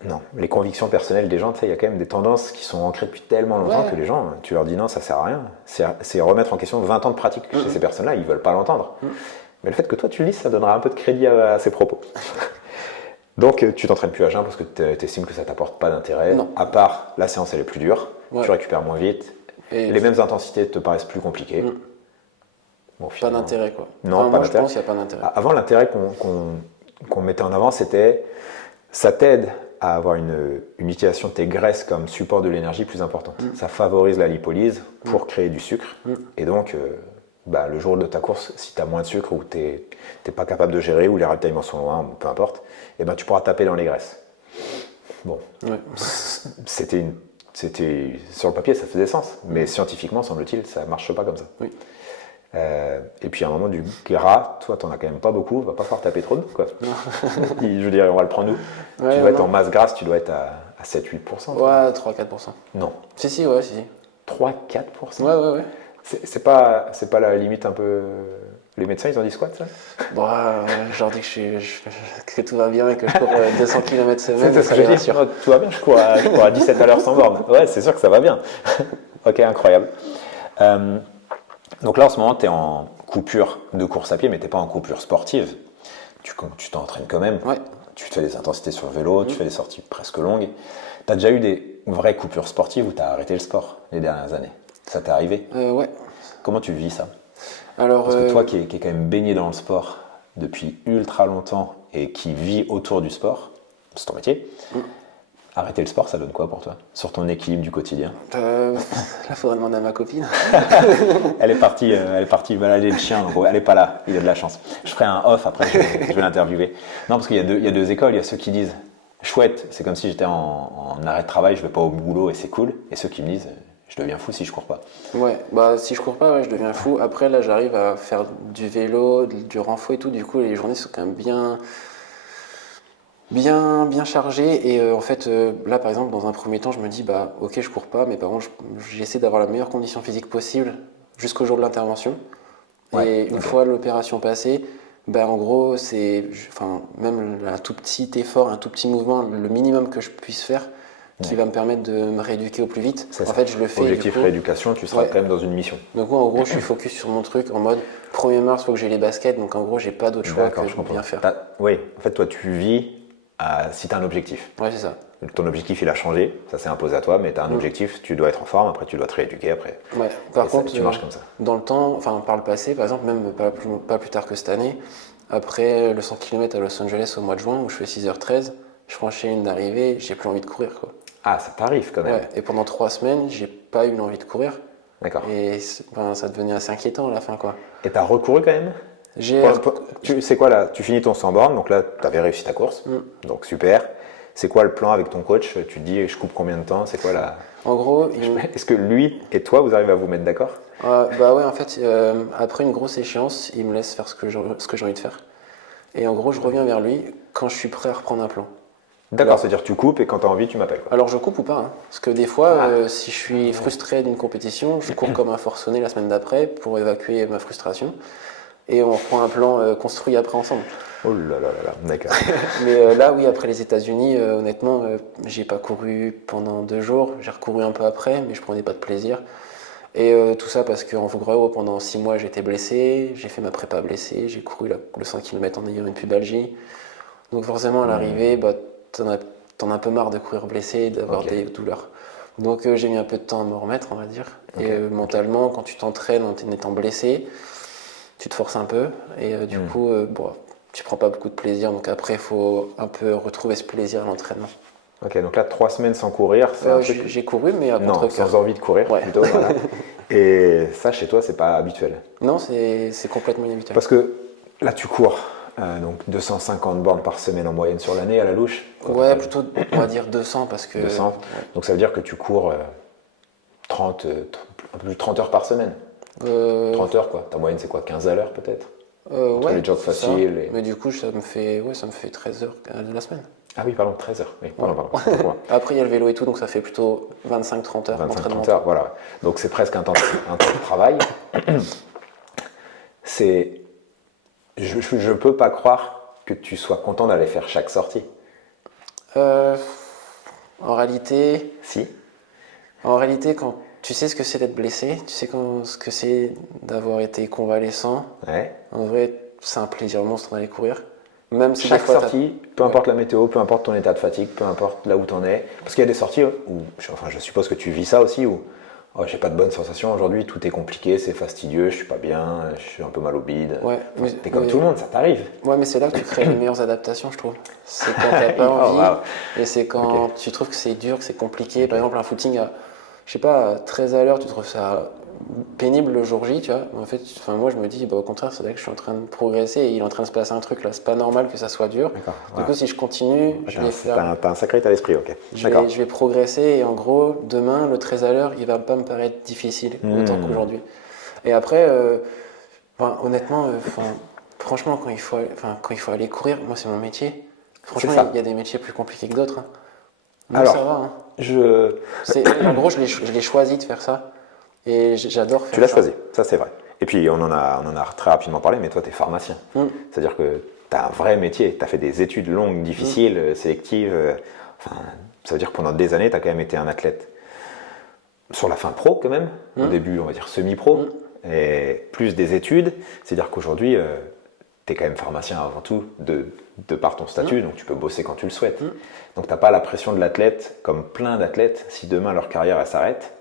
Non, les convictions personnelles des gens, tu sais, il y a quand même des tendances qui sont ancrées depuis tellement longtemps que les gens, tu leur dis non, ça sert à rien. C'est remettre en question 20 ans de pratique chez ces personnes-là, ils veulent pas l'entendre. Mais le fait que toi tu le dises, ça donnera un peu de crédit à ces propos. Donc tu t'entraînes plus à jeun parce que tu estimes que ça t'apporte pas d'intérêt. Non. À part la séance, elle est plus dure, tu récupères moins vite, Et les mêmes intensités te paraissent plus compliquées. Bon, pas finalement, d'intérêt, quoi. non, Enfin, pas moi, je d'intérêt. pense qu'il n'y a pas d'intérêt. Avant, l'intérêt qu'on mettait en avant, c'était ça t'aide à avoir une utilisation de tes graisses comme support de l'énergie plus importante. Ça favorise la lipolyse pour créer du sucre. Et donc, le jour de ta course, si tu as moins de sucre ou tu n'es pas capable de gérer ou les ravitaillements sont loin, peu importe, tu pourras taper dans les graisses. Bon, c'était sur le papier, ça faisait sens, mais scientifiquement, semble-t-il, ça marche pas comme ça. Oui. Et puis à un moment, du gras, toi, t'en as quand même pas beaucoup, va pas falloir taper trop, quoi. Je veux dire, on va le prendre où? Ouais, tu dois être non. en masse grasse, tu dois être à 7-8%. Ouais, 3-4%. Non. Si, ouais, si. 3-4%? Ouais. C'est pas la limite un peu. Les médecins, ils ont dit squat, ça? Bon, je leur dis que tout va bien et que je cours 200 km semaine. C'est ce que je dis. Tout va bien, je cours à 17 à l'heure sans borne. Ouais, c'est sûr que ça va bien. Ok, incroyable. Donc là, en ce moment, tu es en coupure de course à pied, mais tu n'es pas en coupure sportive. Tu t'entraînes quand même. Ouais. Tu fais des intensités sur le vélo, tu fais des sorties presque longues. Tu as déjà eu des vraies coupures sportives où tu as arrêté le sport les dernières années? Ça t'est arrivé? Ouais. Comment tu vis ça? Alors, Parce que toi qui es quand même baigné dans le sport depuis ultra longtemps et qui vit autour du sport, c'est ton métier, arrêter le sport, ça donne quoi pour toi? Sur ton équilibre du quotidien? là, faudrait demander à ma copine. Elle est partie balader le chien, donc elle n'est pas là, il a de la chance. Je ferai un off après, je vais l'interviewer. Non, parce qu'il y a deux écoles, il y a ceux qui disent chouette, c'est comme si j'étais en arrêt de travail, je vais pas au boulot et c'est cool, et ceux qui me disent je deviens fou si je cours pas. Ouais, si je cours pas, ouais, je deviens fou. Après, là, j'arrive à faire du vélo, du renfort et tout, du coup, les journées sont quand même bien chargées. Et en fait, là, par exemple, dans un premier temps, je me dis, ok, je cours pas, mais par contre, j'essaie d'avoir la meilleure condition physique possible jusqu'au jour de l'intervention. Ouais, et une fois l'opération passée, en gros, même un tout petit effort, un tout petit mouvement, le minimum que je puisse faire, qui va me permettre de me rééduquer au plus vite. En fait, je le fais. Objectif rééducation, tu seras quand même dans une mission. Donc moi, en gros, je suis focus sur mon truc en mode 1er mars, il faut que j'ai les baskets. Donc en gros, j'ai pas d'autre choix que de bien faire. Oui, en fait, toi, tu vis si tu as un objectif. Ouais, c'est ça. Ton objectif, il a changé, ça s'est imposé à toi, mais tu as un objectif, tu dois être en forme, après tu dois te rééduquer après. Ouais. Par contre, tu marches comme ça. Dans le temps, enfin par le passé, par exemple, même pas plus tard que cette année, après le 100 km à Los Angeles au mois de juin, où je fais 6h13, je franchis une d'arrivée, j'ai plus envie de courir, quoi. Ah, ça t'arrive quand même. Ouais. Et pendant 3 semaines, j'ai pas eu l'envie de courir. D'accord. Et ça devenait assez inquiétant à la fin, quoi. Et t'as recouru quand même? C'est quoi là? Tu finis ton 100 bornes, donc là, tu avais réussi ta course, donc super. C'est quoi le plan avec ton coach? Tu te dis, je coupe combien de temps? C'est quoi la... En gros, Est-ce que lui et toi, vous arrivez à vous mettre d'accord? ouais, en fait, après une grosse échéance, il me laisse faire ce que j'ai envie de faire. Et en gros, je reviens vers lui quand je suis prêt à reprendre un plan. D'accord, c'est-à-dire tu coupes et quand tu as envie, tu m'appelles. Alors je coupe ou pas, hein. Parce que des fois, si je suis frustré d'une compétition, je cours comme un forcené la semaine d'après pour évacuer ma frustration. et on reprend un plan construit après ensemble. Oh là là là là, d'accord. Mais là, oui, après les États-Unis, honnêtement, j'ai pas couru pendant 2 jours. J'ai recouru un peu après, mais je prenais pas de plaisir. Et tout ça parce qu'en gros, pendant 6 mois, j'étais blessé. J'ai fait ma prépa blessé. J'ai couru le 100 km en ayant une pubalgie. Donc forcément, à l'arrivée, bah, t'en as un peu marre de courir blessé, d'avoir des douleurs. Donc j'ai mis un peu de temps à me remettre, on va dire. Et mentalement, quand tu t'entraînes en étant blessé, tu te forces un peu. Et du coup, bon, tu prends pas beaucoup de plaisir. Donc après, il faut un peu retrouver ce plaisir à l'entraînement. Ok, donc là, 3 semaines sans courir, c'est un truc... J'ai couru, mais à Non, contre-cœur. sans envie de courir, Ouais. plutôt, voilà. Et ça, chez toi, c'est pas habituel. Non, c'est complètement inévitable. Parce que là, tu cours, donc 250 bornes par semaine en moyenne sur l'année à la louche. Ouais, plutôt, on va dire 200 parce que... 200. Ouais. Donc ça veut dire que tu cours 30, un peu plus de 30 heures par semaine. 30 heures, quoi. Ta moyenne, c'est quoi, 15 à l'heure, peut-être? Entre les jogs c'est ça. faciles et- Mais du coup, ça me fait 13 heures de la semaine. Ah oui, pardon, 13 heures. Oui, pardon. Après, il y a le vélo et tout, donc ça fait plutôt 25-30 heures 25, d'entraînement. 30 heures, voilà. Donc c'est presque un temps de travail. C'est... Je peux pas croire que tu sois content d'aller faire chaque sortie. En réalité, Si. quand tu sais ce que c'est d'être blessé, tu sais ce que c'est d'avoir été convalescent, Ouais. en vrai, c'est un plaisir monstre d'aller courir. Même si Chaque des fois, sortie, peu importe la météo, peu importe ton état de fatigue, peu importe là où tu en es. Parce qu'il y a des sorties où, je suppose que tu vis ça aussi, où oh, j'ai pas de bonnes sensations aujourd'hui, tout est compliqué, c'est fastidieux, je suis pas bien, je suis un peu mal au bide. Ouais, T'es comme tout le monde, ça t'arrive. Ouais, mais c'est là que tu crées les meilleures adaptations, je trouve. C'est quand t'as pas Oh, envie, wow. et c'est quand tu trouves que c'est dur, que c'est compliqué. Par exemple, un footing à, je sais pas, à 13 à l'heure, tu trouves ça pénible le jour J, tu vois. En fait, moi, je me dis, bah, au contraire, c'est vrai que je suis en train de progresser et il est en train de se passer un truc là. C'est pas normal que ça soit dur. D'accord, Du voilà. coup, si je continue, je vais faire. T'as un sacré état d'esprit, ok. Je D'accord. vais progresser et en gros, demain, le 13 à l'heure, il va pas me paraître difficile autant qu'aujourd'hui. Et après, honnêtement, franchement, quand il faut aller courir, moi, c'est mon métier. Franchement, ça. il y a des métiers plus compliqués que d'autres. Hein. Moi, Alors, ça va. Hein. En gros, je l'ai choisi de faire ça et j'adore faire ça. Tu l'as choisi, ça c'est vrai. Et puis on en a très rapidement parlé, mais toi tu es pharmacien. C'est-à-dire que tu as un vrai métier, tu as fait des études longues, difficiles, sélectives. Enfin, ça veut dire que pendant des années, tu as quand même été un athlète. Sur la fin pro quand même, au début on va dire semi-pro, et plus des études. C'est-à-dire qu'aujourd'hui, tu es quand même pharmacien avant tout, de par ton statut, donc tu peux bosser quand tu le souhaites. Donc tu n'as pas la pression de l'athlète, comme plein d'athlètes, si demain leur carrière elle s'arrête,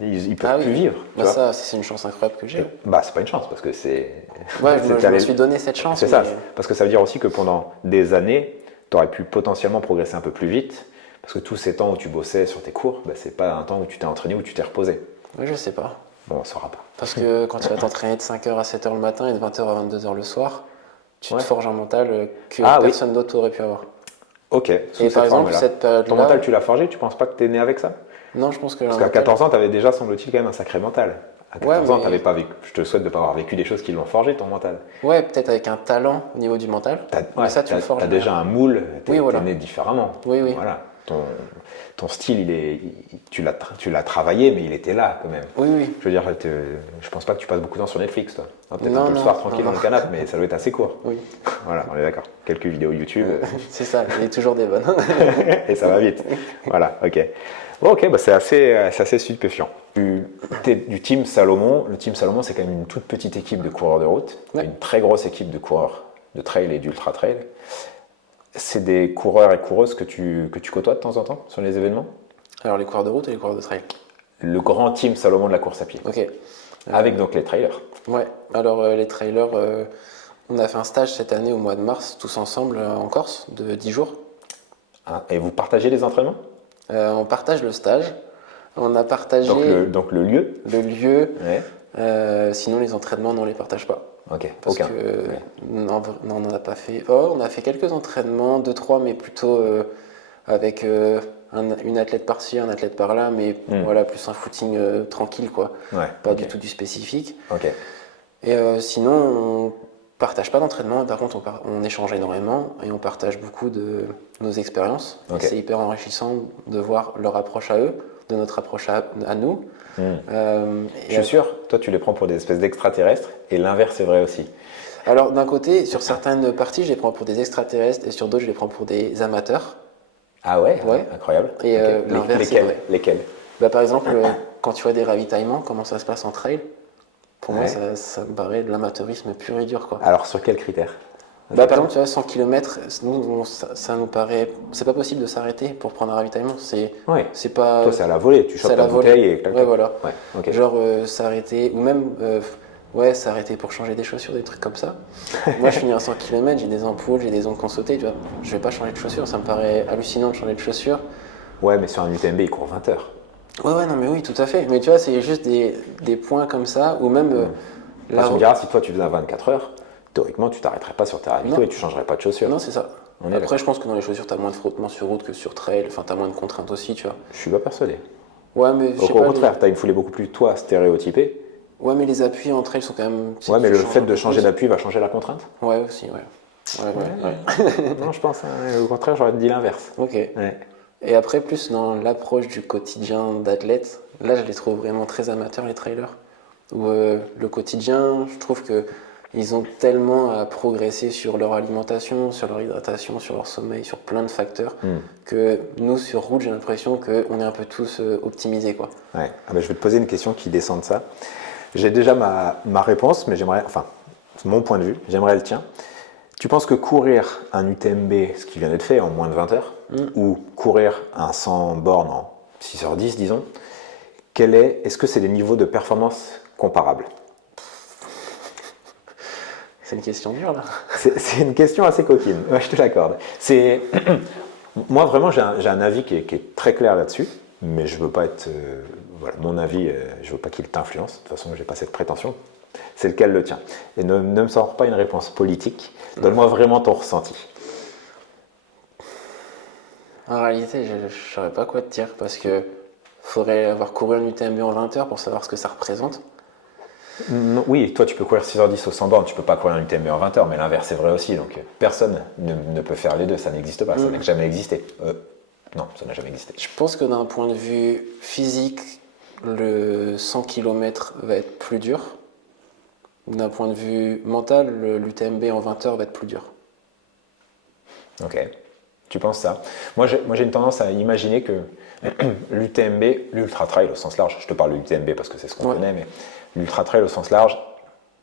ils peuvent plus vivre. Tu vois. Ça, c'est une chance incroyable que j'ai. Bah, c'est pas une chance parce que c'est. Ouais, je me suis donné cette chance. C'est ça, parce que ça veut dire aussi que pendant des années, tu aurais pu potentiellement progresser un peu plus vite, parce que tous ces temps où tu bossais sur tes cours, bah, c'est pas un temps où tu t'es entraîné, où tu t'es reposé. Oui, je sais pas. Bon, on saura pas. Parce que quand tu vas t'entraîner de 5h à 7h le matin et de 20h à 22h le soir, tu te forges un mental que personne d'autre aurait pu avoir. Ok, sous Et cette par exemple, forme-là. cette période-là. Ton mental, tu l'as forgé, tu penses pas que tu es né avec ça? Non, je pense que. Parce qu'à 14 ans, tu avais déjà, semble-t-il, quand même un sacré mental. À 14 ans, t'avais pas vécu. Je te souhaite de ne pas avoir vécu des choses qui l'ont forgé, ton mental. Ouais, peut-être avec un talent au niveau du mental. Mais ça, tu le forges. Tu as déjà un moule, tu es voilà. né différemment. Oui, oui. Voilà. Ton style, tu l'as travaillé, mais il était là quand même. Oui, oui. Je veux dire, je pense pas que tu passes beaucoup de temps sur Netflix, toi. Peut-être Non, un peu le non, soir, tranquille non, dans le canapé, mais ça doit être assez court. Oui. Voilà, on est d'accord. Quelques vidéos YouTube. C'est ça, il y a toujours des bonnes. Et ça va vite. Voilà, ok. Bon, ok, bah c'est assez stupéfiant. T'es du Team Salomon. Le Team Salomon, c'est quand même une toute petite équipe de coureurs de route, une très grosse équipe de coureurs de trail et d'ultra trail. C'est des coureurs et coureuses que tu côtoies de temps en temps sur les événements? Alors les coureurs de route et les coureurs de trail. Le grand Team Salomon de la course à pied. Ok. Avec donc les trailers. Ouais, alors les trailers, on a fait un stage cette année au mois de mars, tous ensemble en Corse, de 10 jours. Ah, et vous partagez les entraînements? On partage le stage. On a partagé donc le lieu. le lieu. Ouais. Sinon, les entraînements, non, on les partage pas. Ok, Parce aucun. que non, on n'en a pas fait. Oh, on a fait quelques entraînements, 2-3, mais plutôt avec une athlète par-ci, un athlète par-là, mais voilà, plus un footing tranquille, quoi. Ouais, Pas du tout du spécifique. Ok. Et sinon, on partage pas d'entraînement. Par contre, on échange énormément et on partage beaucoup de nos expériences. Ok. Et c'est hyper enrichissant de voir leur approche à eux. de notre approche à nous. Je suis sûr, toi tu les prends pour des espèces d'extraterrestres et l'inverse est vrai aussi. Alors d'un côté, sur certaines parties, je les prends pour des extraterrestres et sur d'autres, je les prends pour des amateurs. Ah ouais, Ouais. Incroyable. Et Ok. l'inverse, c'est Lesquels, vrai. lesquels Bah, par exemple, quand tu vois des ravitaillements, comment ça se passe en trail, pour moi, Ouais. ça me paraît de l'amateurisme pur et dur, quoi. Alors sur quels critères? Bah, par exemple, tu vois, 100 km, ça nous paraît. C'est pas possible de s'arrêter pour prendre un ravitaillement. Ouais. C'est pas. Toi c'est à la volée, tu C'est chopes à ta la volée. bouteille et clac, Ouais, clac. voilà. Ouais, ok. Genre s'arrêter, ou même ouais, s'arrêter pour changer des chaussures, des trucs comme ça. Moi, je finis à 100 km, j'ai des ampoules, j'ai des ongles qu'on sauter, tu vois. Je vais pas changer de chaussures, ça me paraît hallucinant de changer de chaussures. Ouais, mais sur un UTMB il court 20 heures. Ouais, non, mais oui, tout à fait. Mais tu vois, c'est juste des points comme ça, ou même Enfin, la. tu me diras, si toi tu faisais un 24 heures, théoriquement tu t'arrêterais pas sur tes ravitaux Non. et tu changerais pas de chaussures. Non, c'est ça. On est Après, d'accord. je pense que dans les chaussures, t'as moins de frottement sur route que sur trail, enfin, t'as moins de contraintes aussi, tu vois. Je suis pas persuadé. Ouais, mais je Au sais pas. contraire, tu as une foulée beaucoup plus, toi, stéréotypée. Ouais, mais les appuis en trail sont quand même. Ouais, mais tu le changes fait un de peu changer plus. d'appui va changer la contrainte. Ouais, aussi, ouais. Ouais. Non, je pense. Au contraire, j'aurais dit l'inverse. Ok. Ouais. Et après, plus dans l'approche du quotidien d'athlète, là, je les trouve vraiment très amateurs, les trailers. Où le quotidien, je trouve que ils ont tellement à progresser sur leur alimentation, sur leur hydratation, sur leur sommeil, sur plein de facteurs, que nous, sur route, j'ai l'impression qu'on est un peu tous optimisés, quoi. Ouais. Ah ben, je vais te poser une question qui descend de ça. J'ai déjà ma réponse, mais j'aimerais, enfin, mon point de vue, j'aimerais le tien. Tu penses que courir un UTMB, ce qui vient d'être fait en moins de 20 heures, ou courir un 100 bornes en 6h10, disons, est-ce que c'est des niveaux de performance comparables? C'est une question dure, là. C'est une question assez coquine, ouais, je te l'accorde. Moi, vraiment, j'ai un avis qui est très clair là-dessus, mais je veux pas être. Voilà, mon avis, je veux pas qu'il t'influence. De toute façon, j'ai pas cette prétention. C'est lequel le tien. Et ne me sors pas une réponse politique. Donne-moi vraiment ton ressenti. En réalité, je ne saurais pas quoi te dire, parce que faudrait avoir couru un UTMB en 20 heures pour savoir ce que ça représente. Non, oui, toi, tu peux courir 6h10 au 100 bornes, tu peux pas courir un UTMB en 20 heures, mais l'inverse est vrai aussi. Donc, personne ne peut faire les deux. Ça n'existe pas. Ça n'a jamais existé. Non, ça n'a jamais existé. Je pense que d'un point de vue physique, le 100 km va être plus dur. D'un point de vue mental, l'UTMB en 20 heures va être plus dur. Ok, tu penses ça. Moi, j'ai une tendance à imaginer que l'UTMB, l'ultra trail au sens large, je te parle de l'UTMB parce que c'est ce qu'on connaît, mais l'ultra trail au sens large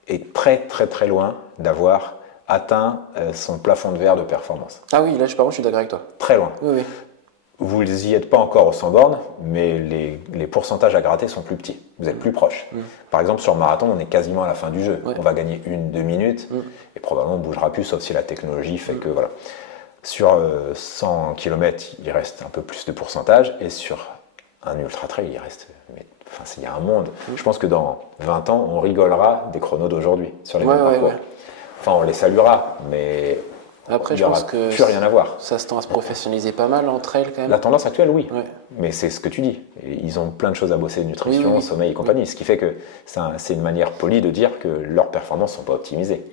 est très très très loin d'avoir atteint son plafond de verre de performance. Ah oui, là, par contre, je suis d'accord avec toi. Très loin. Oui. Vous n'y êtes pas encore aux 100 bornes, mais les pourcentages à gratter sont plus petits. Vous êtes plus proches. Par exemple, sur marathon, on est quasiment à la fin du jeu. Ouais. On va gagner 1-2 minutes et probablement on ne bougera plus, sauf si la technologie fait que voilà. Sur 100 km, il reste un peu plus de pourcentage et sur un ultra trail, il reste. Il y a un monde. Je pense que dans 20 ans, on rigolera des chronos d'aujourd'hui sur les mêmes parcours. Ouais. Enfin, on les saluera, mais après, il je n'y aura pense que plus rien à voir. ça se tend à se professionnaliser pas mal en trail quand même. La tendance actuelle, oui. Ouais. Mais c'est ce que tu dis. Ils ont plein de choses à bosser, nutrition, Oui. sommeil et compagnie. Ce qui fait que c'est une manière polie de dire que leurs performances ne sont pas optimisées.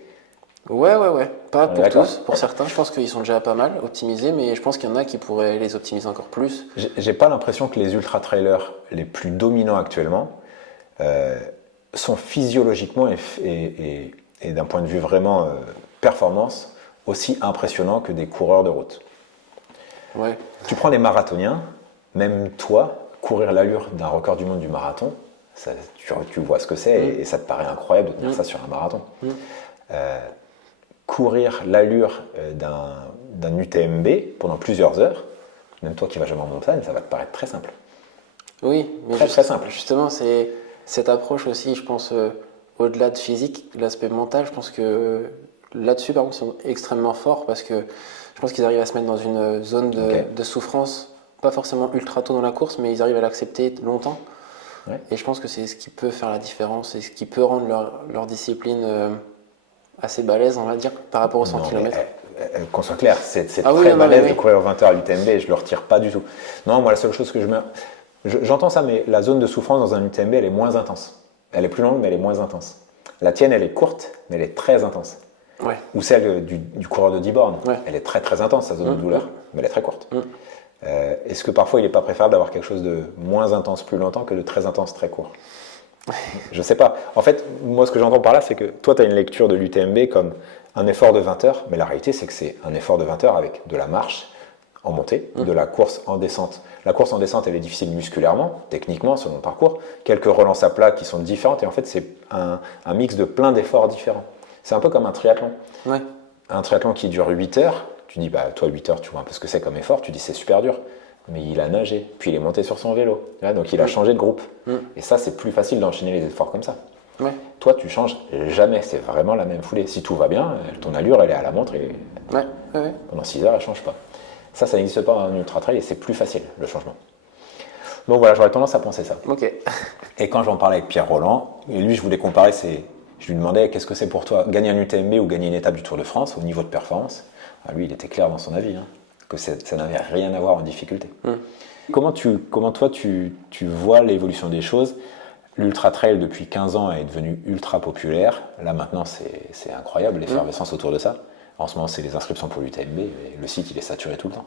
Ouais. Pas pour d'accord. tous. Pour certains, je pense qu'ils sont déjà pas mal optimisés, mais je pense qu'il y en a qui pourraient les optimiser encore plus. J'ai pas l'impression que les ultra-trailers les plus dominants actuellement sont physiologiquement et d'un point de vue vraiment performance aussi impressionnants que des coureurs de route. Ouais. Tu prends des marathoniens, même toi, courir l'allure d'un record du monde du marathon, tu vois ce que c'est et ça te paraît incroyable de tenir ça sur un marathon. Courir l'allure d'un UTMB pendant plusieurs heures, même toi qui vas jamais en montagne, ça va te paraître très simple. Oui, mais Très simple. Justement, c'est cette approche aussi, je pense, au-delà de physique, l'aspect mental, je pense que là-dessus, par contre, ils sont extrêmement forts parce que je pense qu'ils arrivent à se mettre dans une zone de souffrance, pas forcément ultra tôt dans la course, mais ils arrivent à l'accepter longtemps. Ouais. Et je pense que c'est ce qui peut faire la différence et ce qui peut rendre leur discipline assez balèze, on va dire, par rapport aux 100 km. Qu'on soit clair, c'est Ah très oui, balèze oui. de courir 20 heures à l'UTMB, je ne le retire pas du tout. Non, moi la seule chose que j'entends ça, mais la zone de souffrance dans un UTMB, elle est moins intense. Elle est plus longue, mais elle est moins intense. La tienne, elle est courte, mais elle est très intense. Ouais. Ou celle du coureur de 10 bornes, Ouais. elle est très très intense, sa zone de douleur, mais elle est très courte. Est-ce que parfois il n'est pas préférable d'avoir quelque chose de moins intense plus longtemps que de très intense très court? Je sais pas. En fait, moi ce que j'entends par là, c'est que toi tu as une lecture de l'UTMB comme un effort de 20 heures, mais la réalité c'est que c'est un effort de 20 heures avec de la marche en montée, de la course en descente. La course en descente, elle est difficile musculairement, techniquement, selon le parcours. Quelques relances à plat qui sont différentes, et en fait, c'est un mix de plein d'efforts différents. C'est un peu comme un triathlon. Ouais. Un triathlon qui dure 8 heures, tu dis, bah, toi, 8 heures, tu vois un peu ce que c'est comme effort, tu dis, c'est super dur. Mais il a nagé, puis il est monté sur son vélo. Donc, il a changé de groupe. Et ça, c'est plus facile d'enchaîner les efforts comme ça. Ouais. Toi, tu changes jamais, c'est vraiment la même foulée. Si tout va bien, ton allure, elle est à la montre, et pendant 6 heures, elle ne change pas. Ça n'existe pas en ultra trail et c'est plus facile le changement. Donc voilà, j'aurais tendance à penser ça. Ok. Et quand j'en parlais avec Pierre Roland, et lui je voulais comparer, je lui demandais qu'est-ce que c'est pour toi, gagner un UTMB ou gagner une étape du Tour de France au niveau de performance. Lui il était clair dans son avis, que ça n'avait rien à voir en difficulté. Comment toi tu vois l'évolution des choses? L'ultra trail depuis 15 ans est devenu ultra populaire. Là maintenant c'est incroyable l'effervescence autour de ça. En ce moment, c'est les inscriptions pour l'UTMB et le site, il est saturé tout le temps.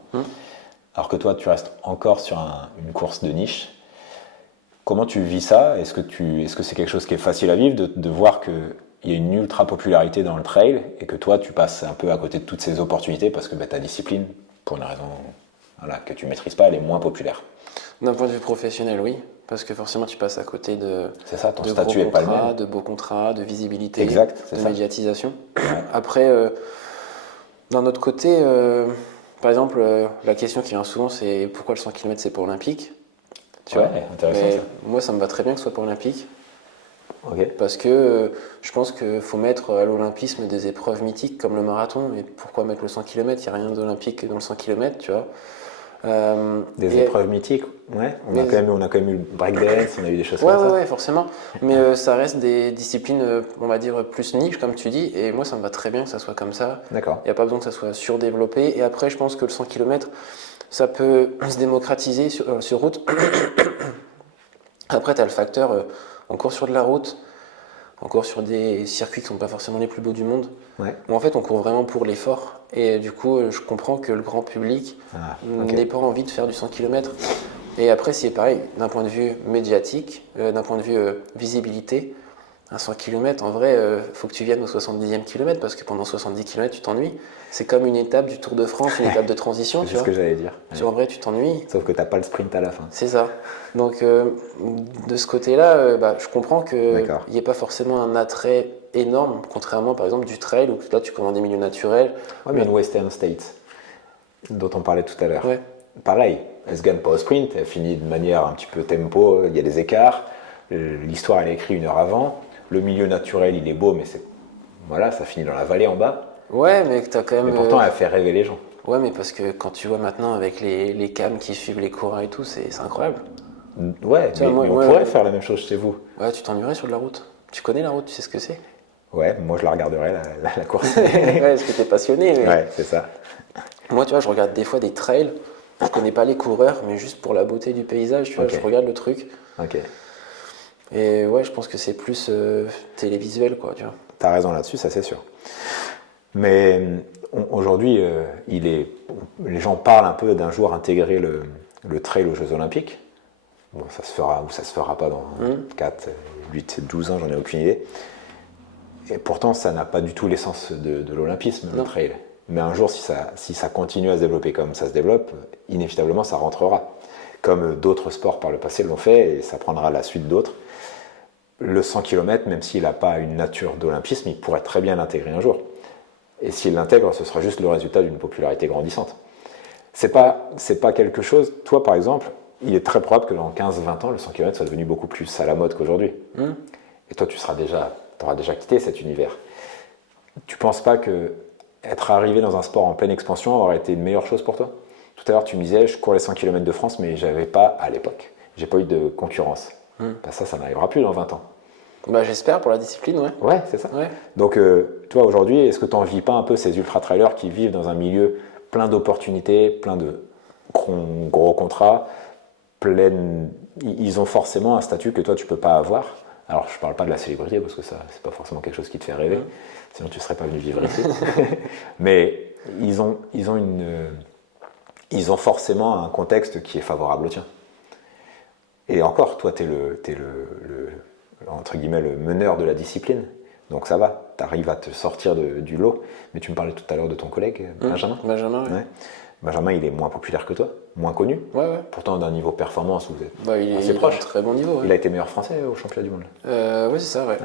Alors que toi, tu restes encore sur une course de niche. Comment tu vis ça? Est-ce que c'est quelque chose qui est facile à vivre de voir qu'il y a une ultra popularité dans le trail et que toi, tu passes un peu à côté de toutes ces opportunités parce que ta discipline, pour une raison que tu ne maîtrises pas, elle est moins populaire? D'un point de vue professionnel, oui. Parce que forcément, tu passes à côté c'est ça, ton de statut gros est pas le contrats, même. de beaux contrats, de visibilité, Exact, c'est de ça. médiatisation. Après, d'un autre côté, par exemple, la question qui vient souvent, c'est pourquoi le 100 km c'est pas olympique? Tu vois. Intéressant. Mais Ça. moi, ça me va très bien que ce soit pas olympique. Ok. Parce que je pense qu'il faut mettre à l'olympisme des épreuves mythiques comme le marathon. Et pourquoi mettre le 100 km? Il n'y a rien d'olympique dans le 100 km, tu vois. Des épreuves mythiques, ouais. On a quand même eu le breakdance, on a eu des choses comme ça. Ouais, forcément. Mais ça reste des disciplines, on va dire, plus niche, comme tu dis. Et moi, ça me va très bien que ça soit comme ça. D'accord. Il n'y a pas besoin que ça soit surdéveloppé. Et après, je pense que le 100 km, ça peut se démocratiser sur route. Après, tu as le facteur, on court sur de la route, on court sur des circuits qui ne sont pas forcément les plus beaux du monde. Ouais. Mais en fait, on court vraiment pour l'effort. Et du coup, je comprends que le grand public n'ait pas envie de faire du 100 km. Et après, c'est pareil, d'un point de vue médiatique, d'un point de vue visibilité, un 100 km, en vrai, faut que tu viennes au 70e kilomètre parce que pendant 70 km, tu t'ennuies. C'est comme une étape du Tour de France, une étape de transition. C'est ce que j'allais dire. En vrai, tu t'ennuies. Sauf que tu n'as pas le sprint à la fin. C'est ça. Donc, de ce côté-là, je comprends qu'il n'y ait pas forcément un attrait énorme, contrairement par exemple du trail où là, tu commandes des milieux naturels. Ouais, mais une Western States, dont on parlait tout à l'heure. Ouais. Pareil, elle se gagne pas au sprint, elle finit de manière un petit peu tempo, il y a des écarts. L'histoire, elle est écrite 1 heure avant. Le milieu naturel, il est beau, mais ça finit dans la vallée en bas. Ouais, mais tu as quand même. Mais pourtant, elle fait rêver les gens. Ouais, mais parce que quand tu vois maintenant avec les cams qui suivent les coureurs et tout, c'est incroyable. Ouais, mais on pourrait faire la même chose chez vous. Ouais, tu t'ennuierais sur de la route. Tu connais la route, tu sais ce que c'est? Ouais, moi je la regarderais, la course. Ouais, parce que t'es passionné. Mais... Ouais, c'est ça. Moi, tu vois, je regarde des fois des trails. Je connais pas les coureurs, mais juste pour la beauté du paysage, tu vois, je regarde le truc. Ok. Et ouais, je pense que c'est plus télévisuel, quoi, tu vois. T'as raison là-dessus, ça c'est sûr. Mais aujourd'hui, les gens parlent un peu d'un jour intégrer le trail aux Jeux Olympiques. Bon, ça se fera ou ça se fera pas dans 4, 8, 12 ans, j'en ai aucune idée. Et pourtant, ça n'a pas du tout l'essence de l'olympisme, le trail. Mais un jour, si ça continue à se développer comme ça se développe, inévitablement, ça rentrera. Comme d'autres sports par le passé l'ont fait, et ça prendra la suite d'autres. Le 100 km, même s'il n'a pas une nature d'olympisme, il pourrait très bien l'intégrer un jour. Et s'il l'intègre, ce sera juste le résultat d'une popularité grandissante. C'est pas quelque chose... Toi, par exemple, il est très probable que dans 15-20 ans, le 100 km soit devenu beaucoup plus à la mode qu'aujourd'hui. Et toi, tu auras déjà quitté cet univers. Tu ne penses pas que être arrivé dans un sport en pleine expansion aurait été une meilleure chose pour toi? Tout à l'heure, tu me disais, je cours les 100 km de France, mais j'avais pas, à l'époque, j'ai pas eu de concurrence. Ça n'arrivera plus dans 20 ans. Bah, j'espère pour la discipline, ouais. Ouais, c'est ça. Ouais. Donc, toi, aujourd'hui, est-ce que tu n'en vis pas un peu ces ultra-trailers qui vivent dans un milieu plein d'opportunités, plein de gros contrats, ils ont forcément un statut que toi, tu ne peux pas avoir. Alors, je ne parle pas de la célébrité, parce que ça, c'est pas forcément quelque chose qui te fait rêver, sinon tu ne serais pas venu vivre ici. Mais ils ont ils ont forcément un contexte qui est favorable au tien. Et encore, toi, tu es entre guillemets, le meneur de la discipline. Donc ça va, tu arrives à te sortir du lot. Mais tu me parlais tout à l'heure de ton collègue, Benjamin. Benjamin, ouais. Ouais. Benjamin, il est moins populaire que toi, moins connu. Ouais. Pourtant, d'un niveau performance, vous êtes Il assez est proche. à un très bon niveau. Ouais. Il a été meilleur français au championnat du monde. Oui, c'est ça, ouais.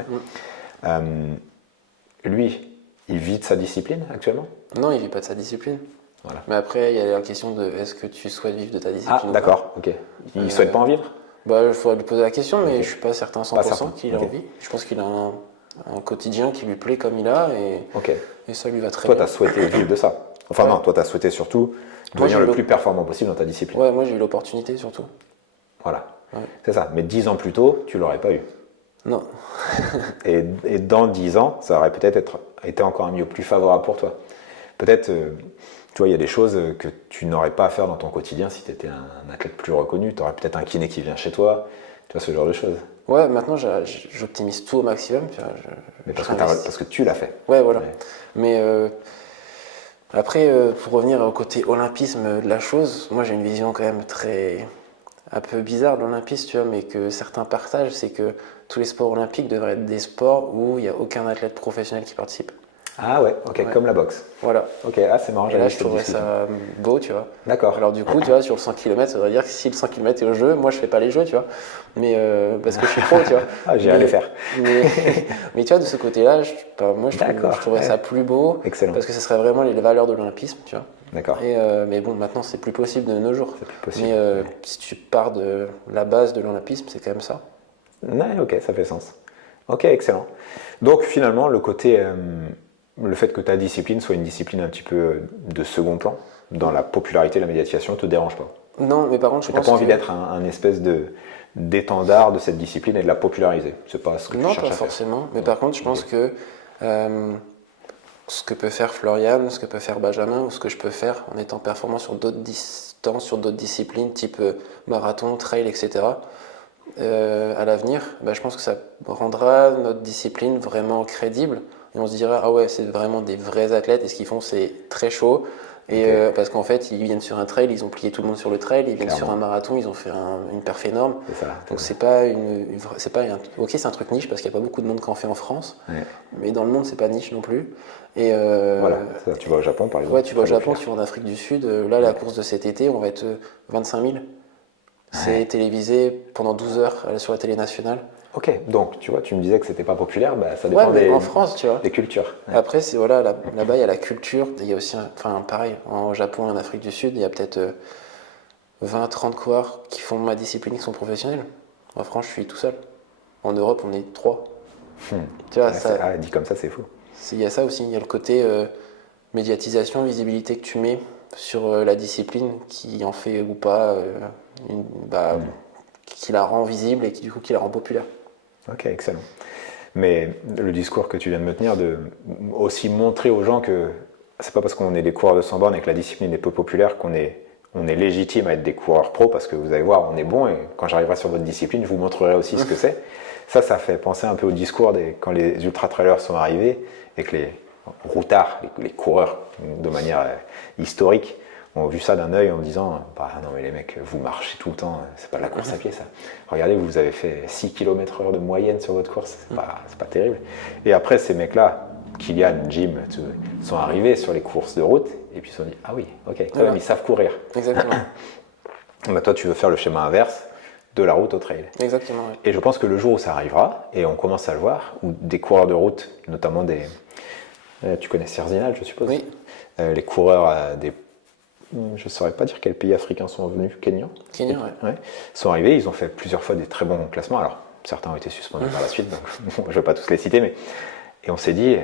Lui, il vit de sa discipline actuellement? Non, il vit pas de sa discipline. Voilà. Mais après, il y a la question de est-ce que tu souhaites vivre de ta discipline ou pas. D'accord, ok. Il souhaite pas en vivre? Il faudrait lui poser la question, mais je suis pas certain 100% Pas certain, qu'il a envie. Je pense qu'il a un quotidien qui lui plaît comme il a et ça lui va très Toi, bien. tu as souhaité vivre de ça. Enfin non, toi, tu as souhaité surtout devenir le plus performant possible dans ta discipline. Ouais, moi j'ai eu l'opportunité surtout. Voilà, Ouais. c'est ça. Mais 10 ans plus tôt, tu l'aurais pas eu. Non. et dans 10 ans, ça aurait peut-être été encore un milieu plus favorable pour toi. Peut-être, tu vois, il y a des choses que tu n'aurais pas à faire dans ton quotidien si tu étais un athlète plus reconnu. Tu aurais peut-être un kiné qui vient chez toi, tu vois, ce genre de choses. Ouais, maintenant j'optimise tout au maximum. Tu vois, Mais parce que tu l'as fait. Ouais, voilà. Ouais. Mais après, pour revenir au côté olympisme de la chose, moi j'ai une vision quand même un peu bizarre de l'olympisme, tu vois, mais que certains partagent, c'est que tous les sports olympiques devraient être des sports où il n'y a aucun athlète professionnel qui participe. Ah ouais, ok, comme la boxe. Voilà. Ok, c'est marrant. Et là, je trouverais ça beau, tu vois. D'accord. Alors du coup, tu vois, sur le 100 km, ça veut dire que si le 100 km est au jeu, moi je fais pas les jeux, tu vois. Mais parce que je suis pro, tu vois. J'irai les faire. Mais tu vois, de ce côté-là, moi je trouverais ça plus beau. Excellent. Parce que ce serait vraiment les valeurs de l'olympisme, tu vois. D'accord. Mais bon, maintenant c'est plus possible de nos jours. C'est plus possible. Mais si tu pars de la base de l'olympisme, c'est quand même ça. Ouais, ok, ça fait sens. Ok, excellent. Donc finalement, le fait que ta discipline soit une discipline un petit peu de second plan, dans la popularité, la médiatisation, ne te dérange pas? Non, mais par contre, je pense que... Tu n'as pas envie d'être un espèce d'étendard de cette discipline et de la populariser? C'est pas ce que tu cherches à faire? Non, pas forcément. Mais par contre, je pense que ce que peut faire Florian, ce que peut faire Benjamin, ou ce que je peux faire en étant performant sur d'autres distances, sur d'autres disciplines, type marathon, trail, etc., à l'avenir, je pense que ça rendra notre discipline vraiment crédible. Et on se dira, ah ouais, c'est vraiment des vrais athlètes et ce qu'ils font, c'est très chaud. Et parce qu'en fait, ils viennent sur un trail, ils ont plié tout le monde sur le trail, ils viennent sur un marathon, ils ont fait une perf énorme. C'est ça. Donc ok, c'est un truc niche parce qu'il n'y a pas beaucoup de monde qui en fait en France, mais dans le monde, c'est pas niche non plus. Et voilà, ça, tu vas au Japon par exemple. Ouais, tu vas au Japon, tu vas en Afrique du Sud. Là, la course de cet été, on va être 25 000. C'est télévisé pendant 12 heures sur la télé nationale. Ok, donc tu vois, tu me disais que c'était pas populaire, ça dépend en France, tu vois. des cultures. Ouais. Après, là-bas, il y a la culture. Il y a aussi, pareil, en Japon et en Afrique du Sud, il y a peut-être 20-30 coureurs qui font ma discipline, qui sont professionnels. En France, je suis tout seul. En Europe, on est 3. Tu vois, dit comme ça, c'est fou. Il y a ça aussi, il y a le côté médiatisation, visibilité que tu mets sur la discipline qui en fait ou pas, qui la rend visible et qui du coup qui la rend populaire. Ok, excellent. Mais le discours que tu viens de me tenir, de aussi montrer aux gens que c'est pas parce qu'on est des coureurs de 100 bornes et que la discipline est peu populaire qu'on est légitime à être des coureurs pro, parce que vous allez voir, on est bon et quand j'arriverai sur votre discipline, je vous montrerai aussi ce que c'est. Ça fait penser un peu au discours quand les ultra-trailers sont arrivés et que les routards, les coureurs de manière historique, ont vu ça d'un œil en me disant non mais les mecs, vous marchez tout le temps, c'est pas de la course à pied ça. Regardez, vous avez fait 6 km/h de moyenne sur votre course, c'est pas terrible. Et après ces mecs-là, Kylian, Jim, sont arrivés sur les courses de route et puis ils se sont dit ah oui, ok, quand même ils savent courir. Exactement. Toi tu veux faire le schéma inverse de la route au trail. Exactement. Oui. Et je pense que le jour où ça arrivera, et on commence à le voir, où des coureurs de route, notamment tu connais Serzinal, je suppose. Oui. Les coureurs je ne saurais pas dire quels pays africains sont venus, Kenya, ouais. Sont arrivés, ils ont fait plusieurs fois des très bons classements. Alors, certains ont été suspendus par la suite, donc je ne vais pas tous les citer, et on s'est dit,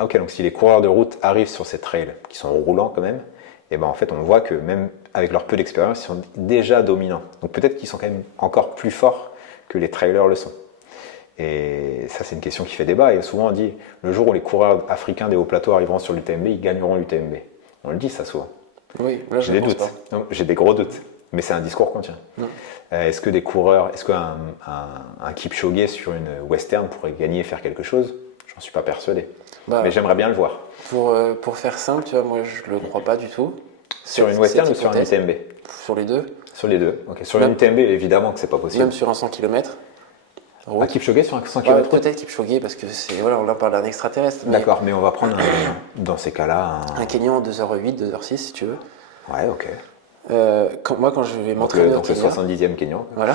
ok, donc si les coureurs de route arrivent sur ces trails, qui sont roulants quand même, et en fait, on voit que même avec leur peu d'expérience, ils sont déjà dominants. Donc peut-être qu'ils sont quand même encore plus forts que les trailers le sont. Et ça, c'est une question qui fait débat. Et souvent, on dit, le jour où les coureurs africains des hauts plateaux arriveront sur l'UTMB, ils gagneront l'UTMB. On le dit ça souvent. Oui, là, j'ai des doutes. Non, j'ai des gros doutes, mais c'est un discours qu'on tient. Est-ce qu'un Kipchoge sur une western pourrait gagner et faire quelque chose? J'en suis pas persuadé. Mais j'aimerais bien le voir. Pour faire simple, tu vois, moi je le crois pas du tout. Sur une western ou cette sur un hypothèse. UTMB? Sur les deux. Sur les deux. Ok. Sur Même- une UTMB, évidemment que c'est pas possible. Même sur un 100 km. Ah, Kipchoge sur un 100 Ouais, km? peut-être Kipchoge parce que c'est voilà, on a parlé d'un extraterrestre. Mais D'accord, mais on va prendre dans ces cas-là un Kenyan en 2h08, 2h06 si tu veux. Ouais, ok. Moi, quand je vais Donc, m'entraîner au donc le Kenya, 70e Kenyan. voilà,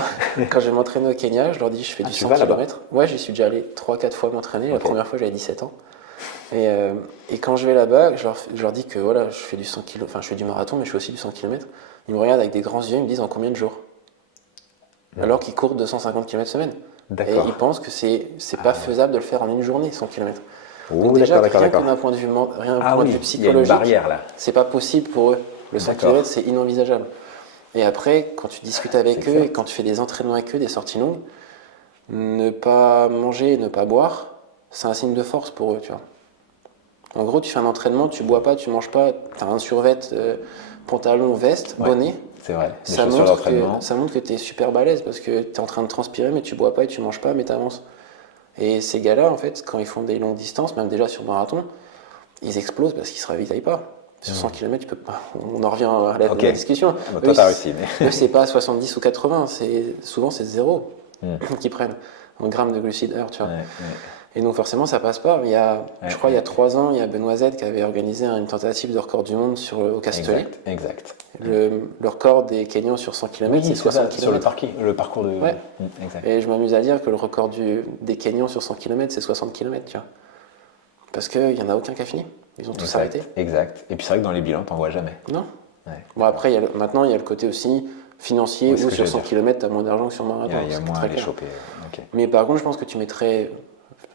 quand je vais m'entraîner au Kenya, je leur dis je fais du tu 100 vas là-bas? km. Ouais, j'y suis déjà allé 3-4 fois m'entraîner. La Ok. première fois, j'avais 17 ans. Et quand je vais là-bas, je leur dis que voilà, je fais du 100 km, enfin je fais du marathon, mais je fais aussi du 100 km. Ils me regardent avec des grands yeux, ils me disent en combien de jours? Alors qu'ils courent 250 km semaine. Et D'accord. ils pensent que c'est pas faisable de le faire en une journée, 100 km. Oh, Donc déjà, d'accord, rien que d'accord. d'un point de vue, Ah point de oui, vue il y a une psychologique, barrière là. c'est pas possible pour eux. Le 100 D'accord. km, c'est inenvisageable. Et après, quand tu discutes avec C'est eux clair. et quand tu fais des entraînements avec eux, des sorties longues, ne pas manger, ne pas boire, c'est un signe de force pour eux, tu vois. En gros, tu fais un entraînement, tu bois pas, tu manges pas, tu as un survêt, pantalon, veste, Ouais. bonnet. C'est vrai. Des Ça chaussures montre, d'entraînement. ça montre que tu es super balèze parce que tu es en train de transpirer, mais tu bois pas et tu manges pas, mais tu avances. Et ces gars-là, en fait, quand ils font des longues distances, même déjà sur marathon, ils explosent parce qu'ils se ravitaillent pas. Sur 100 km, tu peux pas. On en revient à Ok. la discussion. Ah bah, toi, t'as réussi. Mais... Eux, c'est pas 70 ou 80, souvent c'est 0 Hmm. qu'ils prennent en grammes de glucides heure, tu vois. Ouais, ouais. Et donc forcément, ça passe pas. Il y a, Ouais, je crois, il y a ouais. 3 ans, il y a Benoît Z qui avait organisé une tentative de record du monde au Castellet. Exact. Le record des Kenyans sur 100 km, Oui, c'est 60 sur le, km. le parcours de. Ouais. Exact. Et je m'amuse à dire que le record des Kenyans sur 100 km, c'est 60 km, tu vois. Parce qu'il n'y en a aucun qui a fini. Ils ont tous arrêté. Exact. Et puis c'est vrai que dans les bilans, t'en vois jamais. Non. Ouais. Bon, après, maintenant, il y a le côté aussi financier Oui, c'est ce où que sur j'allais 100 dire. km, tu as moins d'argent que sur marathon. Il y a c'est moins très à les clair. choper. Ok. Mais par contre, je pense que tu mettrais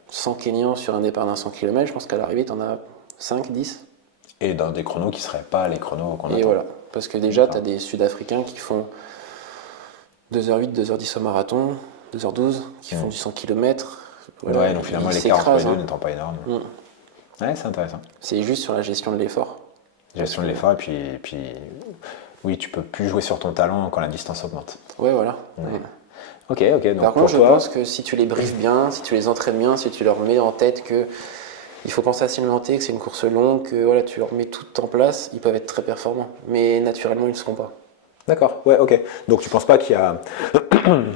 100 Kenyans sur un départ d'un 100 km, je pense qu'à l'arrivée, tu en as 5, 10. Et dans des chronos qui ne seraient pas les chronos qu'on Et attend. voilà. Parce que déjà, tu as D'accord. des Sud-Africains qui font 2h08, 2h10 au marathon, 2h12, qui font du 100 km. Voilà, Ouais, donc finalement, ils l'écart entre les s'écrasent, deux hein. n'étant pas énorme. Mm. Ouais, c'est intéressant. C'est juste sur la gestion de l'effort. Gestion de l'effort, et puis, oui, tu peux plus jouer sur ton talent quand la distance augmente. Ouais, voilà. Ouais. Mm. Ok, donc Par pour contre, je toi, pense que si tu les briefes bien, si tu les entraînes bien, si tu leur mets en tête que il faut penser à s'alimenter, que c'est une course longue, que voilà, tu leur mets tout en place, ils peuvent être très performants. Mais naturellement, ils ne le seront pas. d'accord, ouais, ok. Donc tu penses pas qu'il y a,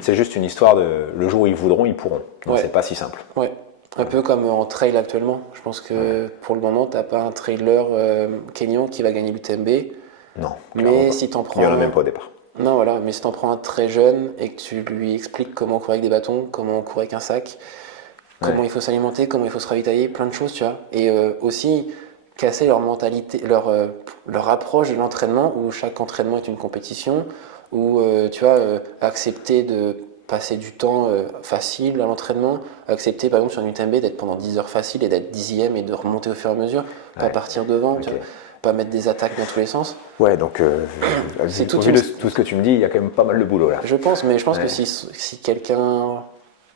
c'est juste une histoire de, le jour où ils voudront, ils pourront. Donc Ouais. c'est pas si simple. Ouais. Un peu comme en trail actuellement. Je pense que pour le moment, tu n'as pas un trailer kenyan qui va gagner l'UTMB. Non. clairement Mais pas. si tu en Il y en a prends. même pas au départ. Non, voilà, mais si tu en prends un très jeune et que tu lui expliques comment courir avec des bâtons, comment courir avec un sac, comment Ouais. il faut s'alimenter, comment il faut se ravitailler, plein de choses, tu vois. Et aussi casser leur mentalité, leur approche de l'entraînement, où chaque entraînement est une compétition, où tu vois, accepter de passer du temps facile à l'entraînement, accepter par exemple sur une UTMB d'être pendant 10 heures facile et d'être 10e et de remonter au fur et à mesure, pas Ouais. partir devant, tu Ok. vois, pas mettre des attaques dans tous les sens. Ouais, donc C'est au toute vu une- de tout ce que tu me dis, il y a quand même pas mal de boulot là. Je pense, mais je pense Ouais. que si quelqu'un.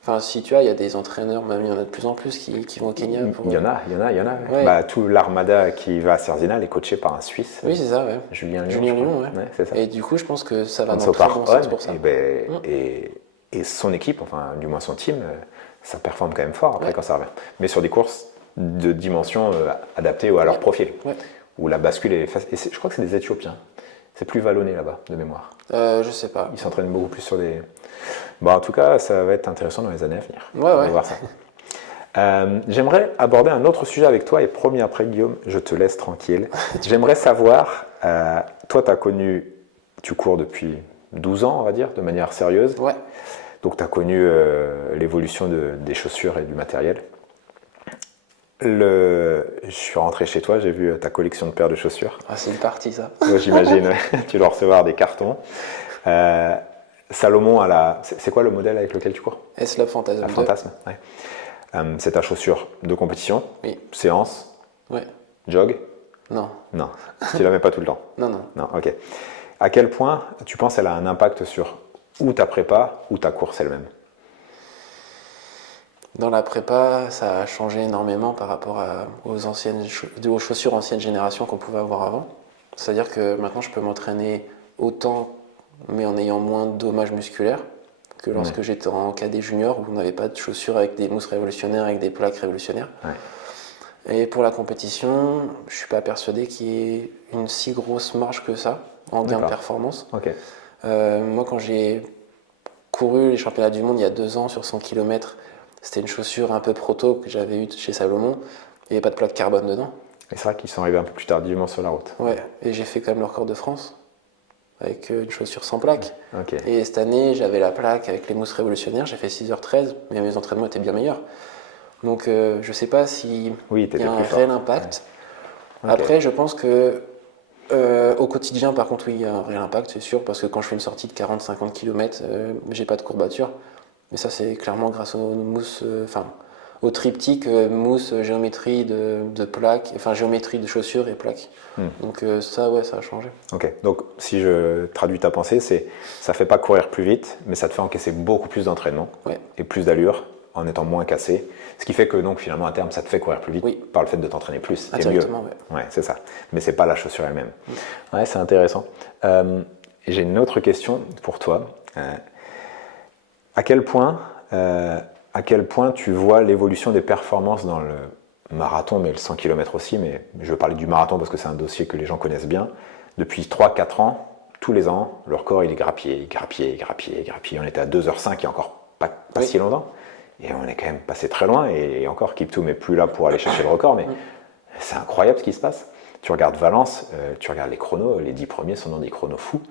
Enfin, si tu vois, il y a des entraîneurs, même il y en a de plus en plus qui vont au Kenya pour. Il y en a. Ouais. Bah, tout l'armada qui va à Cerzinal est coaché par un Suisse, Oui, c'est ça, ouais. Julien Lyon. Julien je crois. Lyon, ouais. C'est ça. Et du coup, je pense que ça va dans Anso le très bon Parron, sens pour ça. et son équipe, enfin du moins son team, ça performe quand même fort après Ouais. quand ça revient. Mais sur des courses de dimension adaptées à leur profil, Ouais. où la bascule est facile. Et je crois que c'est des Éthiopiens. C'est plus vallonné là-bas, de mémoire. Je sais pas. Ils s'entraînent beaucoup plus sur des... Bon, en tout cas, ça va être intéressant dans les années à venir. Ouais, On va ouais. voir ça. J'aimerais aborder un autre sujet avec toi, et promis après Guillaume, je te laisse tranquille. J'aimerais savoir, toi tu cours depuis 12 ans, on va dire, de manière sérieuse. Ouais. Donc tu as connu l'évolution des chaussures et du matériel. Je suis rentré chez toi, j'ai vu ta collection de paires de chaussures. Ah, c'est une partie, ça. Ouais, j'imagine, ouais. Tu dois recevoir des cartons. Salomon, c'est quoi le modèle avec lequel tu cours? S-Lab Fantasm La 2. Fantasme, ouais. C'est ta chaussure de compétition, Oui. séance, Ouais. jog? Non. Non, tu la mets pas tout le temps. Non, non. Non, ok. À quel point tu penses qu'elle a un impact sur ou ta prépa ou ta course elle-même? Dans la prépa, ça a changé énormément par rapport aux chaussures ancienne génération qu'on pouvait avoir avant. C'est-à-dire que maintenant, je peux m'entraîner autant, mais en ayant moins de dommages musculaires que lorsque j'étais en cadet junior, où on n'avait pas de chaussures avec des mousses révolutionnaires, avec des plaques révolutionnaires. Ouais. Et pour la compétition, je suis pas persuadé qu'il y ait une si grosse marge que ça en gain de D'accord. performance. Ok. Moi, quand j'ai couru les championnats du monde il y a 2 ans sur 100 km, c'était une chaussure un peu proto que j'avais eue chez Salomon. Il n'y avait pas de plaque carbone dedans. Et c'est vrai qu'ils sont arrivés un peu plus tardivement sur la route. Ouais, et j'ai fait quand même le record de France avec une chaussure sans plaque. Ok. Et cette année, j'avais la plaque avec les mousses révolutionnaires, j'ai fait 6h13, mais mes entraînements étaient bien meilleurs. Donc je sais pas si Oui, il y t'étais a un plus fort. réel impact. Ouais. Ok. Après, je pense que au quotidien, par contre, oui, il y a un réel impact, c'est sûr, parce que quand je fais une sortie de 40-50 km, j'ai pas de courbature. Mais ça, c'est clairement grâce aux mousses, enfin, au triptyque mousse, géométrie de plaques, enfin, géométrie de chaussures et plaques. Donc ça, ouais, ça a changé. Ok. Donc, si je traduis ta pensée, c'est ça fait pas courir plus vite, mais ça te fait encaisser beaucoup plus d'entraînement Ouais. et plus d'allure en étant moins cassé. Ce qui fait que donc finalement à terme, ça te fait courir plus vite Oui. par le fait de t'entraîner plus et mieux. Indirectement, ouais. Ouais, c'est ça. Mais c'est pas la chaussure elle-même. Ouais, c'est intéressant. Et j'ai une autre question pour toi. À quel point, tu vois l'évolution des performances dans le marathon, mais le 100 km aussi, mais je veux parler du marathon parce que c'est un dossier que les gens connaissent bien. Depuis 3-4 ans, tous les ans, le record il est grappillé. On était à 2h05 il y a encore pas Oui. si longtemps. Et on est quand même passé très loin. Et encore, Kiptoum n'est plus là pour aller chercher le record, mais c'est incroyable ce qui se passe. Tu regardes Valence, tu regardes les chronos, les 10 premiers sont dans des chronos fous.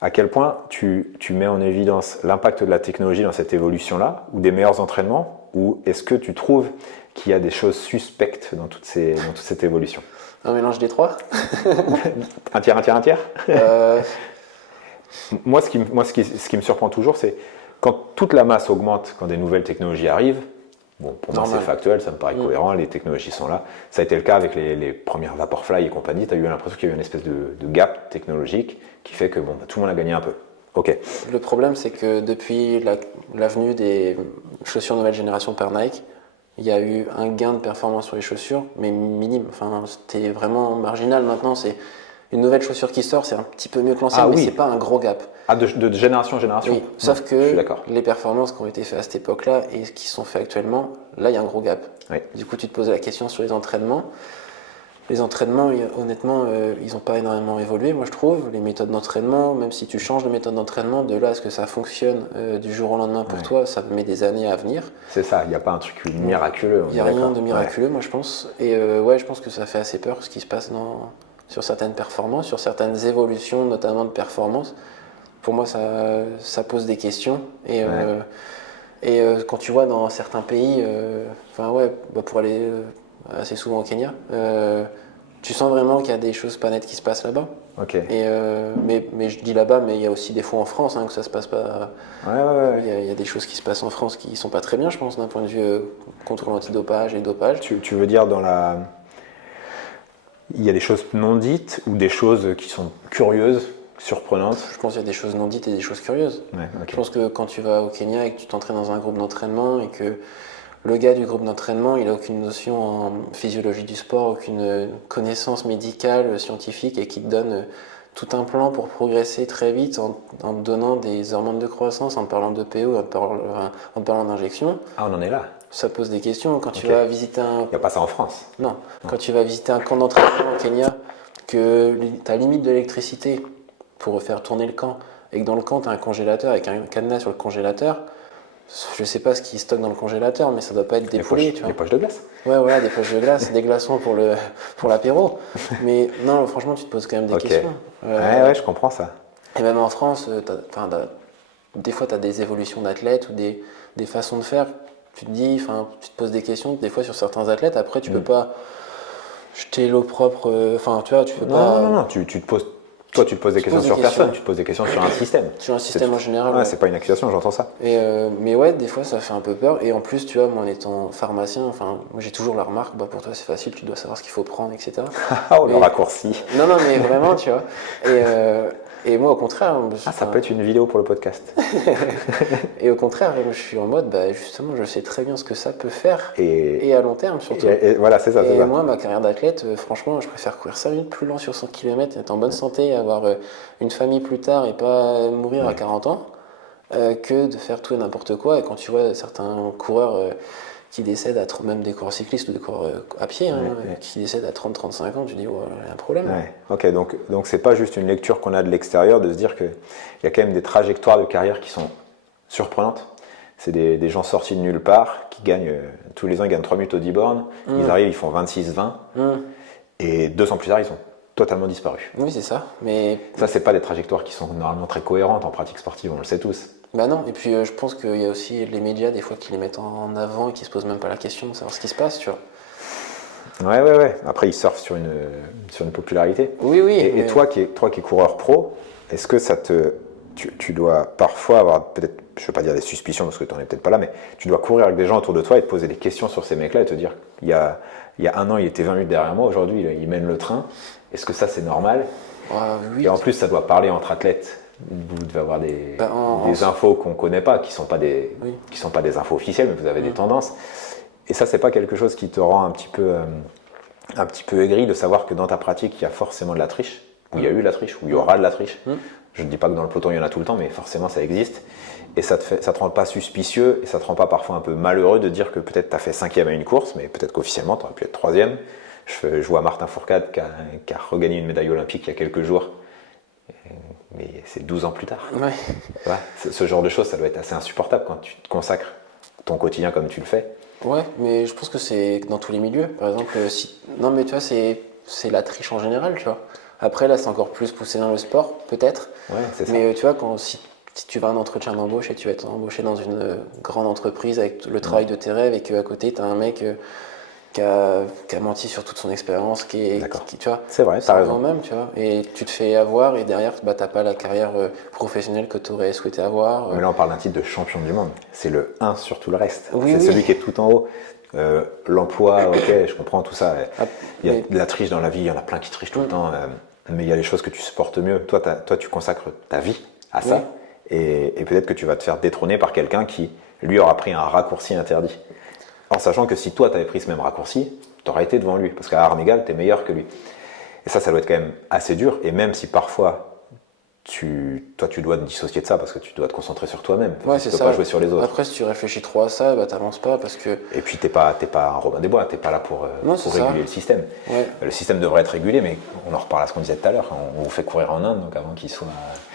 À quel point tu mets en évidence l'impact de la technologie dans cette évolution-là, ou des meilleurs entraînements, ou est-ce que tu trouves qu'il y a des choses suspectes dans toute cette évolution? Un mélange des trois. Un tiers, un tiers, un tiers. Euh, Moi, ce qui me surprend toujours, c'est quand toute la masse augmente, quand des nouvelles technologies arrivent. Bon, pour moi, c'est Normal. factuel, ça me paraît cohérent, les technologies sont là. Ça a été le cas avec les premières Vaporfly et compagnie. Tu as eu l'impression qu'il y a eu une espèce de gap technologique qui fait que bon, tout le monde a gagné un peu. Ok. Le problème, c'est que depuis l'avenue des chaussures nouvelle génération par Nike, il y a eu un gain de performance sur les chaussures, mais minime. Enfin, c'était vraiment marginal. Maintenant, c'est une nouvelle chaussure qui sort, c'est un petit peu mieux que l'ancienne, Ah mais oui. c'est pas un gros gap. Ah, de génération en génération. Oui, sauf Non, je suis que d'accord. les performances qui ont été faites à cette époque-là et qui sont faites actuellement, là, il y a un gros gap. Oui. Du coup, tu te posais la question sur les entraînements. Les entraînements, honnêtement, ils n'ont pas énormément évolué, moi je trouve. Les méthodes d'entraînement, même si tu changes de méthode d'entraînement, de là à ce que ça fonctionne du jour au lendemain pour toi, ça met des années à venir. C'est ça, il n'y a pas un truc miraculeux. Il n'y a rien de miraculeux, moi je pense. Et ouais, je pense que ça fait assez peur ce qui se passe sur certaines performances, sur certaines évolutions, notamment de performance. Pour moi, ça pose des questions. Et quand tu vois dans certains pays, pour aller assez souvent au Kenya, tu sens vraiment qu'il y a des choses pas nettes qui se passent là-bas. Ok. Mais je dis là-bas, mais il y a aussi des fois en France que ça se passe pas. Ouais. Il y a des choses qui se passent en France qui sont pas très bien, je pense, d'un point de vue contrôle antidopage et dopage. Tu veux dire il y a des choses non dites ou des choses qui sont curieuses, surprenantes? Je pense qu'il y a des choses non dites et des choses curieuses. Ouais, ok. Je pense que quand tu vas au Kenya et que tu t'entraînes dans un groupe d'entraînement et que le gars du groupe d'entraînement, il n'a aucune notion en physiologie du sport, aucune connaissance médicale, scientifique, et qui te donne tout un plan pour progresser très vite en te donnant des hormones de croissance, en te parlant de PO, en te parlant d'injection. Ah, on en est là. Ça pose des questions. Quand tu Ok. vas visiter un... Il n'y a pas ça en France. Non. Quand tu vas visiter un camp d'entraînement au Kenya, que tu as limite de l'électricité pour faire tourner le camp, et que dans le camp, tu as un congélateur avec un cadenas sur le congélateur, je sais pas ce qu'ils stockent dans le congélateur, mais ça doit pas être des poulets, tu vois. Des poches de glace. Ouais, voilà, des poches de glace, des glaçons pour l'apéro. Mais non, franchement, tu te poses quand même des Ok. questions. Ouais, je comprends ça. Et même en France, des fois, tu as des évolutions d'athlètes ou des façons de faire. Tu te dis, tu te poses des questions, des fois, sur certains athlètes. Après, tu peux pas jeter l'eau propre. Tu vois, tu peux pas. Non. Tu te poses. Toi, tu te poses des questions sur personne, tu te poses des questions sur un système. Sur un système en général. Ouais, c'est pas une accusation, j'entends ça. Mais ouais, des fois ça fait un peu peur. Et en plus, tu vois, moi en étant pharmacien, moi j'ai toujours la remarque, pour toi c'est facile, tu dois savoir ce qu'il faut prendre, etc. Oh, le raccourci. Non, mais vraiment, tu vois. Et moi au contraire. Ça peut être une vidéo pour le podcast. Et au contraire, je suis en mode, justement, je sais très bien ce que ça peut faire. Et Et à long terme surtout. Et voilà, c'est ça. Et moi, ma carrière d'athlète, franchement, je préfère courir 5 minutes plus lent sur 100 km, être en bonne santé, avoir une famille plus tard et pas mourir à 40 ans, que de faire tout et n'importe quoi. Et quand tu vois certains coureurs qui décèdent même des coureurs cyclistes ou des coureurs à pied, hein, Ouais. qui décèdent à 30-35 ans, tu dis, ouais, il y a un problème. Là. Ouais. Ok, donc c'est pas juste une lecture qu'on a de l'extérieur de se dire qu'il y a quand même des trajectoires de carrière qui sont surprenantes. C'est des gens sortis de nulle part qui gagnent, tous les ans ils gagnent 3 minutes au 10 bornes, ils arrivent, ils font 26-20 et 2 ans plus tard ils ont totalement disparu. Oui, c'est ça. Mais Ça, c'est pas des trajectoires qui sont normalement très cohérentes en pratique sportive, on le sait tous. bah non, et puis je pense qu'il y a aussi les médias des fois qui les mettent en avant et qui se posent même pas la question de savoir ce qui se passe, tu vois. Ouais. Après, ils surfent sur une popularité. Oui, oui. Et mais- toi qui es coureur pro, est-ce que tu dois parfois avoir peut-être, je ne veux pas dire des suspicions parce que tu n'en es peut-être pas là, mais tu dois courir avec des gens autour de toi et te poser des questions sur ces mecs-là et te dire, il y a un an, il était 20 minutes derrière moi, aujourd'hui, il mène le train. Est-ce que ça, c'est normal? oui, Et en plus, ça doit parler entre athlètes. Vous devez avoir des infos qu'on ne connaît pas, qui ne sont pas des infos officielles, mais vous avez des tendances. Et ça, c'est pas quelque chose qui te rend un petit peu aigri de savoir que dans ta pratique, il y a forcément de la triche, ou il y a eu de la triche, ou il y aura de la triche. Je ne dis pas que dans le peloton, il y en a tout le temps, mais forcément, ça existe. Et ça te rend pas suspicieux, et ça te rend pas parfois un peu malheureux de dire que peut-être tu as fait 5e à une course, mais peut-être qu'officiellement, tu aurais pu être 3e. Je vois Martin Fourcade qui a regagné une médaille olympique il y a quelques jours. Mais c'est 12 ans plus tard. Ouais. Ouais, ce genre de choses, ça doit être assez insupportable quand tu te consacres ton quotidien comme tu le fais. Ouais, mais je pense que c'est dans tous les milieux. Par exemple, non, mais tu vois, c'est la triche en général, tu vois. Après, là, c'est encore plus poussé dans le sport, peut-être. Ouais, c'est ça. Mais tu vois, si tu vas à un entretien d'embauche et tu vas être embauché dans une grande entreprise avec le travail de tes rêves et qu'à côté, tu as un mec qui a menti sur toute son expérience, D'accord. tu vois, C'est vrai, t'as raison. quand même, tu vois, et tu te fais avoir et derrière, bah, t'as pas la carrière professionnelle que tu aurais souhaité avoir. Mais là, on parle d'un titre de champion du monde. C'est le 1 sur tout le reste. Oui, c'est oui. celui qui est tout en haut. L'emploi, ok, je comprends tout ça. Il y a mais- de la triche dans la vie, il y en a plein qui trichent tout le temps. Mais il y a les choses que tu supportes mieux. Toi, tu consacres ta vie à ça. Et peut-être que tu vas te faire détrôner par quelqu'un qui, lui, aura pris un raccourci interdit. En sachant que si toi, tu avais pris ce même raccourci, tu aurais été devant lui. Parce qu'à armes égales, tu es meilleur que lui. Et ça doit être quand même assez dur. Et même si parfois, tu dois te dissocier de ça parce que tu dois te concentrer sur toi-même. Ouais, tu c'est peux ça. pas jouer sur les autres. Après, si tu réfléchis trop à ça, bah, t'avances pas parce que. Et puis, t'es pas un Robin des Bois. T'es pas là pour Non, c'est ça. réguler le système. Ouais. Le système devrait être régulé, mais on en reparle à ce qu'on disait tout à l'heure. On vous fait courir en Inde, donc avant qu'il soit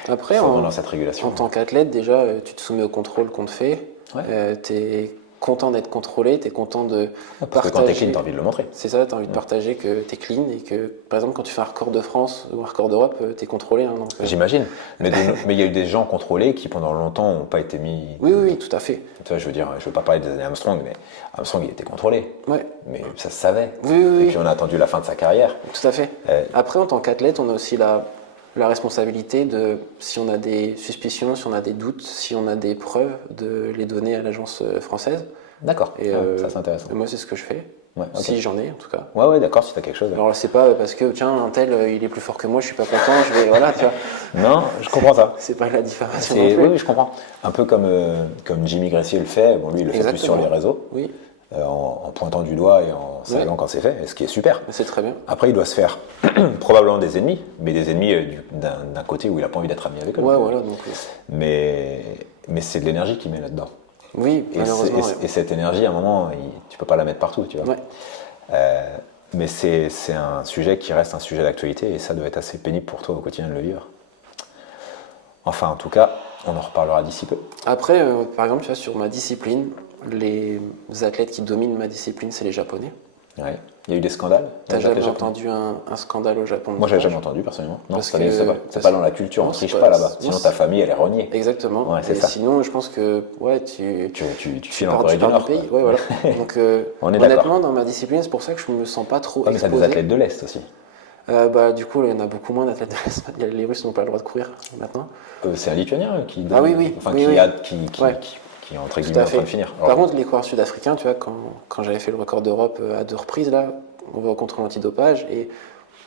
Après, dans cette régulation. en tant qu'athlète, déjà, tu te soumets au contrôle qu'on te fait. Ouais. Tu es content d'être contrôlé, tu es content de Parce que quand t'es clean, t'as envie de le montrer. C'est ça, tu as envie de partager que tu es clean et que, par exemple, quand tu fais un record de France ou un record d'Europe, tu es contrôlé. Hein, donc, J'imagine. Mais il y a eu des gens contrôlés qui, pendant longtemps, n'ont pas été mis. Oui, tout à fait. Tu vois, je veux pas parler des années Armstrong, mais Armstrong, il était contrôlé. Ouais. Mais ça se savait. Oui. Et puis, on a attendu la fin de sa carrière. Tout à fait. Après, en tant qu'athlète, on a aussi la responsabilité de, si on a des suspicions, si on a des doutes, si on a des preuves, de les donner à l'agence française. D'accord. Et ça, c'est intéressant. moi, c'est ce que je fais. Ouais, ok. Si j'en ai, en tout cas. Ouais, d'accord, si t'as quelque chose. Alors, c'est pas parce que, tiens, un tel, il est plus fort que moi, je suis pas content, je vais. Voilà, tu vois. Non, je comprends ça. C'est pas la diffamation non plus. Oui, je comprends. Un peu comme Jimmy Gressier le fait. Bon, lui, il le fait plus sur les réseaux. Oui, En pointant du doigt et en saluant quand c'est fait, ce qui est super. c'est très bien. Après, il doit se faire probablement des ennemis, mais des ennemis d'un côté où il n'a pas envie d'être ami avec eux. Ouais, voilà, donc. Mais c'est de l'énergie qu'il met là-dedans. Oui, malheureusement. Et cette énergie, à un moment, tu peux pas la mettre partout, tu vois. Ouais. Mais c'est un sujet qui reste un sujet d'actualité et ça doit être assez pénible pour toi au quotidien de le vivre. Enfin, en tout cas, on en reparlera d'ici peu. Après, par exemple, tu vois, sur ma discipline, les athlètes qui dominent ma discipline, c'est les Japonais. Ouais. Il y a eu des scandales. T'as jamais entendu un scandale au Japon? Moi, j'avais jamais entendu personnellement. Non, Parce ça que- n'existe pas. C'est pas dans la culture, on Non, ne triche c'est pas pas- là-bas. non, Sinon, c'est- ta famille, elle est reniée. Exactement. Ouais, c'est Et ça. sinon, je pense que tu files en pars Corée du du Nord. pays. quoi. Ouais, voilà. Donc, On est honnêtement, d'accord. dans ma discipline, c'est pour ça que je me sens pas trop Ouais, mais t'as exposé. des athlètes de l'Est aussi. Du coup, il y en a beaucoup moins d'athlètes de l'Est. Les Russes n'ont pas le droit de courir maintenant. C'est un Lituanien qui. Ah oui. Enfin, Oui, qui, oui. Ouais. Qui est entre Tout guillemets à en train fait. de finir. Par contre, les coureurs sud-africains, tu vois, quand j'avais fait le record d'Europe à 2 reprises, là, on va au contrôle antidopage et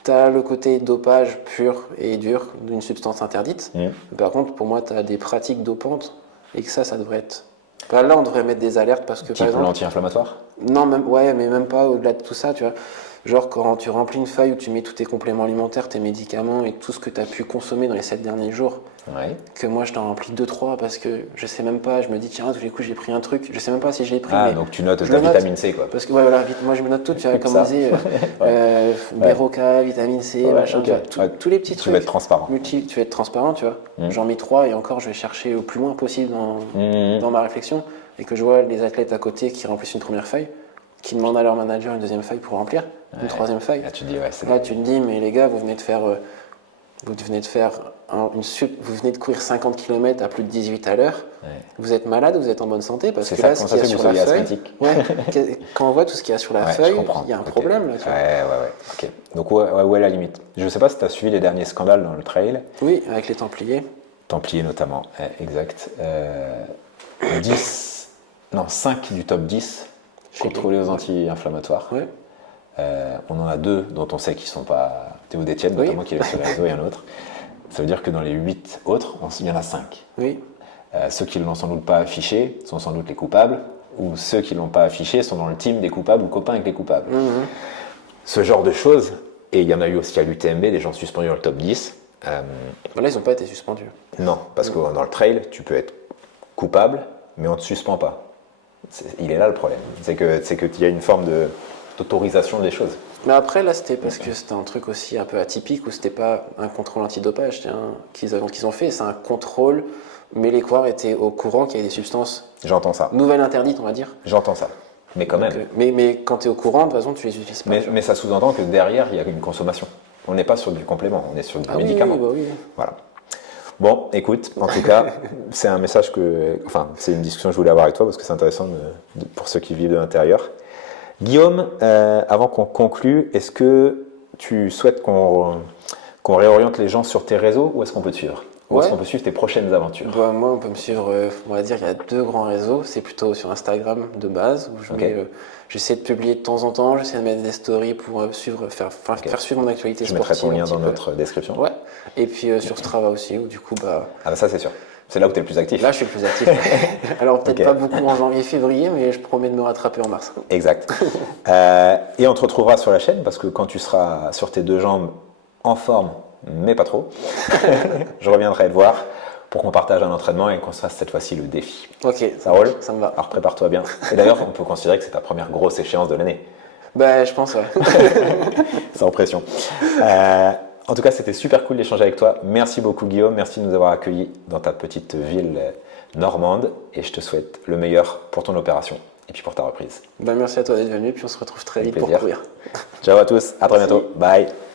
tu as le côté dopage pur et dur d'une substance interdite. Par contre, pour moi, tu as des pratiques dopantes et que ça devrait être. Là, on devrait mettre des alertes parce que, Type par exemple. l'anti-inflammatoire. Non, mais même pas au-delà de tout ça, tu vois. Genre quand tu remplis une feuille où tu mets tous tes compléments alimentaires, tes médicaments et tout ce que tu as pu consommer dans les 7 derniers jours, Ouais. que moi je t'en remplis 2-3 parce que je sais même pas, je me dis tiens, tous les coups j'ai pris un truc, je sais même pas si je l'ai pris, Ah, mais donc tu notes je ta le note. vitamine C, quoi. Parce que ouais, voilà, moi je me note tout, tu vois, comme Ça. on disait, Béroca, vitamine C, Ouais, machin, ok. tu vois, Ouais. tous les petits Tu trucs. vas être transparent. Tu vas être transparent, tu vois. Mm. J'en mets 3 et encore je vais chercher au plus loin possible Mhm. dans ma réflexion et que je vois les athlètes à côté qui remplissent une première feuille, qui demandent à leur manager une deuxième feuille pour remplir, une troisième feuille. Là, tu dis, ouais, c'est Là, tu te dis, mais les gars, vous venez de faire, vous venez de courir 50 km à plus de 18 à l'heure. Ouais. Vous êtes malade ou vous êtes en bonne santé? Parce C'est que ça, là, comment ce qu'il y ça a se fait sur que la vous soyez feuille, asthmatique? quand on voit tout ce qu'il y a sur la Ouais, je feuille, comprends. il y a un Ok. problème là. Tu vois. Ouais. Ok. Donc, où est la limite? Je sais pas si tu as suivi les derniers scandales dans le trail. Oui, avec les Templiers. Templiers notamment, exact. 10, non, 5 du top 10 Chez contrôlés les- aux anti-inflammatoires. Ouais. On en a 2 dont on sait qu'ils ne sont pas Théo Détienne, Oui. notamment qui est sur les réseaux, et un autre. Ça veut dire que dans les 8 autres, il y en a 5. Oui. Ceux qui ne l'ont sans doute pas affiché sont sans doute les coupables, ou ceux qui ne l'ont pas affiché sont dans le team des coupables ou copains avec les coupables. Mhm. Ce genre de choses, et il y en a eu aussi à l'UTMB, des gens suspendus dans le top 10. Là, ils n'ont pas été suspendus. Non, parce que dans le trail, tu peux être coupable, mais on ne te suspend pas. Il est là le problème. C'est que il y a une forme d'autorisation des choses. Mais après, là, c'était parce que c'était un truc aussi un peu atypique où c'était pas un contrôle antidopage qu'ils ont fait. C'est un contrôle, mais les coureurs étaient au courant qu'il y avait des substances J'entends ça. nouvelles interdites, on va dire. J'entends ça. Mais quand même. Donc, mais quand tu es au courant, de toute façon, tu les utilises pas. Mais ça sous-entend que derrière, il y a une consommation. On n'est pas sur du complément, on est sur du Ah oui, médicament. oui, bah oui. Voilà. Bon, écoute, en tout cas, c'est un message c'est une discussion que je voulais avoir avec toi parce que c'est intéressant pour ceux qui vivent de l'intérieur. Guillaume, avant qu'on conclue, est-ce que tu souhaites qu'on réoriente les gens sur tes réseaux ou est-ce qu'on peut te suivre? Ou est-ce Ouais. qu'on peut suivre tes prochaines aventures? Bah, moi, on peut me suivre, on va dire, il y a 2 grands réseaux. C'est plutôt sur Instagram de base, où Ok. j'essaie de publier de temps en temps, j'essaie de mettre des stories pour faire suivre mon actualité Je mettrai sportive. ton lien un dans petit peu. notre description. Ouais. Et puis sur Strava aussi, où du coup, bah, Ah bah ça c'est sûr. C'est là où tu es le plus actif. là, je suis le plus actif. Alors, peut-être Ok. pas beaucoup en janvier, février, mais je promets de me rattraper en mars. Exact. Et on te retrouvera sur la chaîne parce que quand tu seras sur tes 2 jambes en forme, mais pas trop, je reviendrai te voir pour qu'on partage un entraînement et qu'on se fasse cette fois-ci le défi. Ok, Ça roule? ça me va. Alors prépare-toi bien. Et d'ailleurs, on peut considérer que c'est ta première grosse échéance de l'année. Bah, je pense, ouais. Sans pression. En tout cas, c'était super cool d'échanger avec toi. Merci beaucoup Guillaume, merci de nous avoir accueillis dans ta petite ville normande et je te souhaite le meilleur pour ton opération et puis pour ta reprise. Bah, merci à toi d'être venu, puis on se retrouve très Avec vite pour plaisir. courir. Ciao à tous, à très Merci. bientôt. Bye.